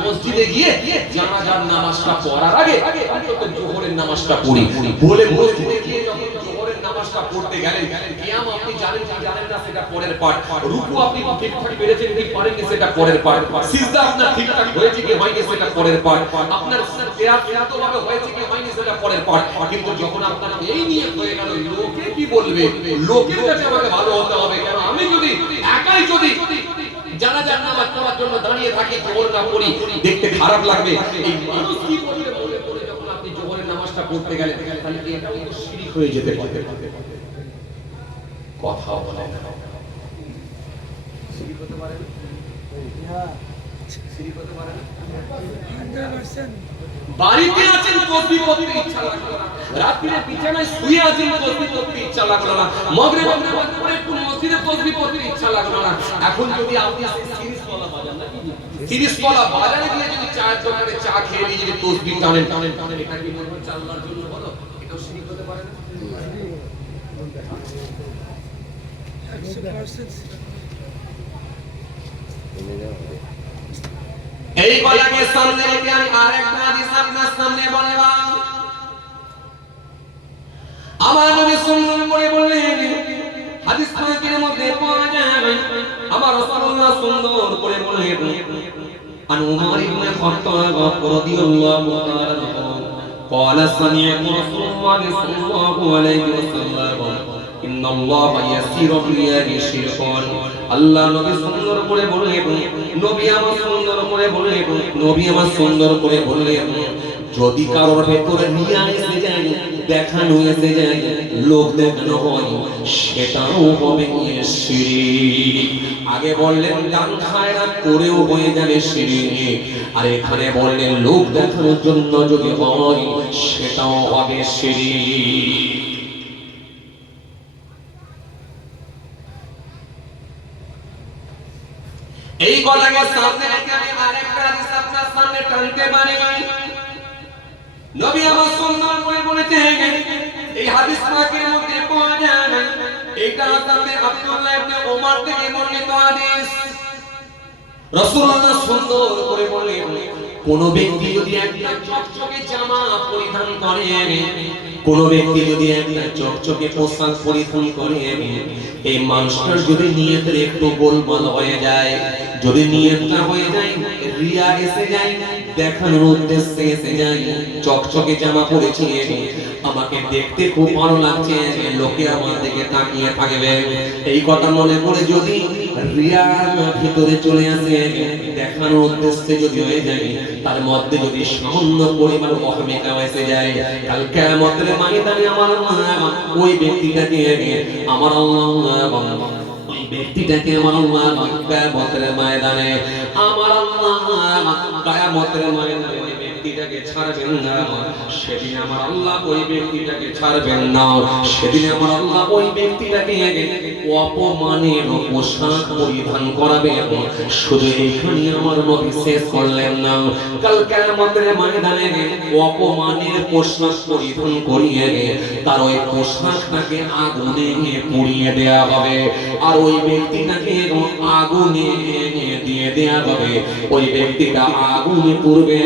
মসজিদে গিয়ে জানাজার নামাজটা পড়ার আগে অন্তত জোহরের নামাজটা পড়ি বলে মসজিদে গিয়ে যখন জোহরের নামাজটা পড়তে গেলেন, কিয়াম আপনি জানেন কি জানেন না সেটা পরের পার্ট, রুকু আপনি ঠিকঠাক পেরেছেন কি পারেননি সেটা পরের পার্ট, সিজদা আপনার ঠিকঠাক হয়েছে কি হয়নি সেটা পরের পার্ট, আপনার কিরাত ভাবে হয়েছে কি হয়নি সেটা পরের পার্ট। কিন্তু যখন আপনার এই নিয়ে হয়ে গেল লোকে কি বলবে, লোকের কাছে আমাকে ভালো হতে হবে, কেন আমি যদি একাই যদি জানাজার নামাজ পড়ার জন্য দাঁড়িয়ে থাকি, জোহর না পড়ি, দেখতে খারাপ লাগবে। এই মানুষ কি বলবে বলে করে যখন আপনি জোহরের নামাজটা পড়তে গেলেন, তাহলে এটাও তো শিরক হয়ে যেতে পারে। কথা বলে না, শিরক হতে পারে না, শিরক হতে পারে না। বাড়িতে আছেন তসবিহ পড়তে ইচ্ছা লাগলো না, রাতে বিছানায় শুয়ে আছেন তসবিহ পড়তে ইচ্ছা লাগলো না, মাগরিব নামাজ পড়ে একটু মসজিদে তসবিহ পড়তে ইচ্ছা লাগলো না। এখন যদি আপনি সিরিজওয়ালা বাজার না, সিরিজওয়ালা বাজারে গিয়ে যদি চায়ের দোকানে চা খেয়ে নিয়ে যদি তসবিহ টানেন, এটা কি মনে হচ্ছে আল্লাহর জন্য বলো? এটাও শিরক হতে পারে না। এই কথাকে সামনে রেখে আমি আরেকটা হাদিস আপনার সামনে বললাম। আমার নবী সুন্দর করে বললেন, হাদিস পাকের মধ্যে পাওয়া যায়, আমার রাসূলুল্লাহ সুন্দর করে বললেন, আন উমর ইবনে খাত্তাব রাদিয়াল্লাহু তাআলা قال سمعت رسول الله صلى الله عليه وسلم إن الله يسير باليد شركا। আল্লাহ নবী সুন্দর করে বললেন, নবী আমার সুন্দর করে বললেন, নবী আমার সুন্দর করে বললেন, যদি কারোর ভেতরে নিয়ে এসে যায়, দেখানো এসে যায়, লোক দেখানো হয়, সেটাও হবে শিরক। আগে বললেন দান খায়রাত করেও হয়ে যাবে শিরক, আর এখানে বললেন লোক দেখানোর জন্য যদি হয় সেটাও হবে শিরক। এই কথাকে সামনে রেখে আমি আরেকটা হাদিস আপনার সামনে টানতে পারি। নবী আমার সুন্নাহ করে বলেছেন, এই হাদিস পাকের মধ্যে পাওয়া যায়, এটা হযরত আব্দুল্লাহ ইবনে ওমর থেকে বর্ণিত হাদিস। রাসূলুল্লাহ সুন্দর করে বলেন, কোন ব্যক্তি যদি একটা চকচকে জামা পরিধান করে, কোন ব্যক্তি যদি একটা চকচকে পোশাক পরিধান করে, এই মানুষটার যদি নিয়তের একটু গোলমাল হয়ে যায়, যদি নিয়তটা হয়ে যায় রিয়া এসে যায়, দেখানোর উদ্দেশ্যে এসে যায়, চকচকে জামা পরেছি, আমাকে দেখতে খুব ভালো লাগছে, লোকে আমার দিকে তাকিয়ে থাকবে, এই কথা মনে করে যদি রিয়া ভিতরে চলে আসে, দেখানোর উদ্দেশ্যে যদি হয়ে যায়, তার মধ্যে যদি সামান্য পরিমাণ অহমিকা এসে যায়, কাল কিয়ামতের ময়দানে আমার ওই ব্যক্তিটাকে আমার আল্লাহ ওই ব্যক্তিটাকে আমার আল্লাহ কিয়ামতের ময়দানে আমার আল্লাহ কিয়ামতের ময়দানে ওই ব্যক্তিটাকে ছাড়বেন না, সেদিন আমার আল্লাহ ওই ব্যক্তিটাকে ছাড়বেন না, সেদিন আমার আল্লাহ ওই ব্যক্তিটাকে অপমানের পোশাক পরিধান করাবে। শুধু এইখানে আমার নবী শেষ করলেন না, কাল কিয়ামতের ময়দানে অপমানের পোশাক পরিধান করিয়ে তার ওই পোশাকটাকে আগুনে পুড়িয়ে দেয়া হবে, আর ওই ব্যক্তিটাকে আগুনে দিয়ে দেয়া হবে, ওই ব্যক্তিটা আগুনে পুড়বে,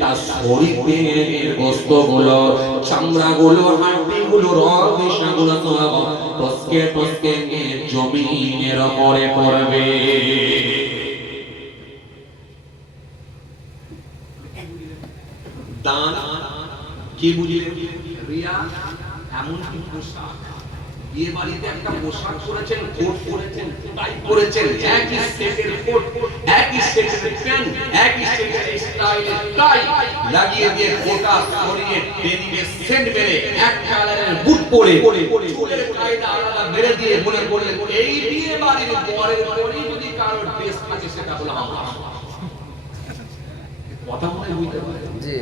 তার শরীরের গোশতগুলো, চামড়াগুলো, হাড়গুলো, রক্তগুলো সব টসকে টসকে জমিনের উপরে পড়বে। দান কি বুঝলেন? রিয়া এমন কি পোশাক, বিয়ে বাড়িতে একটা পোশাক পরেছেন, কোট পরেছেন, টাই পরেছেন, একই সেটের কোট, একই সেটের প্যান্ট, একই সেটের স্টাইলের টাই লাগিয়ে দিয়ে গোটা শরীরে ডেনিমে সেন্ট মেরে এক কালারের বুট পরে চুলের কায়দা আলাদা মেরে দিয়ে মনে করলেন এই বিয়ে বাড়ির বরের পরেই যদি কারোর ড্রেস থাকে সেটা হলো আমার। কথা মনে বুঝতে পারেন? জি।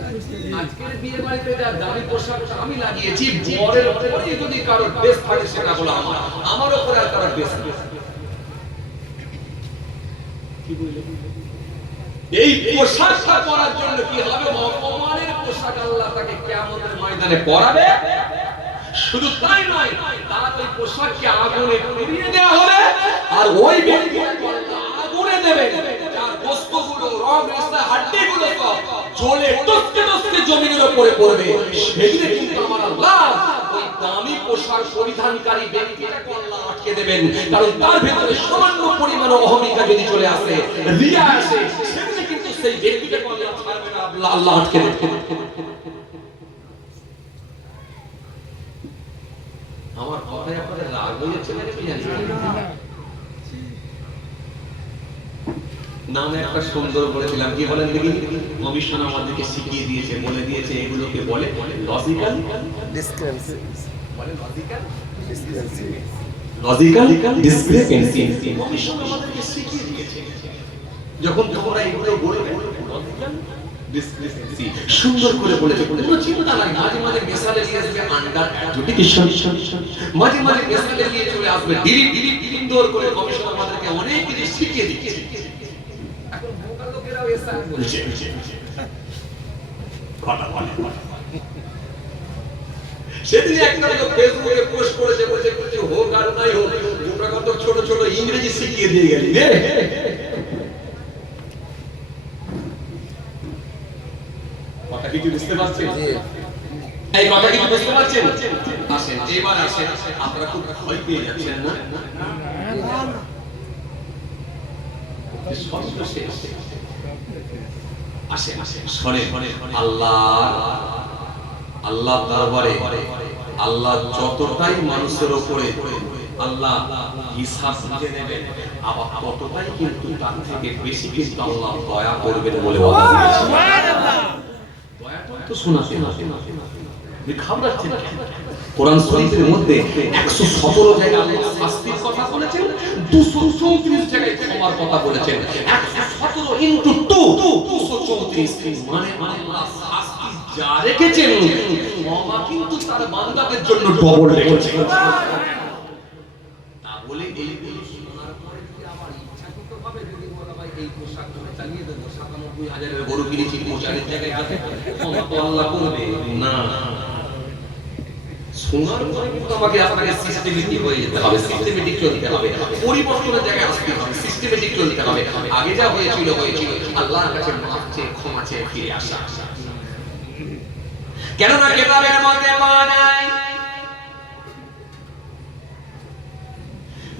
আজকের বিয়ে বাড়িতে যা দামি পোশাকটা আমি লাগিয়েছি, বরের পরেই যদি কারো ড্রেস থাকে সেটা হলো আমার, আমার উপরে আর কারো ড্রেস নেই। কি বললেন? এই পোশাকটা পরার জন্য কি হবে? অপমানের পোশাক আল্লাহ তাকে কিয়ামতের ময়দানে পরাবে। শুধু তাই নয়, তার ওই পোশাককে আগুনে পুড়িয়ে দেওয়া হবে, আর ওই ব্যক্তিকে আগুনে দেবে, যার গোশতগুলো, রগ, রেশা, হাড্ডিগুলো সব জ্বলে টসকে টসকে জমিনের উপরে পড়বে। সেদিনে কিন্তু আমার আল্লাহ ওই দামি পোশাক পরিধানকারী ব্যক্তিটাকে আল্লাহ আটকে দেবেন, কারণ তার ভেতরে সামান্য পরিমাণ অহমিকা যদি চলে আসে, রিয়া আসে, সেদিনে কিন্তু সেই ব্যক্তিটাকে আল্লাহ ছাড়বে না, আল্লাহ আটকে দেবেন। আমার কথায় আপনাদের রাগ হয়েছে না কি জানি নামে একটা সুন্দর বলেছিলাম, কি বলেন দেখি? কমিশন আমাদেরকে শিখিয়ে দিয়েছে, বলে দিয়েছে এগুলোকে বলে লজিক্যাল ডিসক্রিপেন্সি, বলে logical discrepancy, logical discrepancy. Commission আমাদেরকে শিখিয়ে দিয়েছে, যখন তোমরা এগুলো বলবে লজিক্যাল ডিসক্রিপেন্সি সুন্দর করে বলেছে, কোনো চিন্তা নাই। মাঝে মাঝে মেসালে নিয়ে আসবে আন্ডার এডুকেশন, মাঝে মাঝে মেসালে নিয়ে চলে আসবে ডিলিট, সুন্দর করে কমিশন আমাদেরকে অনেক কিছু শিখিয়ে দিয়েছে। এখন ভোকাল লোকেরাও এসা বলছে কথা বলে। সেদিন একটা লোক ফেসবুকে পোস্ট করেছে, বলছে কিছু হোক আর নাই হোক, গোটা কত ছোট ছোট ইংরেজি শিখিয়ে দিয়ে গেলি রে। কথা কি বুঝতে পারছেন? এই কথা কি বুঝতে পারছেন? আসেন এবার আসেন, আপনারা খুব ভয় পেয়ে যাচ্ছেন না? আসেন আসেন শোনেন, আল্লাহ দরবারে আল্লাহ যতটাই মানুষের উপরে আল্লাহ হিসাব বুঝে নেবেন, আবার ততটাই কিন্তু তার থেকে বেশি কিন্তু আল্লাহ দয়া করবেন বলে ওয়াদা দিয়েছেন। দয়াটা তো শোনাতে না, ঘাবড়াচ্ছেন কেন? কোরআন শরীফের মধ্যে 117 জায়গায় আল্লাহ শাস্তির কথা বলেছেন, 234 জায়গায় ক্ষমার কথা বলেছেন। 117 ইনটু 2 234, মানে আল্লাহ শাস্তি যা রেখেছেন, ক্ষমা কিন্তু তার বান্দাদের জন্য ডবল রেখেছেন। তা বলে এইগুলো শোনার পরে কি আবার ইচ্ছাকৃতভাবে যদি বলা হয় এই পোশাকটা চালিয়ে দেবো, 97,000 গরু কিনেছি 4 জায়গায় যাবে, ক্ষমা তো আল্লাহ করবে না। শোনার পরে কিন্তু আমাকে আপনাকে সিস্টেমেটিক হয়ে যেতে হবে, সিস্টেমেটিক চলতে হবে, পরিবর্তনের জায়গায় আসতে হবে, সিস্টেমেটিক চলতে হবে। আগে যা হয়েছিল আল্লাহর কাছে মাফ চেয়ে ক্ষমা চেয়ে ফিরে আসা। কেননা কিতাবের মধ্যে পাওয়া যায়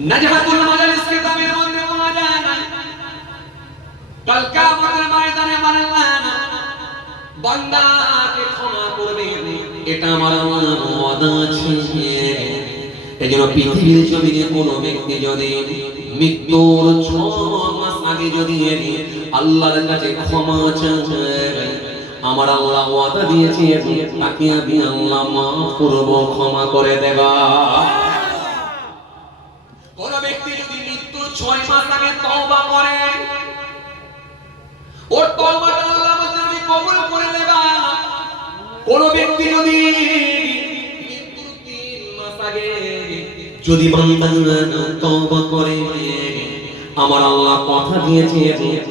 নাজহাতুল মাজালিস কিতাবের মধ্যে পাওয়া যায় কাল কিয়ামতের ময়দানে আল্লাহ বান্দাকে ক্ষমা করবে, এটা আমার ওয়াদা আছে। এজন্য পৃথিবীর জমিনে কোনো ব্যক্তি যদি মৃত্যুর 6 মাস আগে যদি আল্লাহর কাছে ক্ষমা চায়, আমার আল্লাহ ওয়াদা দিয়েছে তাকে আমি আল্লাহ মাফ করব, ক্ষমা করে দেব। কোন ব্যক্তি যদি মৃত্যুর 6 মাস আগে তওবা করে, ওর তওবাটা আল্লাহ আমি কবুল করে নেব। কোন ব্যক্তি যদি মৃত্যুর 3 মাস আগে যদি বান্দা তওবা করে, আমার আল্লাহ কথা দিয়েছে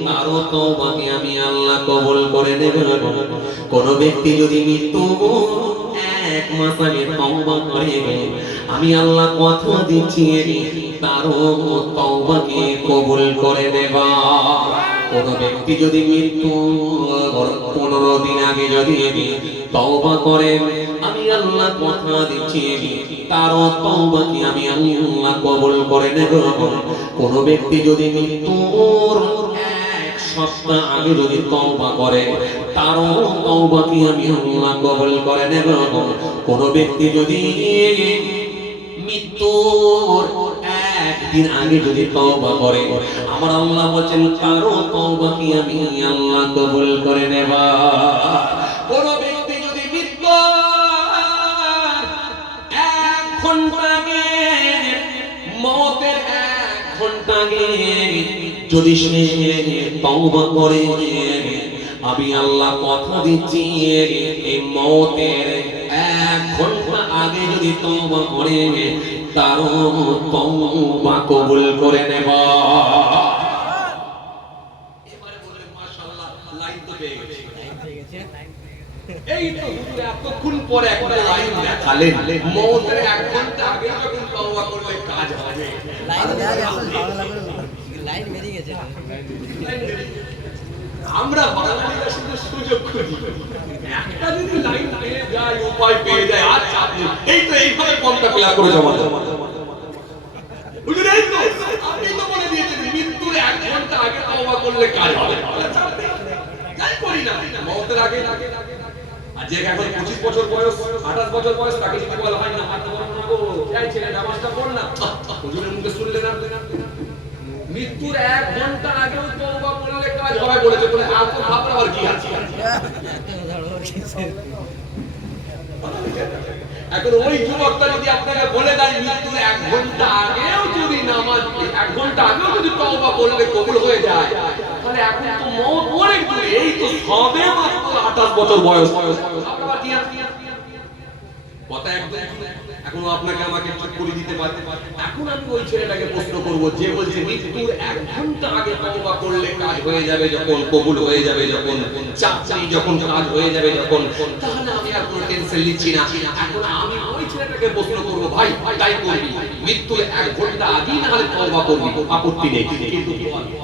তারও তওবাকে আমি আল্লাহ কবুল করে নেব। কোন ব্যক্তি যদি মৃত্যু 1 মাস আগে তওবা করে, আমি আল্লাহ কথা দিচ্ছি তারও তওবাকে কবুল করে দেব। কোন ব্যক্তি যদি মৃত্যু 15 দিন আগে যদি তওবা করে, আমি আল্লাহ কথা দিচ্ছি তারও তওবাকে আমি আল্লাহ কবুল করে নেব। কোন ব্যক্তি যদি মৃত্যুর 1 সপ্তাহ আগে যদি তওবা করে, তারও তওবাকে আমি আল্লাহ কবুল করে নেব। কোন ব্যক্তি যদি মৃত্যুর 1 দিন আগে যদি তওবা করে, আমার আল্লাহ বলেন তারও তওবাকে আমি আল্লাহ কবুল করে নেব। কোন ব্যক্তি যদি মৃত্যু 1 ঘন্টা আগে, মওতের 1 ঘন্টা আগে যদি সে তওবা করে, আমি আল্লাহ কথা দিচ্ছি এই মওতের 1 ঘন্টা আগে যদি তওবা করে, তারও তওবা কবুল করে নেব। এবারে বলে মাশাআল্লাহ, লাইন তো পেয়ে গেছে। এই তো হুজুর এতক্ষণ পরে একটা লাইন দেখালেন, মওতের 1 ঘন্টা আগে যখন তওবা করলে কাজ হবে। লাইন বেরিয়ে গেছে। আমরা বাঙালিরা শুধু সুযোগ খুঁজি, একটা যদি লাইন পেয়ে যায়, উপায় পেয়ে যায়, আচ্ছা এই তো এইভাবে ফর্মটা ফিল করে জমা দাও। বুঝলেন? এই তো আপনি তো বলে দিয়েছেন মৃত্যুর 1 ঘন্টা আগে তওবা করলে কাজ হবে। যাই করি না মওতের আগে। আর যে এখন 25 বছর বয়স, 28 বছর বয়স, তাকে যদি বলা হয় না মাথা গরম না গো, এই ছেলে নামাজটা পড় না, হুজুরের মুখে শুনলেন না। মৃত্যুর 1 ঘন্টা আগেও তওবা করলে কাজ হবে বলেছে, বলে আর তো ভাবনা আর কি আছে। এখন ওই যুবকটা যদি আপনাকে বলে দেয় মৃত্যুর 1 ঘন্টা আগেও যদি নামাজ, 1 ঘন্টা আগেও যদি তওবা করলে কবুল হয়ে যায়, তাহলে এখন তো মওত অনেক দূরে, এই তো সবে মাত্র 28 বছর বয়স। কথা একদম এখনো আপনাকে আমাকে ঠিক করে দিতে পারে। এখন আমি ওই ছেলেটাকে প্রশ্ন করব যে বলছে মৃত্যুর 1 ঘন্টা আগে তওবা করলে কাজ হয়ে যাবে, যখন কবুল হয়ে যাবে, যখন চাকরি যখন কাজ হয়ে যাবে, যখন, তাহলে আমি আর কোনো টেনশন নিচ্ছি না। এখন আমি ওই ছেলেটাকে প্রশ্ন করব, ভাই তাই করবি, মৃত্যুর 1 ঘন্টা আগে না হলে তওবা করবি, আপত্তি নেই, কিন্তু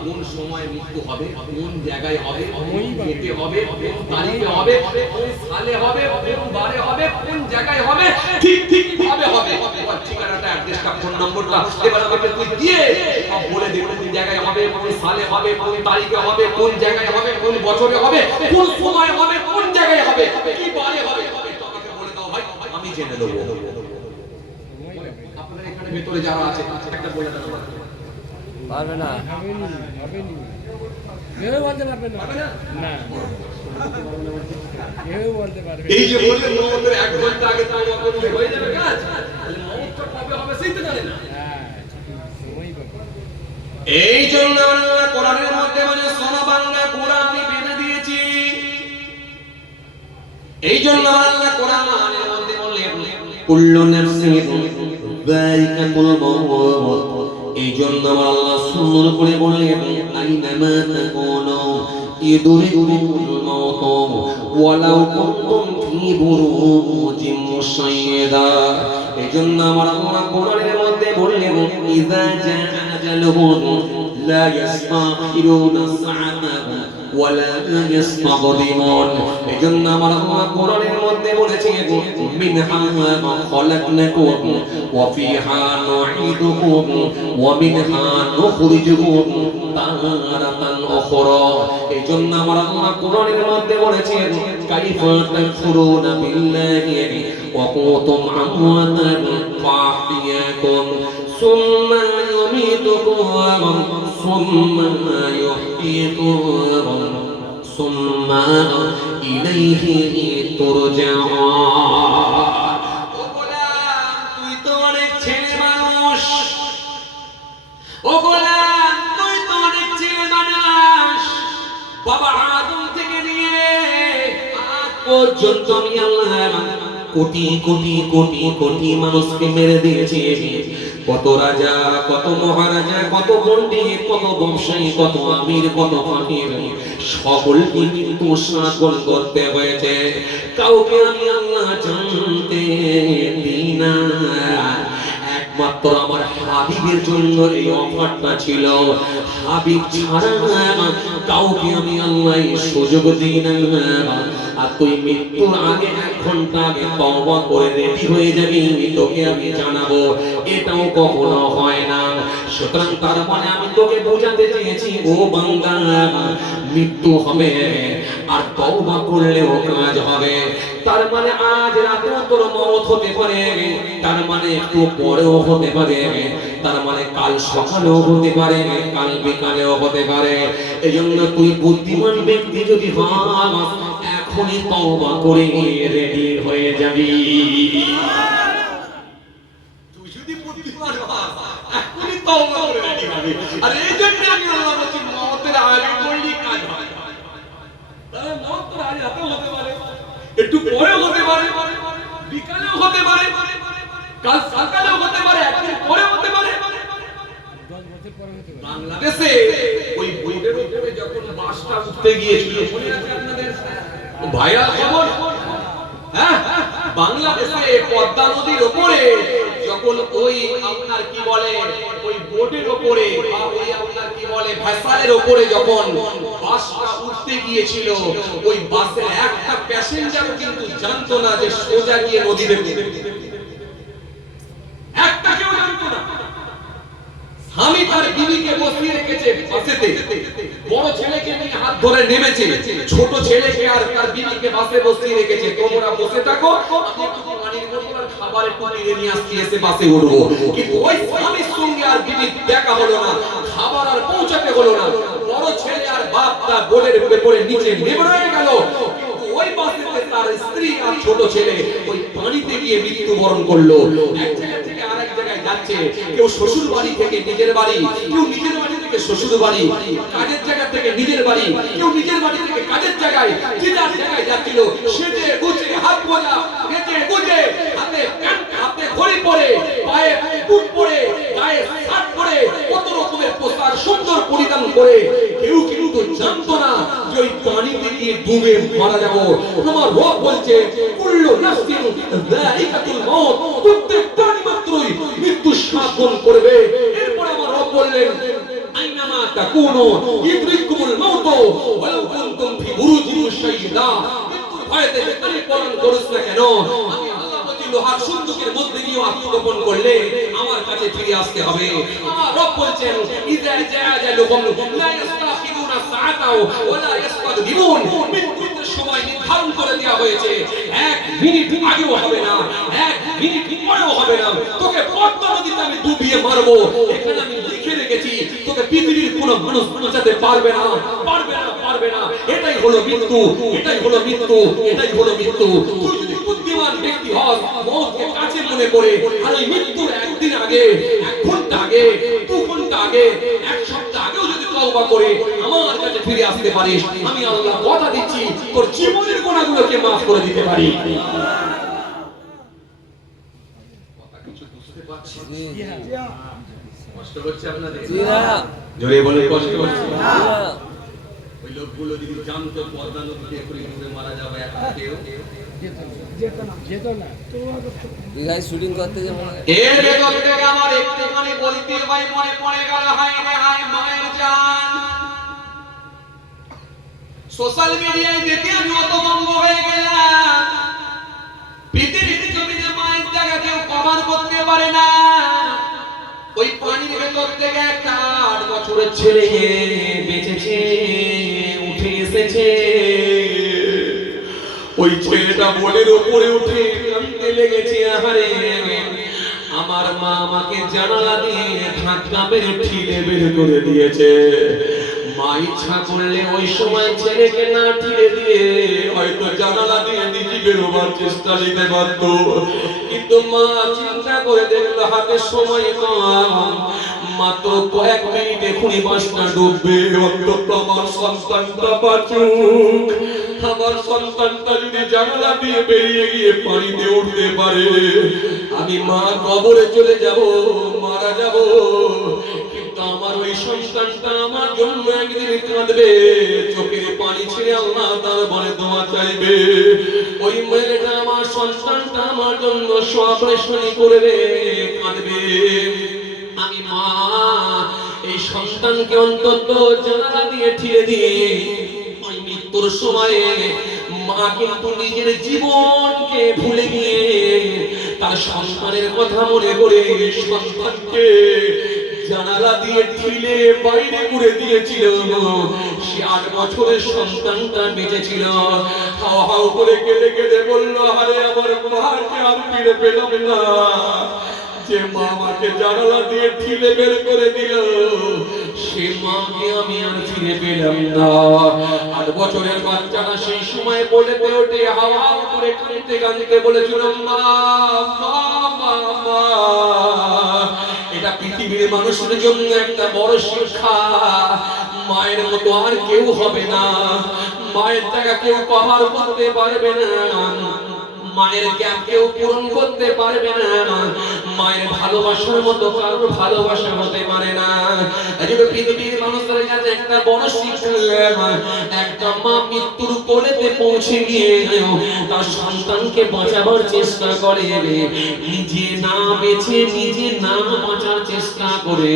কোন সময় মৃত্যু হবে, কোন জায়গায় হবে, কোন ডেটে হবে, কোন তারিখে হবে, কোন সালে হবে, কোন বারে হবে, কোন জায়গায় হবে, ঠিক ঠিক ভাবে হবে। ওর ঠিকানাটা, অ্যাড্রেসটা, ফোন নম্বরটা এবার আমাকে তুই দিয়ে সব বলে দে, কোন জায়গায় হবে, কোন সালে হবে, কোন তারিখে হবে, কোন জায়গায় হবে, কোন বছরে হবে, কোন সময় হবে, কোন জায়গায় হবে, কি বারে হবে, একটু আমাকে বলে দাও ভাই, আমি জেনে নেব। আপনারা এখানে ভিতরে যারা আছে একটা বলে দাও। পারবে না, কেউ বলতে পারবে না। না, কেউ বলতে পারবে না। এই যে বললেন মওতের 1 ঘন্টা আগে তওবা করলে হয়ে যাবে কাজ, তাহলে মওতটা কবে হবে সেই তো জানেন না। হ্যাঁ, সময় পাবে। এই জন্য আল্লাহ কোরআনের মধ্যে বলে, শোনো বান্দা, কোরআন আমি বেঁধে দিয়েছি। এই জন্য আল্লাহ কোরআনের মধ্যে বললেন কুল্লু নাফসিন যায়িকাতুল মাউত। এই জন্য আল্লাহ সুন্দর করে বললেন আইনামা তাকুনু ইদরিকুমুল মাউত ওয়ালাউ কুনতুম ফি বুরুজিন মুশাইয়্যাদা। এই জন্য আমার আল্লাহ কোরআনের মধ্যে বললেন ইযা জাআ আজালুহুম লা ইস্তাখিরুনা সাআতান ওয়ালা ইস্তাগদিমুন। এজন্য আমার আল্লাহ কোরআনের মধ্যে বলেছে মিনহা খালাকনাকুম ওয়া ফিহা নুঈদুকুম ওয়া মিনহা নুখরিজুকুম তারাতান উখরা। এজন্য আমার আল্লাহ কোরআনের মধ্যে বলেছেন কাইফা তাকফুরুনা বিল্লাহি ওয়া কুনতুম আমওয়াতান ফাহইয়াকুম সুম্মা ইউমীতুকুম সুম্মা ইউহয়িকুম সুম্মা ইলাইহি তুরজাউন। ও গোলাম, তুই তো অনেক ছেলে মানুষ। ও গোলাম, তুই তো অনেক ছেলে মানুষ। বাবা আদম থেকে নিয়ে আজ পর্যন্ত আমি আল্লাহ কোটি কোটি কোটি কোটি মানুষকে মেরে দিয়েছি। কত রাজা, কত মহারাজা, কত পণ্ডিত, কত ব্যবসায়ী, কত আমির, কত ফকির, সকলকে কিন্তু শাসন করতে হয়েছে। কাউকে আমি আল্লাহ জানতে দিই না। একমাত্র আমার হাবিবের জন্য এই অফারটা ছিল। হাবিব ছাড়া কাউকে আমি আল্লাহ সুযোগ দিই না। আর তুই মৃত্যুর আগে 1 ঘন্টা আগে তওবা করে রেডি হয়ে যাবি, তোকে আমি জানাবো, এটাও কখনো হয় না। সুতরাং তার মানে আমি তোকে বোঝাতে চেয়েছি, ও বান্দা, মৃত্যু হবে আর তওবা করলেও কাজ হবে। তার মানে আজ রাতেও তোর মওত হতে পারে, তার মানে একটু পরেও হতে পারে, তার মানে কাল সকালেও হতে পারে, কাল বিকালেও হতে পারে। এজন্য তুই বুদ্ধিমান ব্যক্তি যদি হস, এখনই তওবা করে রেডি হয়ে যাবি। তুই যদি বুদ্ধিমান হস, এখনই তওবা করে রেডি হবি। আর এই জন্য আমি আল্লাহ বলছি মওতের আগে করলি কাজ হয়। তাহলে মওতের আগে রাতেও হতে পারে, একটু পরেও হতে পারে, বিকালেও হতে পারে, কাল সকালেও হতে পারে, একদিন পরেও হতে পারে। বাংলাদেশে ওই বোর্ডের উপরে যখন বাসটা উঠতে গিয়েছিল, মনে আছে আপনাদের ভাইরা খবর? হ্যাঁ, বাংলাদেশে পদ্মা নদীর উপরে যখন ওই আপনার কি বলে ওই বোটের উপরে বা ওই আপনার কি বলে ভেসেলের উপরে যখন বাসটা উঠতে গিয়েছিল, ওই বাসের একটা প্যাসেঞ্জারও কিন্তু জানতো না যে সোজা গিয়ে নদীতে পড়বে। একটা কেউ জানতো না। স্বামী তার বিবিকে বসিয়ে রেখেছে বাসেতে, বড় ছেলেকে নিয়ে হাত ধরে নেমেছে, ছোট ছেলেকে আর তার বিবিকে বাসে বসিয়ে রেখেছে। তোমরা বসে থাকো, আমি একটু পানির বোতল আর খাবারের টুকরি নিয়ে আসছি, এসে বাসে উঠবো। কিন্তু ওই স্বামীর সঙ্গে আর বিবির দেখা হলো না, খাবার আর পৌঁছাতে হলো না। বড় ছেলে আর বাপ তার বোর্ডের উপরে নিচে নেমে রয়ে গেল। ওই বাসেতে তার স্ত্রী আর ছোট ছেলে ওই পানিতে গিয়ে মৃত্যুবরণ করলো। এক জায়গা থেকে আরেক জায়গায় যাচ্ছে, কেউ শ্বশুর বাড়ি থেকে নিজের বাড়ি, কেউ নিজের বাড়ি থেকে শ্বশুর বাড়ি, কাজের জায়গা থেকে নিজের বাড়ি, কেউ নিজের বাড়ি থেকে কাজের জায়গায়, যে যার জায়গায় যাচ্ছিল। সেজে গুজে হাত মোজা নেচে গুজে, হাতে প্যান্ট, হাতে ঘড়ি পরে, পায়ে বুট পরে, গায়ে শার্ট পরে, কত রকমের পোশাক সুন্দর পরিধান করে, কেউ কিন্তু জানতো না যে ওই পানিতে গিয়ে ডুবে মারা যাবো। আমার রব বলছে কুল্লু নাফসিন যায়িকাতুল মউত, প্রত্যেক প্রাণী মাত্রই মৃত্যু সাধন করবে। এরপর আমার রব বললেন আইনামা তাকুনু ইদরিকুমুল মাউত ওয়ালাউ কুনতুম ফি বুরুজিন মুশাইয়্যিদা। মৃত্যুর ভয়তে যেখানে পরণ করিস না কেন, আমি আল্লাহ বলছি লোহার সন্দুকের মধ্যে গিয়ে আত্মগোপন করলে আমার কাছে ফিরে আসতে হবে। আমার রব বলছেন ইযা জাআজালুকুম লা ইস্তাখিরুনা সাআতাও ওয়ালা ইস্তাকদিমুন। মৃত্যুর সময় নির্ধারণ করে দেওয়া হয়েছে, 1 মিনিট আগেও হবে না, 1 মিনিট পরেও হবে না। তোকে পদ্মা নদীতে আমি ডুবিয়ে মারবো, এখানে আমি লিখে রেখেছি। তোকে পৃথিবীর কোনো মানুষ বাঁচাতে পারবে না, পারবে না, পারবে না। এটাই হলো মৃত্যু, এটাই হলো মৃত্যু, এটাই হলো মৃত্যু। তুই যদি বুদ্ধিমান ব্যক্তি হস, মওতকে কাছে মনে করে আর ওই মৃত্যুর একদিন আগে, 1 ঘন্টা আগে, 2 ঘন্টা আগে, 1 সপ্তাহ আগেও যদি তওবা করে আমার কাছে ফিরে আসতে পারিস, আমি আল্লাহ কথা দিচ্ছি তোর জীবনের গুনাহগুলোকে মাফ করে দিতে পারি। কথা কিছু বুঝতে পারছেন? কষ্ট হচ্ছে আপনাদের? জোরে বলে কষ্ট হচ্ছে? ওই লোকগুলো যদি জানতো পদ্মা নদীতে ডুবে মারা যাবে, একটা কেউ যেত না। দীঘায় শুটিং করতে যাবো। এর ভেতর থেকে আমার একটুখানি বলতে ভাই মনে পড়ে গেল, হায় রে হায় মায়ের জান। সোশ্যাল মিডিয়ায় দেখে আমি হতভম্ব হয়ে গেলাম। পৃথিবীর জমিনে মায়ের জায়গা কেউ কভার করতে পারে না। ওই পানির ভেতর থেকে একটা 8 বছরের ছেলে বেঁচেছে, উঠে এসেছে। ওই ছেলেটা বোনের উপরে উঠে কাঁদতে লেগেছে। আহারে, আমার মা আমাকে জানালা দিয়ে ধাক্কা মেরে ঠেলে বের করে দিয়েছে। মা ইচ্ছা করলে ওই সময় ছেলেকে না ঠেলে দিয়ে হয়তো জানালা দিয়ে নিজে বেরোবার চেষ্টা নিতে পারত, কিন্তু মা চিন্তা করে দেখলো হাতে সময় কম, মাত্র কয়েক মিনিট এখনই বাসটা ডুববে, অন্তত আমার সন্তানটা বাঁচুক। আমার সন্তানটা যদি জানালা দিয়ে বেরিয়ে গিয়ে পানিতে উঠতে পারে, আমি মা কবরে চলে যাব, মারা যাব, কিন্তু আমার ওই সন্তানটা আমার জন্য একদিন কাঁদবে, চোখের পানি ছেড়ে আল্লাহ তার বলে দোয়া চাইবে। ওই মেয়েটা আমার সন্তানটা আমার জন্য অপারেশন করবে, কাঁদবে। আমি মা এই সন্তানকে অন্তত জানালা দিয়ে ঠেলে দিয়ে ওই মৃত্যুর সময়ে মা কিন্তু নিজের জীবনকে ভুলে গিয়ে তার সন্তানের কথা মনে করে সন্তানকে জানালা দিয়ে ঠেলে বাইরে করে দিয়েছিল। সে 8 বছরের সন্তানটা বেঁচেছিল। হাও হাও করে কেঁদে কেঁদে বলল, আরে আমার মাকে আর ফিরে পেলাম না, যে মা আমাকে জানালা দিয়ে ঠেলে বের করে দিল, সে মাকে আমি আর ফিরে পেলাম না। 8 বছরের বাচ্চাটা সেই সময় বলে ওঠে হাও হাও করে কাঁদতে কাঁদতে বলেছিল, মা মা মা মা। এটা পৃথিবীর মানুষের জন্য একটা বড় শিক্ষা। মায়ের মতো আর কেউ হবে না, মায়ের জায়গা কেউ কভার করতে পারবে না, মায়ের গ্যাপ কেউ পূরণ করতে পারবে না, মায়ের ভালোবাসার মতো কারোর ভালোবাসা হতে পারে না। এজন্য পৃথিবীর মানুষের কাছে একটা বড় শিক্ষা, একটা মা মৃত্যুর কোলেতে পৌঁছে গিয়ে তার সন্তানকে বাঁচাবার চেষ্টা করে, নিজে না বেঁচে নিজে না বাঁচার চেষ্টা করে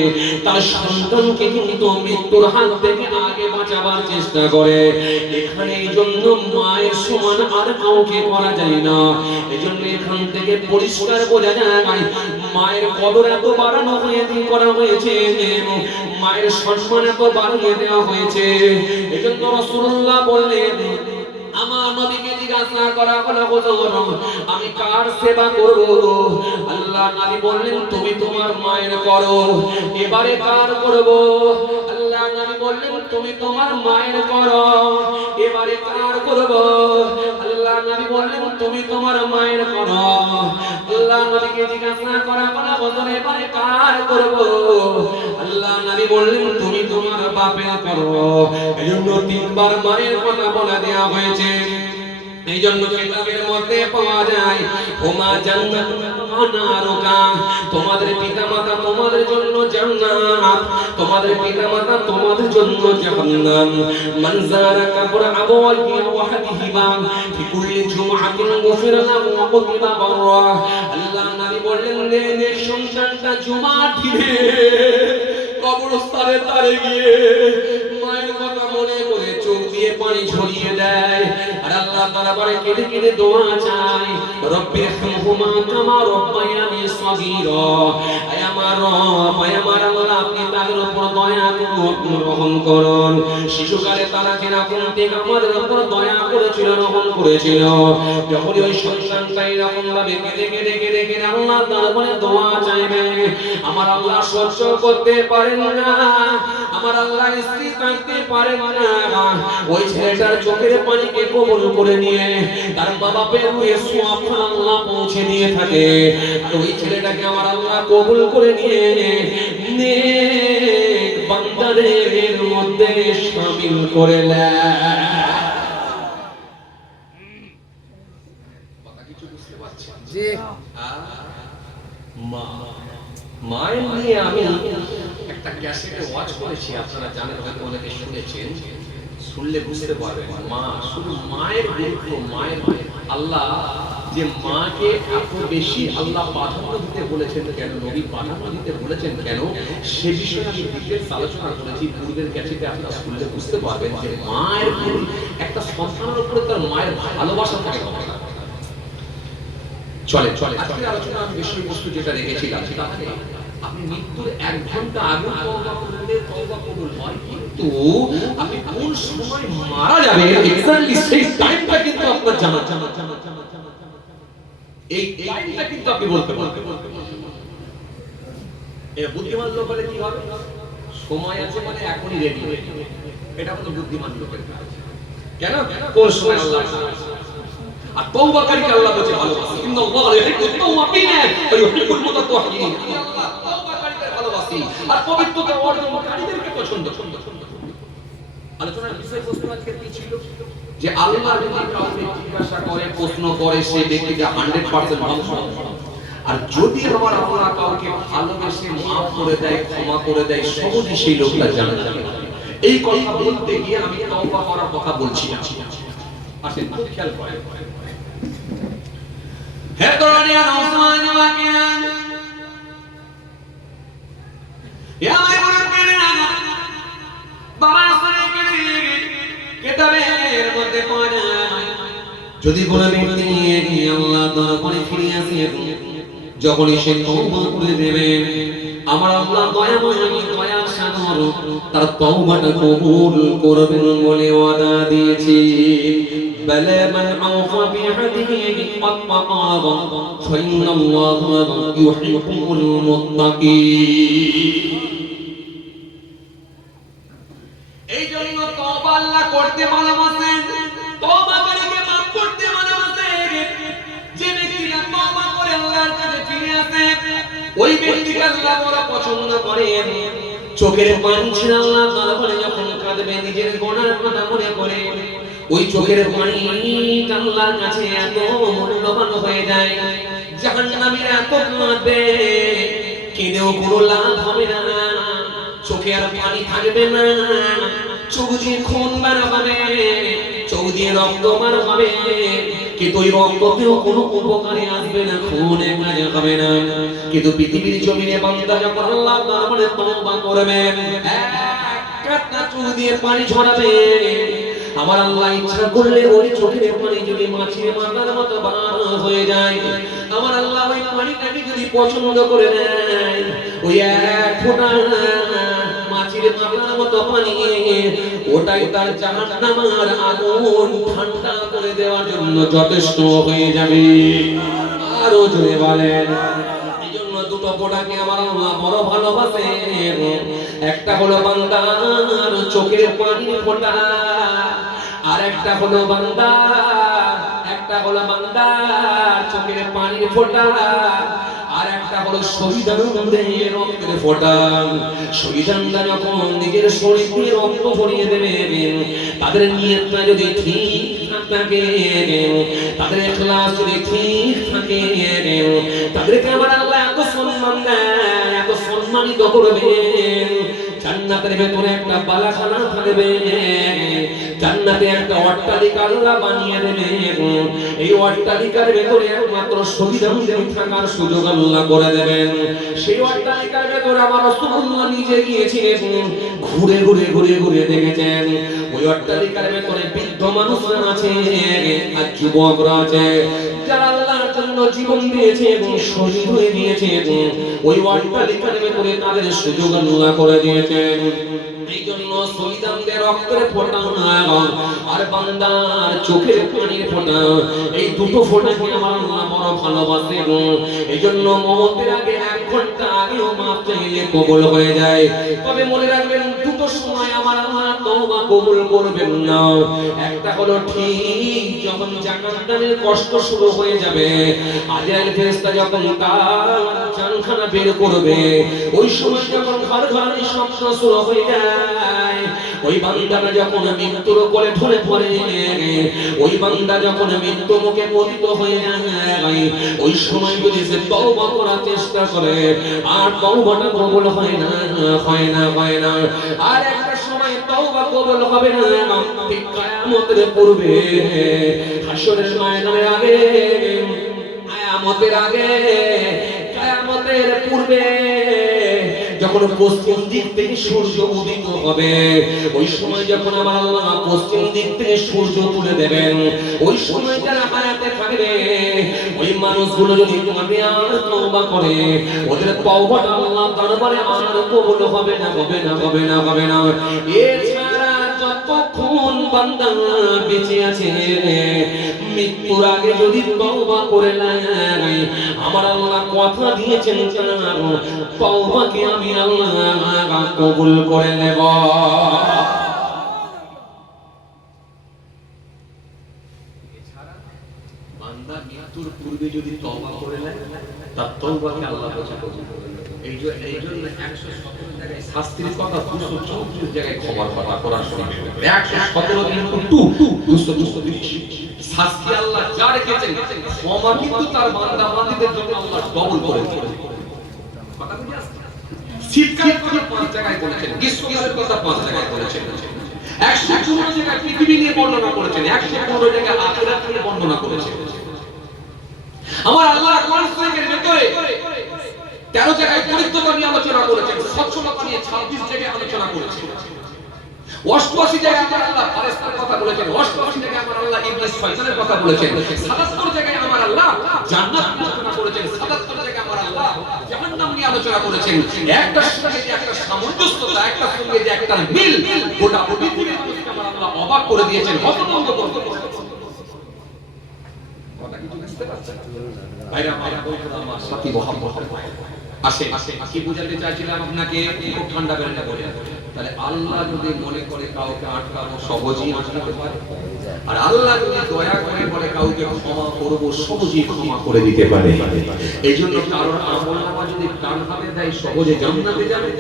তার সন্তানকে কিন্তু মৃত্যুর হাত থেকে আগে বাঁচাবার চেষ্টা করে। এখানে এই জন্য মায়ের সমান আর কাউকে করা যায় না। এজন্য এখান থেকে পরিষ্কার বোঝা যায় মায়ের কদর এত বাড়ানো করা হয়েছে, মায়ের সম্মান এত বাড়িয়ে দেওয়া হয়েছে। এজন্য রাসূলুল্লাহ বললেন, আমার নবীকে জিজ্ঞাসা করা হলো, হুজুর আমি কার সেবা করব? আল্লাহ নবী বললেন, তুমি তোমার মায়ের করো। এবারে কার করব? আল্লাহ নবী বললেন, তুমি তোমার মায়ের করো। এবারে কার করব? আল্লাহ নবী বললেন, তুমি তোমার মায়ের করো। আল্লাহ নবীকে জিজ্ঞাসা করা হলো, হুজুর এবারে কার করব? আল্লাহ নবী বললেন, তুমি তোমার বাপের করো। এজন্য 3 বার মায়ের কথা বলে দেওয়া হয়েছে। এই জন্য কিতাবের মধ্যে পাওয়া যায়, ওমা জান্নাতুন ওয়া নারুকা, তোমাদের পিতামাতা তোমাদের জন্য জান্নাত, তোমাদের পিতামাতা তোমাদের জন্য জাহান্নাম। মান যারা কাবর আবওয়াইহি ওয়া হাদিহিমা ফি কুল্লি জুমআতিন গুফিরা লাহু ওয়া কুতিবা বাররা। আল্লাহ নবী বললেন, নে সন্তানটা জুমা দিবে কবরস্থানে তারে গিয়ে মায়ের কথা মনে করে চোখ দিয়ে পানি ঝরিয়ে দেয়, আর আল্লাহ দরবারে কেঁদে কেঁদে দোয়া চায়, রব্বিরহামহুমা কামা রব্বায়ানি সগীরা। আয় আমার রব, আয় আমার আল্লাহ, আপনি তাদের উপর দয়া করুন, রহম করুন। শিশুকালে তারা যেরকম ঠিক আমাদের উপর দয়া করেছিল, রহম করেছিল, যখন ওই সন্তানটা এরকম ভাবে কেঁদে কেঁদে কেঁদে কেঁদে আল্লাহ দরবারে দোয়া চাইবে, আমার আল্লাহ সহ্য করতে পারেন না, আমার আল্লাহ স্ত্রী থাকতে পারেন না, ওই ছেলেটার চোখের পানিকে কবুল করে নিয়ে তার মা বাপের রূহে সওয়াব আল্লাহ পৌঁছে দিয়ে থাকে। আর ওই ছেলেটাকে আমার আল্লাহ কবুল করে নিয়ে নেক বান্দাদের মধ্যে শামিল করে নেয়। কথা কিছু বুঝতে পারছেন? জি। মা, মায়ের নিয়ে আমি একটা ক্যাসেটে ওয়াচ করেছি, আপনারা জানেন, হয়তো অনেকে শুনেছেন, শুনলে বুঝতে পারবেন। মা, শুধু মায়ের গুরুত্ব, মায়ের আল্লাহ যে মাকে এত বেশি আল্লাহ প্রাধান্য দিতে বলেছেন কেন, নবী প্রাধান্য দিতে বলেছেন কেন, সে বিষয়ে আমি ডিটেইলস আলোচনা করেছি পূর্বের ক্যাসেটে। আপনারা শুনলে বুঝতে পারবেন যে মায়ের প্রতি একটা সন্তানের উপরে তার মায়ের ভালোবাসা থাকে কতটা। চলে আজকের আলোচনা আমি বিষয়বস্তু যেটা রেখেছিলাম সেটা হচ্ছে আপনি মৃত্যুর 1 ঘন্টা আগে তওবা করলে তওবা কবুল হয়, কিন্তু আপনি কোন সময় মারা যাবেন এক্স্যাক্টলি সেই টাইমটা কিন্তু আপনার জানা। এই টাইমটা কিন্তু আপনি বলতে পারবেন। এ বুদ্ধিমান লোক বলে কি হবে, সময় আছে মানে এখনই রেডি। এটা হলো বুদ্ধিমান লোকের কাজ। কেন কোন সময় আল্লাহ আর তওবাকারীকে আল্লাহ বলে ভালোবাসেন। ইন্নাল্লাহু ইউহিব্বুত তাওয়াবিন ওয়া ইউহিব্বুল মুতাতাহহিরিন। আল্লাহ তওবাকারীদের ভালোবাসেন আর পবিত্রতা অর্জনকারীদেরকে পছন্দ করেন। আলোচনার বিষয়বস্তু আজকে কি ছিল যে আল্লাহ যদি কাউকে জিজ্ঞাসা করে প্রশ্ন করে সে ব্যক্তিকে 100% ধ্বংস, আর যদি আমার আল্লাহ কাউকে ভালোবেসে মাফ করে দেয়, ক্ষমা করে দেয়, সহজে সেই লোকটা জান্নাতে যাবে। এই কথা বলতে গিয়ে আমি তওবা করার কথা বলছি না। আসেন খুব খেয়াল করেন। হে করণীয় নওজওয়ান ওয়াকিনা ইয়া মাইমুনা বাবা শুনে কিতাবের মধ্যে পড়া যদি কোন ব্যক্তি আল্লাহ দরবারে ফিরে আসে, যখনই সে তওবা করে দেবে আমার আল্লাহ দয়াময় দয়ার সাগর তার তওবাটা কবুল করবেন বলে ওয়াদা দিয়েছি। بلى من أوفى بعهده واتقى فإن الله يحب المتقين। এই জন্য তওবা আল্লাহ করতে ভালোবাসেন, তওবাকারীকে maaf করতে ভালোবাসেন। যে ব্যক্তিরা তওবা করে আল্লাহর কাছে ফিরে আসে ওই ব্যক্তিকে আল্লাহ বড় পছন্দ করেন। চোখের পানি ছেড়ে আল্লাহ দরবারে যখন কাঁদবে নিজের গুনাহের কথা মনে করে, ওই চোখের পানিটা আল্লাহর কাছে এত মূল্যবান হয়ে যায়, জাহান্নামীরা এত কাঁদবে কেঁদেও কোনো লাভ হবে না, চোখে আর পানি থাকবে না, চোখ দিয়ে খুন বার হবে, চোখ দিয়ে রক্ত বার হবে, কিন্তু ওই রক্ততেও কোনো উপকারে আসবে না, খুনে কাজে হবে না। কিন্তু পৃথিবীর জমিনে বান্দা যখন আল্লাহর দরবারে তওবা করবে, একটা চোখ দিয়ে পানি ঝরাবে, আমার আল্লাহ ইচ্ছা করলে ওই চোখের পানি যদি মাছের মাথার মতো বার হয়ে যায়, আমার আল্লাহ ওই পানিটাকে যদি পছন্দ করে নেয়, ওই এক ফোঁটা মাছের মাথার মতো পানি ওটাই তার জাহান্নামের আগুন ঠান্ডা করে দেওয়ার জন্য যথেষ্ট হয়ে যাবে। আরো জোরে বলেন। এই জন্য দুটো ফোঁটাকে আমার আল্লাহ বড় ভালোবাসেন। একটা হলো বান্দার চোখের পানির ফোঁটা, আর একটা হলো বান্দার চোখের পানির ফোঁটা, আর একটা হলো শহীদের রক্তের ফোঁটা। শহীদরা যখন নিজের শরীর দিয়ে রক্ত ঝরিয়ে দেবে, তাদের নিয়তটা যদি ঠিক থাকে, তাদের ইখলাস যদি ঠিক থাকে, তাদেরকে আমার আল্লাহ এত সম্মান দেয়, এত সম্মানিত করবে। জান্নাতের ভেতরে একটা বালাখানা থাকবে, জান্নাতে একটা অট্টালিকা আল্লাহ বানিয়ে দেবে, এই অট্টালিকার ভেতরে একমাত্র শহীদদের থাকার সুযোগ আল্লাহ করে দেবেন। সেই অট্টালিকার ভেতরে আমার রাসূলুল্লাহ নিজে গিয়েছিলেন, ঘুরে ঘুরে ঘুরে ঘুরে দেখেছেন ওই অট্টালিকার ভেতরে বৃদ্ধ মানুষরা আছে আর যুবকরা আছে, যারা আল্লাহর জন্য জীবন দিয়েছে এবং শহীদ হয়ে গিয়েছে, ওই অট্টালিকার ভেতরে তাদের সুযোগ আল্লাহ করে দিয়েছেন। এই জন্য শহীদদের রক্তের ফোঁটা আর বান্দার চোখের পানির ফোঁটা, এই দুটো ফোঁটাকে আমার আল্লাহ বড় ভালোবাসেন। এই জন্য মওতের আগে 1 ঘন্টা আগেও মাফ চাইলে কবুল হয়ে যায়। তবে মনে রাখবেন দুটো সময় আমার আল্লাহ তওবা কবুল করবেন না। একটা হলো ঠিক যখন জাহান্নামের কষ্ট শুরু হয়ে যাবে, আজরাইল ফেরেশতা যখন তার জানখানা বের করবে, ওই সময় যখন ঘর ঘরে শব্দ শুরু হয়ে যায়, ওই বান্দাটা যখন মৃত্যুর কোলে ঢলে পড়ে, ওই বান্দা যখন মৃত্যু মুখে পতিত হয়ে যায়, ওই সময় যদি সে তওবা করার চেষ্টা করে আর তওবাটা কবুল হয় না। আর একটা সময় তওবা কবুল হবে না, ঠিক কিয়ামতের পূর্বে হাসরের ময়দানের আগে কিয়ামতের আগে, কিয়ামতের পূর্বে যখন পশ্চিম দিক থেকে সূর্য উদিত হবে, ওই সময় যখন আমার আল্লাহ পশ্চিম দিক থেকে সূর্য তুলে দেবেন, ওই সময় যারা হায়াতে থাকবে ওই মানুষগুলো যদি তবে আর তওবা করে, ওদের তওবাটা আল্লাহ দরবারে আর কবুল হবে না, হবে না, হবে না, হবে না। এছাড়া যতক্ষণ বান্দা বেঁচে আছে, মৃত্যুর আগে যদি তওবা করে নেয়, আমার আল্লাহ কথা দিয়েছেন তওবাকে আমি আল্লাহ কবুল করে নেব। বান্দা মৃত্যুর পূর্বে যদি তওবা করে নেয়, তার তওবাকে আল্লাহ কবুল করে নেব। এই জন্য 117 জায়গায় শাস্তির কথা, 234 জায়গায় ক্ষমার কথা কোরআন শরীফে 117 কিন্তু 230 শাস্তি আল্লাহ যা রেখেছেন, ক্ষমা কিন্তু তার বান্দা বান্দীদের জন্য আল্লাহ ডবল করে দিয়েছেন। কথা বুঝে আসছে? শীতকালের কথা 5 জায়গায় বলেছেন, গ্রীষ্মকালের কথা 5 জায়গায় বলেছেন, 115 জায়গায় পৃথিবী নিয়ে বর্ণনা করেছেন, 115 জায়গায় আখিরাত নিয়ে বর্ণনা করেছেন। আমার আল্লাহ কোরআন শরীফের ভিতরে 13 জায়গায় দরিদ্রতা নিয়ে আলোচনা করেছেন, স্বচ্ছলতা নিয়ে 26 জায়গায় আলোচনা করেছেন, 88 জায়গায় আমার আল্লাহ ফারেস্তার কথা বলেছেন, 88 জায়গায় আমার আল্লাহ ইবলিস শয়তানের কথা বলেছেন, 77 জায়গায় আমার আল্লাহ জান্নাত নিয়ে আলোচনা করেছেন, 77 জায়গায় আমার আল্লাহ জাহান্নাম নিয়ে আলোচনা করেছেন। একটা সঙ্গে যে একটা সামঞ্জস্যতা, একটা সঙ্গে যে একটা মিল, গোটা পৃথিবীর মানুষকে আমার আল্লাহ অবাক করে দিয়েছেন, হতভম্ব করে দিয়েছেন। কথা কি বুঝতে পারছেন? ভাইরা ভাইরা বলছেন আমার সাথী মোহাম্মদ আসে কি বুঝাতে চাইছিলাম আপনাকে, খুব ঠান্ডা বেলা বলে। তাহলে আল্লাহ যদি মনে করে কাউকে আটকানো, সহজেই আটকাতে পারে, আর আল্লাহ যদি দয়া করে বলে কাউকে ক্ষমা করব, সহজেই ক্ষমা করে দিতে পারে। এই জন্য কারোর আমলনামা যদি ডান হাতে দেয়, সহজে জান্নাতে যাবে,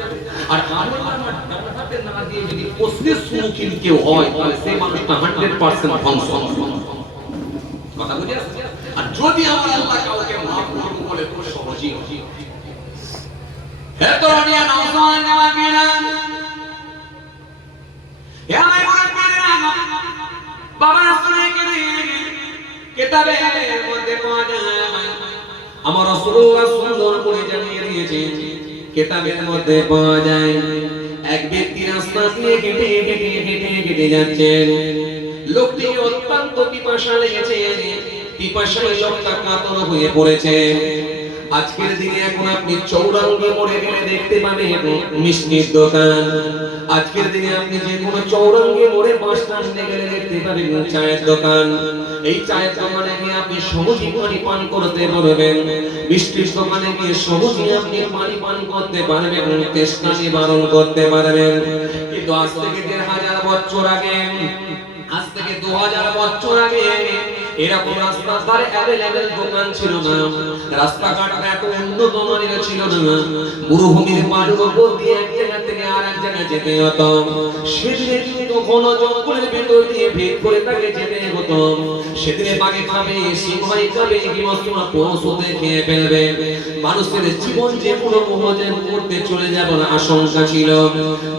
আর আমলনামা ডান হাতে না দিয়ে যদি প্রশ্নের সম্মুখীন কেউ হয়, তাহলে সেই মানুষটা 100% ধ্বংস। কথা বুঝে আসছে? আর যদি আমার আল্লাহ কাউকে মাফ করব বলে, খুব সহজেই হে তরুণিয়া নওজোয়ান নওয়াগিরা, হে আমার মুরব্বিরা, বাবা শুনে কিতাবের মধ্যে পাওয়া যায়, আমার রাসূলুল্লাহ সুন্দর করে জানিয়ে দিয়েছেন, কিতাবের মধ্যে পাওয়া যায় এক ব্যক্তি রাস্তা দিয়ে হেঁটে হেঁটে হেঁটে হেঁটে যাচ্ছেন, লোকটি অত্যন্ত পিপাসা লেগেছে, পিপাসায় লোকটা কাতর হয়ে পড়েছে। আজকের দিনে এখন আপনি চৌরাঙ্গি মোড়ে গেলে দেখতে পাবেন মিষ্টির দোকান, আজকের দিনে আপনি যে কোনো চৌরাঙ্গি মোড়ে বাস স্ট্যান্ডে গেলে দেখতে পাবেন চায়ের দোকান। এই চায়ের দোকানে গিয়ে আপনি সহজেই পানি পান করতে পারবেন, মিষ্টির দোকানে গিয়ে সহজেই আপনি পানি পান করতে পারবেন, তেষ্টা নিবারণ করতে পারবেন। কিন্তু আজ থেকে 1000 বছর আগে, আজ থেকে 2000 বছর আগে এরকম রাস্তার ধারে অ্যাভেলেবল দোকান ছিল না, রাস্তাঘাট এত উন্নত মানের ছিল না, মরুভূমির পাড়ের উপর দিয়ে এক জায়গা থেকে আরেক জায়গায় যেতে হতো। সেদিনে কিন্তু ঘন জঙ্গলের ভেতর দিয়ে ভেদ করে তাকে যেতে হতো। সেদিনে বাঘে খাবে, সিংহই খাবে, হিংস্র পশুতে খেয়ে ফেলবে, মানুষের জীবন যে পুরো মহজের করতে চলে যাবার আশঙ্কা ছিল।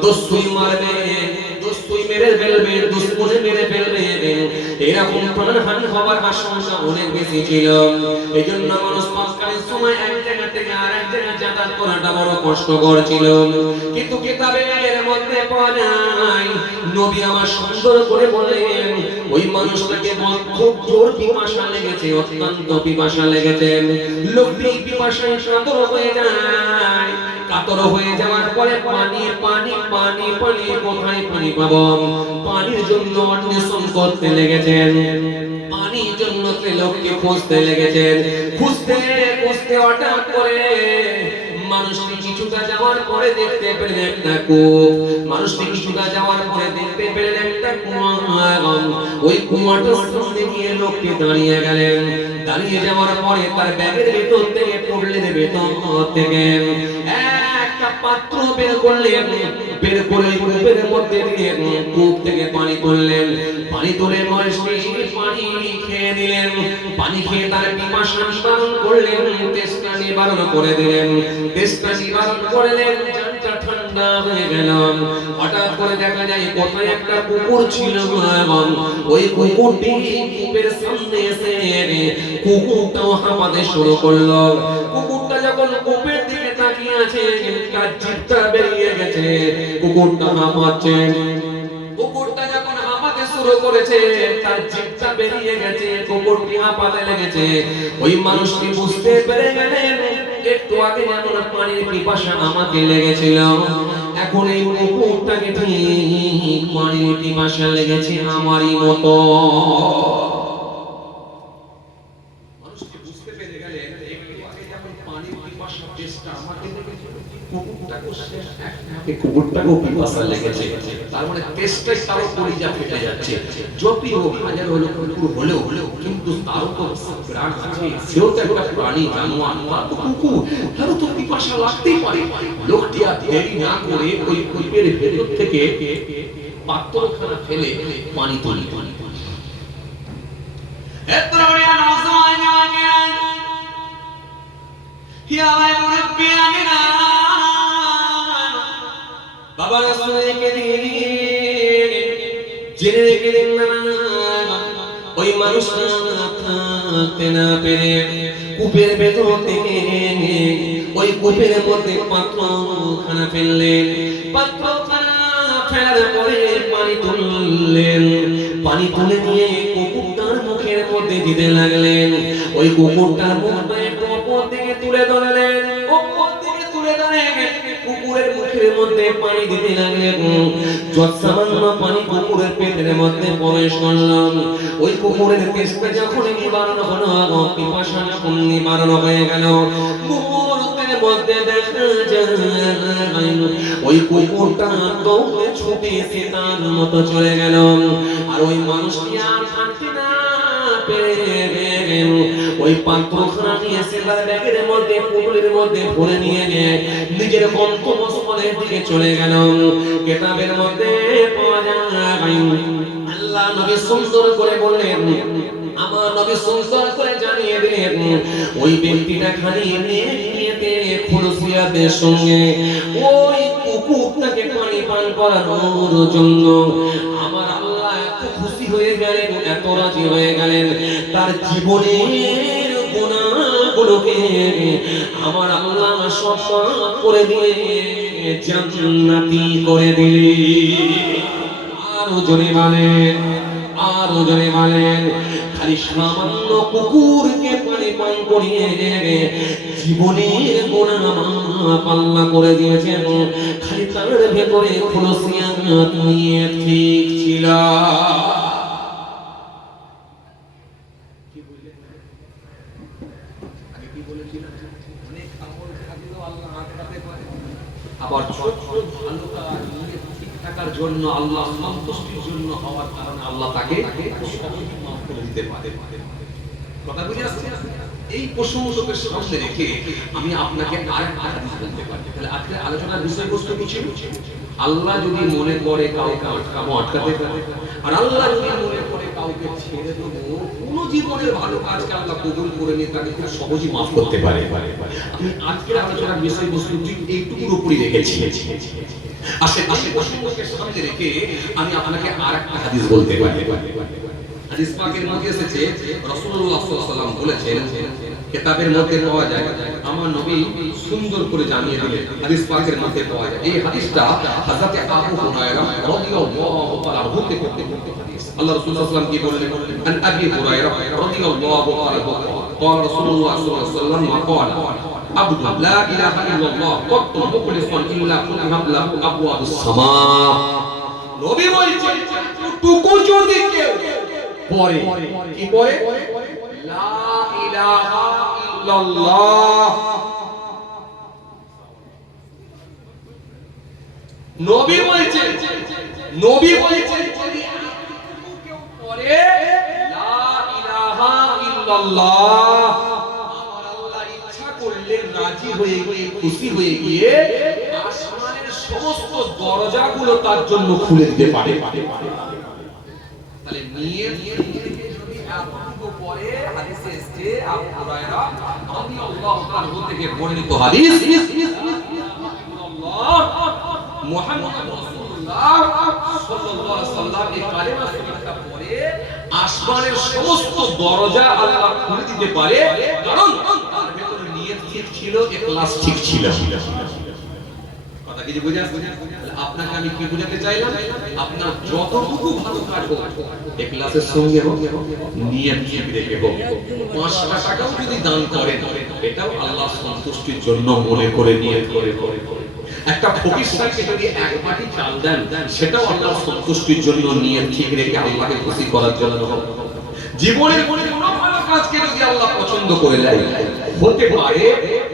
দস্যুই মারবে, দস্যুই মেরে ফেলবে, দুশ্মনে মেরে ফেলবে, এরকম প্রাণহানি হওয়ার আশঙ্কা অনেক বেশি ছিল। এই জন্য মানুষ তৎকালীন সময় এক জায়গা থেকে আরেক জায়গায় যাতায়াত করাটা বড় কষ্টকর ছিল। কিন্তু কিতাবের মধ্যে পাওয়া যায়, নবী আমার সুন্দর করে বলেন, ওই মানুষটাকে খুব জোর পিপাসা লেগেছে, অত্যন্ত পিপাসা লেগেছে, লোকটি পিপাসায় কাতর হয়ে যায়। কাতর হয়ে যাওয়ার পরে পানি পানি পানি পানি, কোথায় পানি পাবো, পানির জন্য অন্বেষণ করতে লেগেছেন, পানির জন্য লোককে খুঁজতে লেগেছেন, খুঁজতে খুঁজতে হঠাৎ করে মানুষটি কিছুটা যাওয়ার পরে দেখতে পেলেন একটা কূপ, মানুষটি কিছুটা যাওয়ার পরে দেখতে পেলেন একটা কুয়া। ওই কুয়াটার সামনে গিয়ে লোকটি দাঁড়িয়ে গেলেন, দাঁড়িয়ে যাওয়ার পরে তার ব্যাগের ভিতর থেকে পড়লেন, ভেতর থেকে একটা পাত্র বের করলেন, বের করে কূপের মধ্যে দিয়ে কূপ থেকে পানি তুললেন, পানি তুলে মানুষটি পানি খেয়ে দিলেন, পানি খেয়ে তার পিপাসা নিবারণ করলেন, তেষ্টা নিবারণ করে দিলেন, তেষ্টা নিবারণ করলেন, জানটা ঠান্ডা ঠান্ডা হয়ে গেল। হঠাৎ করে দেখা যায় কোথায় একটা কুকুর ছিল এবং ওই কুকুরটি কূপের সামনে এসে কুকুরটাও হাঁপাতে শুরু করলো। কুকুরটা যখন কূপের দিকে তাকিয়ে আছে, তার জিভটা বেরিয়ে গেছে, কুকুরটা হাঁপাচ্ছে। কুকুরটা যখন হাঁপাতে শুরু করেছে, তার জিভটা বেরিয়ে গেছে, কুকুরটি হাঁপাতে লেগেছে। ওই মানুষটি বুঝতে পেরে গেলেন একটু আগে যেমন পানির পিপাসা আমাকে লেগেছিল, এখন এই কুকুরটাকে ঠিক পানির পিপাসা লেগেছে আমারই মতো। মানুষটি বুঝতে পেরে গেলেন একটু আগে যেমন পানির পিপাসা টেস্টটা আমাকে লেগেছিল, কুকুরটাকেও পিপাসা লেগেছে। তার মানে টেস্টে তারও কলিজা ফেটে যাচ্ছে। যতই হোক, হাজার হলো কুকুর হলেও কিন্তু তারও তো প্রাণ আছে, সেও তো একটা প্রাণী, জানোয়ার, তার তো কুকুর, তারও তো পিপাসা লাগতেই পারে। লোকটি আর দেরি না করে ওই কূপের ভেতর থেকে পাত্রখানা ফেলে পানি তুলি। বাবা রাসূলকে দিয়ে জেনে রেখে দিন না, ওই মানুষটা থাকতে না পেরে কূপের ভেতর থেকে ওই কূপের মধ্যে পাত্রখানা ফেললেন। পাত্রখানা ফেলার পরে পানি তুললেন, পানি তুলে নিয়ে কুকুরটার মুখের মধ্যে দিতে লাগলেন। ওই কুকুরটার মুখটা একটু ওপর দিকে তুলে ধরলেন, ওপর দিকে তুলে ধরে কুকুরের মুখের মধ্যে পানি দিতে লাগলেন। যত সামান্য পানি কুকুরের পেটের মধ্যে প্রবেশ করলাম, ওই কুকুরের পেটটা যখন নিবারণ হলো, পিপাসা যখন নিবারণ হয়ে গেল, মুহূর্তের মধ্যে দেখা যায় ওই কুকুরটা দৌড়ে ছুটে এসে তার মতো চলে গেল। আর ওই মানুষটি আর থাকতে না পেরে ওই পাত্রখানা নিয়ে সেলার ব্যাগের মধ্যে পুটলির মধ্যে ভরে নিয়ে নিজের গন্তব্যস্থলের দিকে চলে গেল। কিতাবের মধ্যে পাওয়া যায় আল্লাহ নবী সুন্দর করে বললেন, আমার নবী সুন্দর করে জানিয়ে দিলেন, ওই ব্যক্তিটা খালি নিয়েতে খুলসিয়াতের সঙ্গে ওই কুকুরটাকে পানি পান করানোর জন্য আমার আল্লাহ এত খুশি হয়ে গেলেন, এত রাজি হয়ে গেলেন, তার জীবনের গুনাহগুলোকে আমার আল্লাহ সব করে দিয়ে জান্নাতি করে দিলেন। আরো জোরে বলেন, আরো জোরে বলেন। খালি সামান্য কুকুরকে পানি পান করিয়ে জীবনের গুনাহ মাফ আল্লাহ করে দিয়েছেন। খালি তার ভেতরে খুলসিয়াত নিয়ে ঠিক ছিল। আবার ছোট ভালো কাজ ঠিক থাকার জন্য, আল্লাহ সন্তুষ্টির জন্য হওয়ার কারণে আল্লাহ তাকে মাফ করে দিতে পারে। কথা বুঝে আসছে? এই প্রসঙ্গকে সামনে রেখে আমি আপনাকে আরেকটা হাদিস বলতে পারি। তাহলে আজকের আলোচনার বিষয়বস্তু কি ছিল? আল্লাহ যদি মনে করে কাউকে আটকাবো, আটকাতে পারে। আর আল্লাহ যদি মনে করে কাউকে ছেড়ে দেবো, কোন জীবনের ভালো কাজকে আল্লাহ কবুল করে নিয়ে তাকে খুব সহজেই মাফ করতে পারে। আমি আজকের আলোচনার বিষয়বস্তু ঠিক এইটুকুর উপরই রেখেছি। আশেপাশে প্রসঙ্গকে সামনে রেখে আমি আপনাকে আরেকটা হাদিস বলতে পারি। হাদিস পাকের মধ্যে এসেছে, রাসূলুল্লাহ সাল্লাল্লাহু আলাইহি ওয়াসাল্লাম বলেছেন, কিতাবের মধ্যে পাওয়া যায়, আমার নবী সুন্দর করে জানিয়ে দিলেন, হাদিস পাকের মধ্যে পাওয়া যায়। এই হাদিসটা হযরত আবু হুরায়রা রাদিয়াল্লাহু তাআলা আনহু থেকে হাদিস। আল্লাহ রাসূল সাল্লাল্লাহু আলাইহি ওয়াসাল্লাম কি বলেন? আন আবি হুরায়রা রাদিয়াল্লাহু তাআলা قال رسول الله صلى الله عليه وسلم ما قال عبد لا اله الا الله قط مخلصا الا فتحت له ابواب السماء। নবী বলেছেন, টুকু যদি কেউ পড়ে, কি পড়ে? লা ইলাহা ইল্লাল্লাহ। নবী বলেছেন, নবী বলেছেন যদি কেউ পড়ে লা ইলাহা ইল্লাল্লাহ, আমার আল্লাহ ইচ্ছা করলে রাজি হয়ে গিয়ে, খুশি হয়ে গিয়ে আসমানের সমস্ত দরজাগুলো তার জন্য খুলে দিতে পারে। তাহলে নিয়ত থেকে যদি এতটুকু পরে হাদিসে এসেছে, আবু হুরায়রা রাদিয়াল্লাহু তাআলা থেকে বর্ণিত হাদিস, আল্লাহ মুহাম্মদ রাসূলুল্লাহ সাল্লাল্লাহু আলাইহি ওয়াসাল্লাম এই কালেমা শরীফটা পড়ে আসমানের সমস্ত দরজা আল্লাহ খুলে দিতে পারে, কারণ তার ভেতরে নিয়ত ঠিক ছিল, ইখলাস ঠিক ছিল। কথা কি বুঝে আসছে? আপনাকে আমি কি বোঝাতে চাইলাম, আপনার যতটুকু ভালো কাজ হোক ইখলাসের সঙ্গে হোক, নিয়ত ঠিক রেখে হোক। 5 টাকাও যদি দান করেন এটাও আল্লাহ সন্তুষ্টির জন্য মনে করে নিয়ত করে। একটা ফকির সাহেবকে যদি এক বাটি চাল দেন সেটাও আল্লাহ সন্তুষ্টির জন্য নিয়ত ঠিক রেখে আল্লাহকে খুশি করার জন্য। জীবনের কোনো ভালো কাজকে যদি আল্লাহ পছন্দ করে দেয় হতে পারে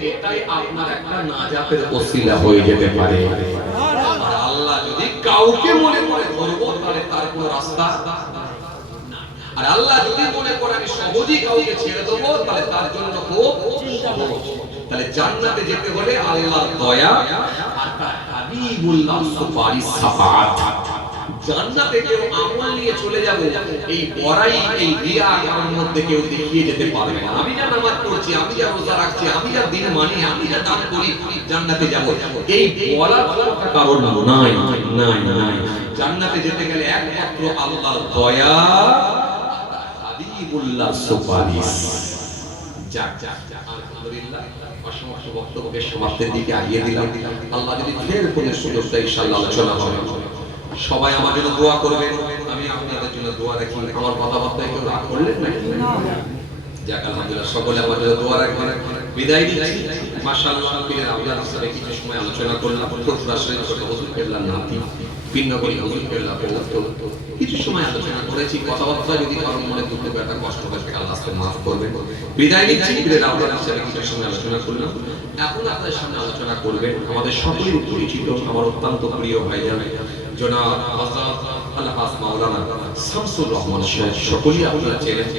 এটাই আপনার একটা নাজাতের ওসিলা হয়ে যেতে পারে। আর আল্লাহ যদি কাউকে মনে করে ধরবো তাহলে তার কোনো রাস্তা না। আর আল্লাহ যদি মনে করে আমি সহজেই কাউকে ছেড়ে দেবো তাহলে তার জন্য খুব সহজ। তাহলে জান্নাতে যেতে হলে আল্লাহর দয়া আর তার হাবিবুল্লাহ সুপারিশ সাফাত। জান্নাতে কেউ আমল নিয়ে চলে যাবে এই বড়াই এই রিয়া কারোর মধ্যে কেউ দেখিয়ে যেতে পারবে না। আমি যা নামাজ পড়ছি, আমি যা রোজা রাখছি, আমি যা দিন মানি, আমি যা দান করি জান্নাতে যাব, এই বলার কারণ নাই নাই নাই। জান্নাতে যেতে গেলে একমাত্র আল্লাহর দয়া হাবিবুল্লাহ সুপারিশ। যাক যাক আলহামদুলিল্লাহ অসংখ্য বক্তব্যের সমাপ্তির দিকে আগিয়ে দিলাম। আল্লাহ যদি ফের কোনো সুযোগ দেয় ইনশাআল্লাহ আলোচনা হবে। সবাই আমার জন্য দোয়া করবেন, আমি আপনাদের জন্য দোয়া রাখি। আমার কথাবার্তায় কেউ রাগ করলেন নাকি? যাক আলহামদুলিল্লাহ সকলে আমার জন্য দোয়া রাখবেন। বিদায় দিচ্ছি। মাশাআল্লাহ পীরের আওলাদ হিসেবে কিছু সময় আলোচনা করলাম। ফুরফুরা শরীফ ছোট হুজুর কেবলার নাতি, পিন্নগরী হুজুর কেবলা পৌত্র, কিছু সময় আলোচনা করেছি। কথাবার্তা যদি কারোর মনে দুঃখ ব্যথা কষ্ট হয় আল্লাহ তাআলা মাফ করবেন। বিদায় নিচ্ছি। পীরের আওলাদ হিসেবে কিছু সময় আলোচনা করলাম। এখন আপনাদের সামনে আলোচনা করবেন আমাদের সকলের পরিচিত আমার অত্যন্ত প্রিয় ভাইজান জনাব হযরত আল-হাস মাওলানা শামসুর রহমান সাহেব। সকলেই আপনারা চেনেন,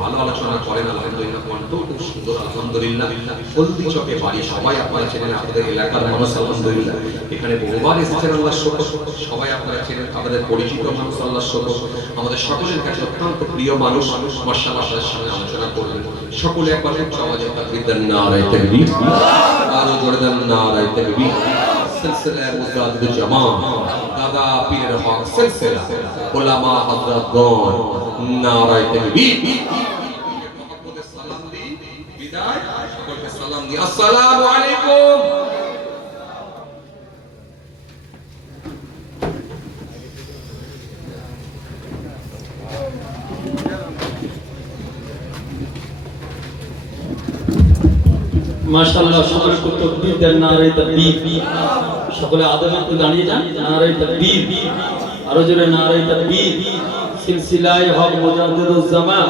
ভালো আলোচনা করেন আলহামদুলিল্লাহ, কণ্ঠ খুব সুন্দর আলহামদুলিল্লাহ। হলদি চকে বাড়ি, সবাই আপনারা চেনেন, আপনাদের এলাকার মানুষ আলহামদুলিল্লাহ। এখানে বহুবার এসেছেন আল্লাহর শুকর, সবাই আপনারা চেনেন, আপনাদের পরিচিত মানুষ আল্লাহর শুকর। আমাদের সকলের কাছে অত্যন্ত প্রিয় মানুষ। মাশাআল্লাহ আপনাদের সামনে আলোচনা করবেন। সকলে একবার উচ্চ আওয়াজে তাকবীর দেন, নারায়ে তাকবীর, আরো জোরে দেন নারায়ে তাকবীর। সিলসিলা মুজাদ্দিদ জামাত দাদা পীরের হক সিলসিলা উলামা হযরতগণ, নারায়ে তাকবীর। মুহাম্মদের সালাম দি বিদায়, সকলকে সালাম দি আসসালামু আলাইকুম। মাশাআল্লাহ সকলে তাকবীর দেন, নারে তাকবীর। সকলে আদবে একটু দাঁড়িয়ে যান, নারে তাকবীর, আরো জোরে নারে তাকবীর। সিলসিলায়ে হক মুজাদ্দিদুজ জামান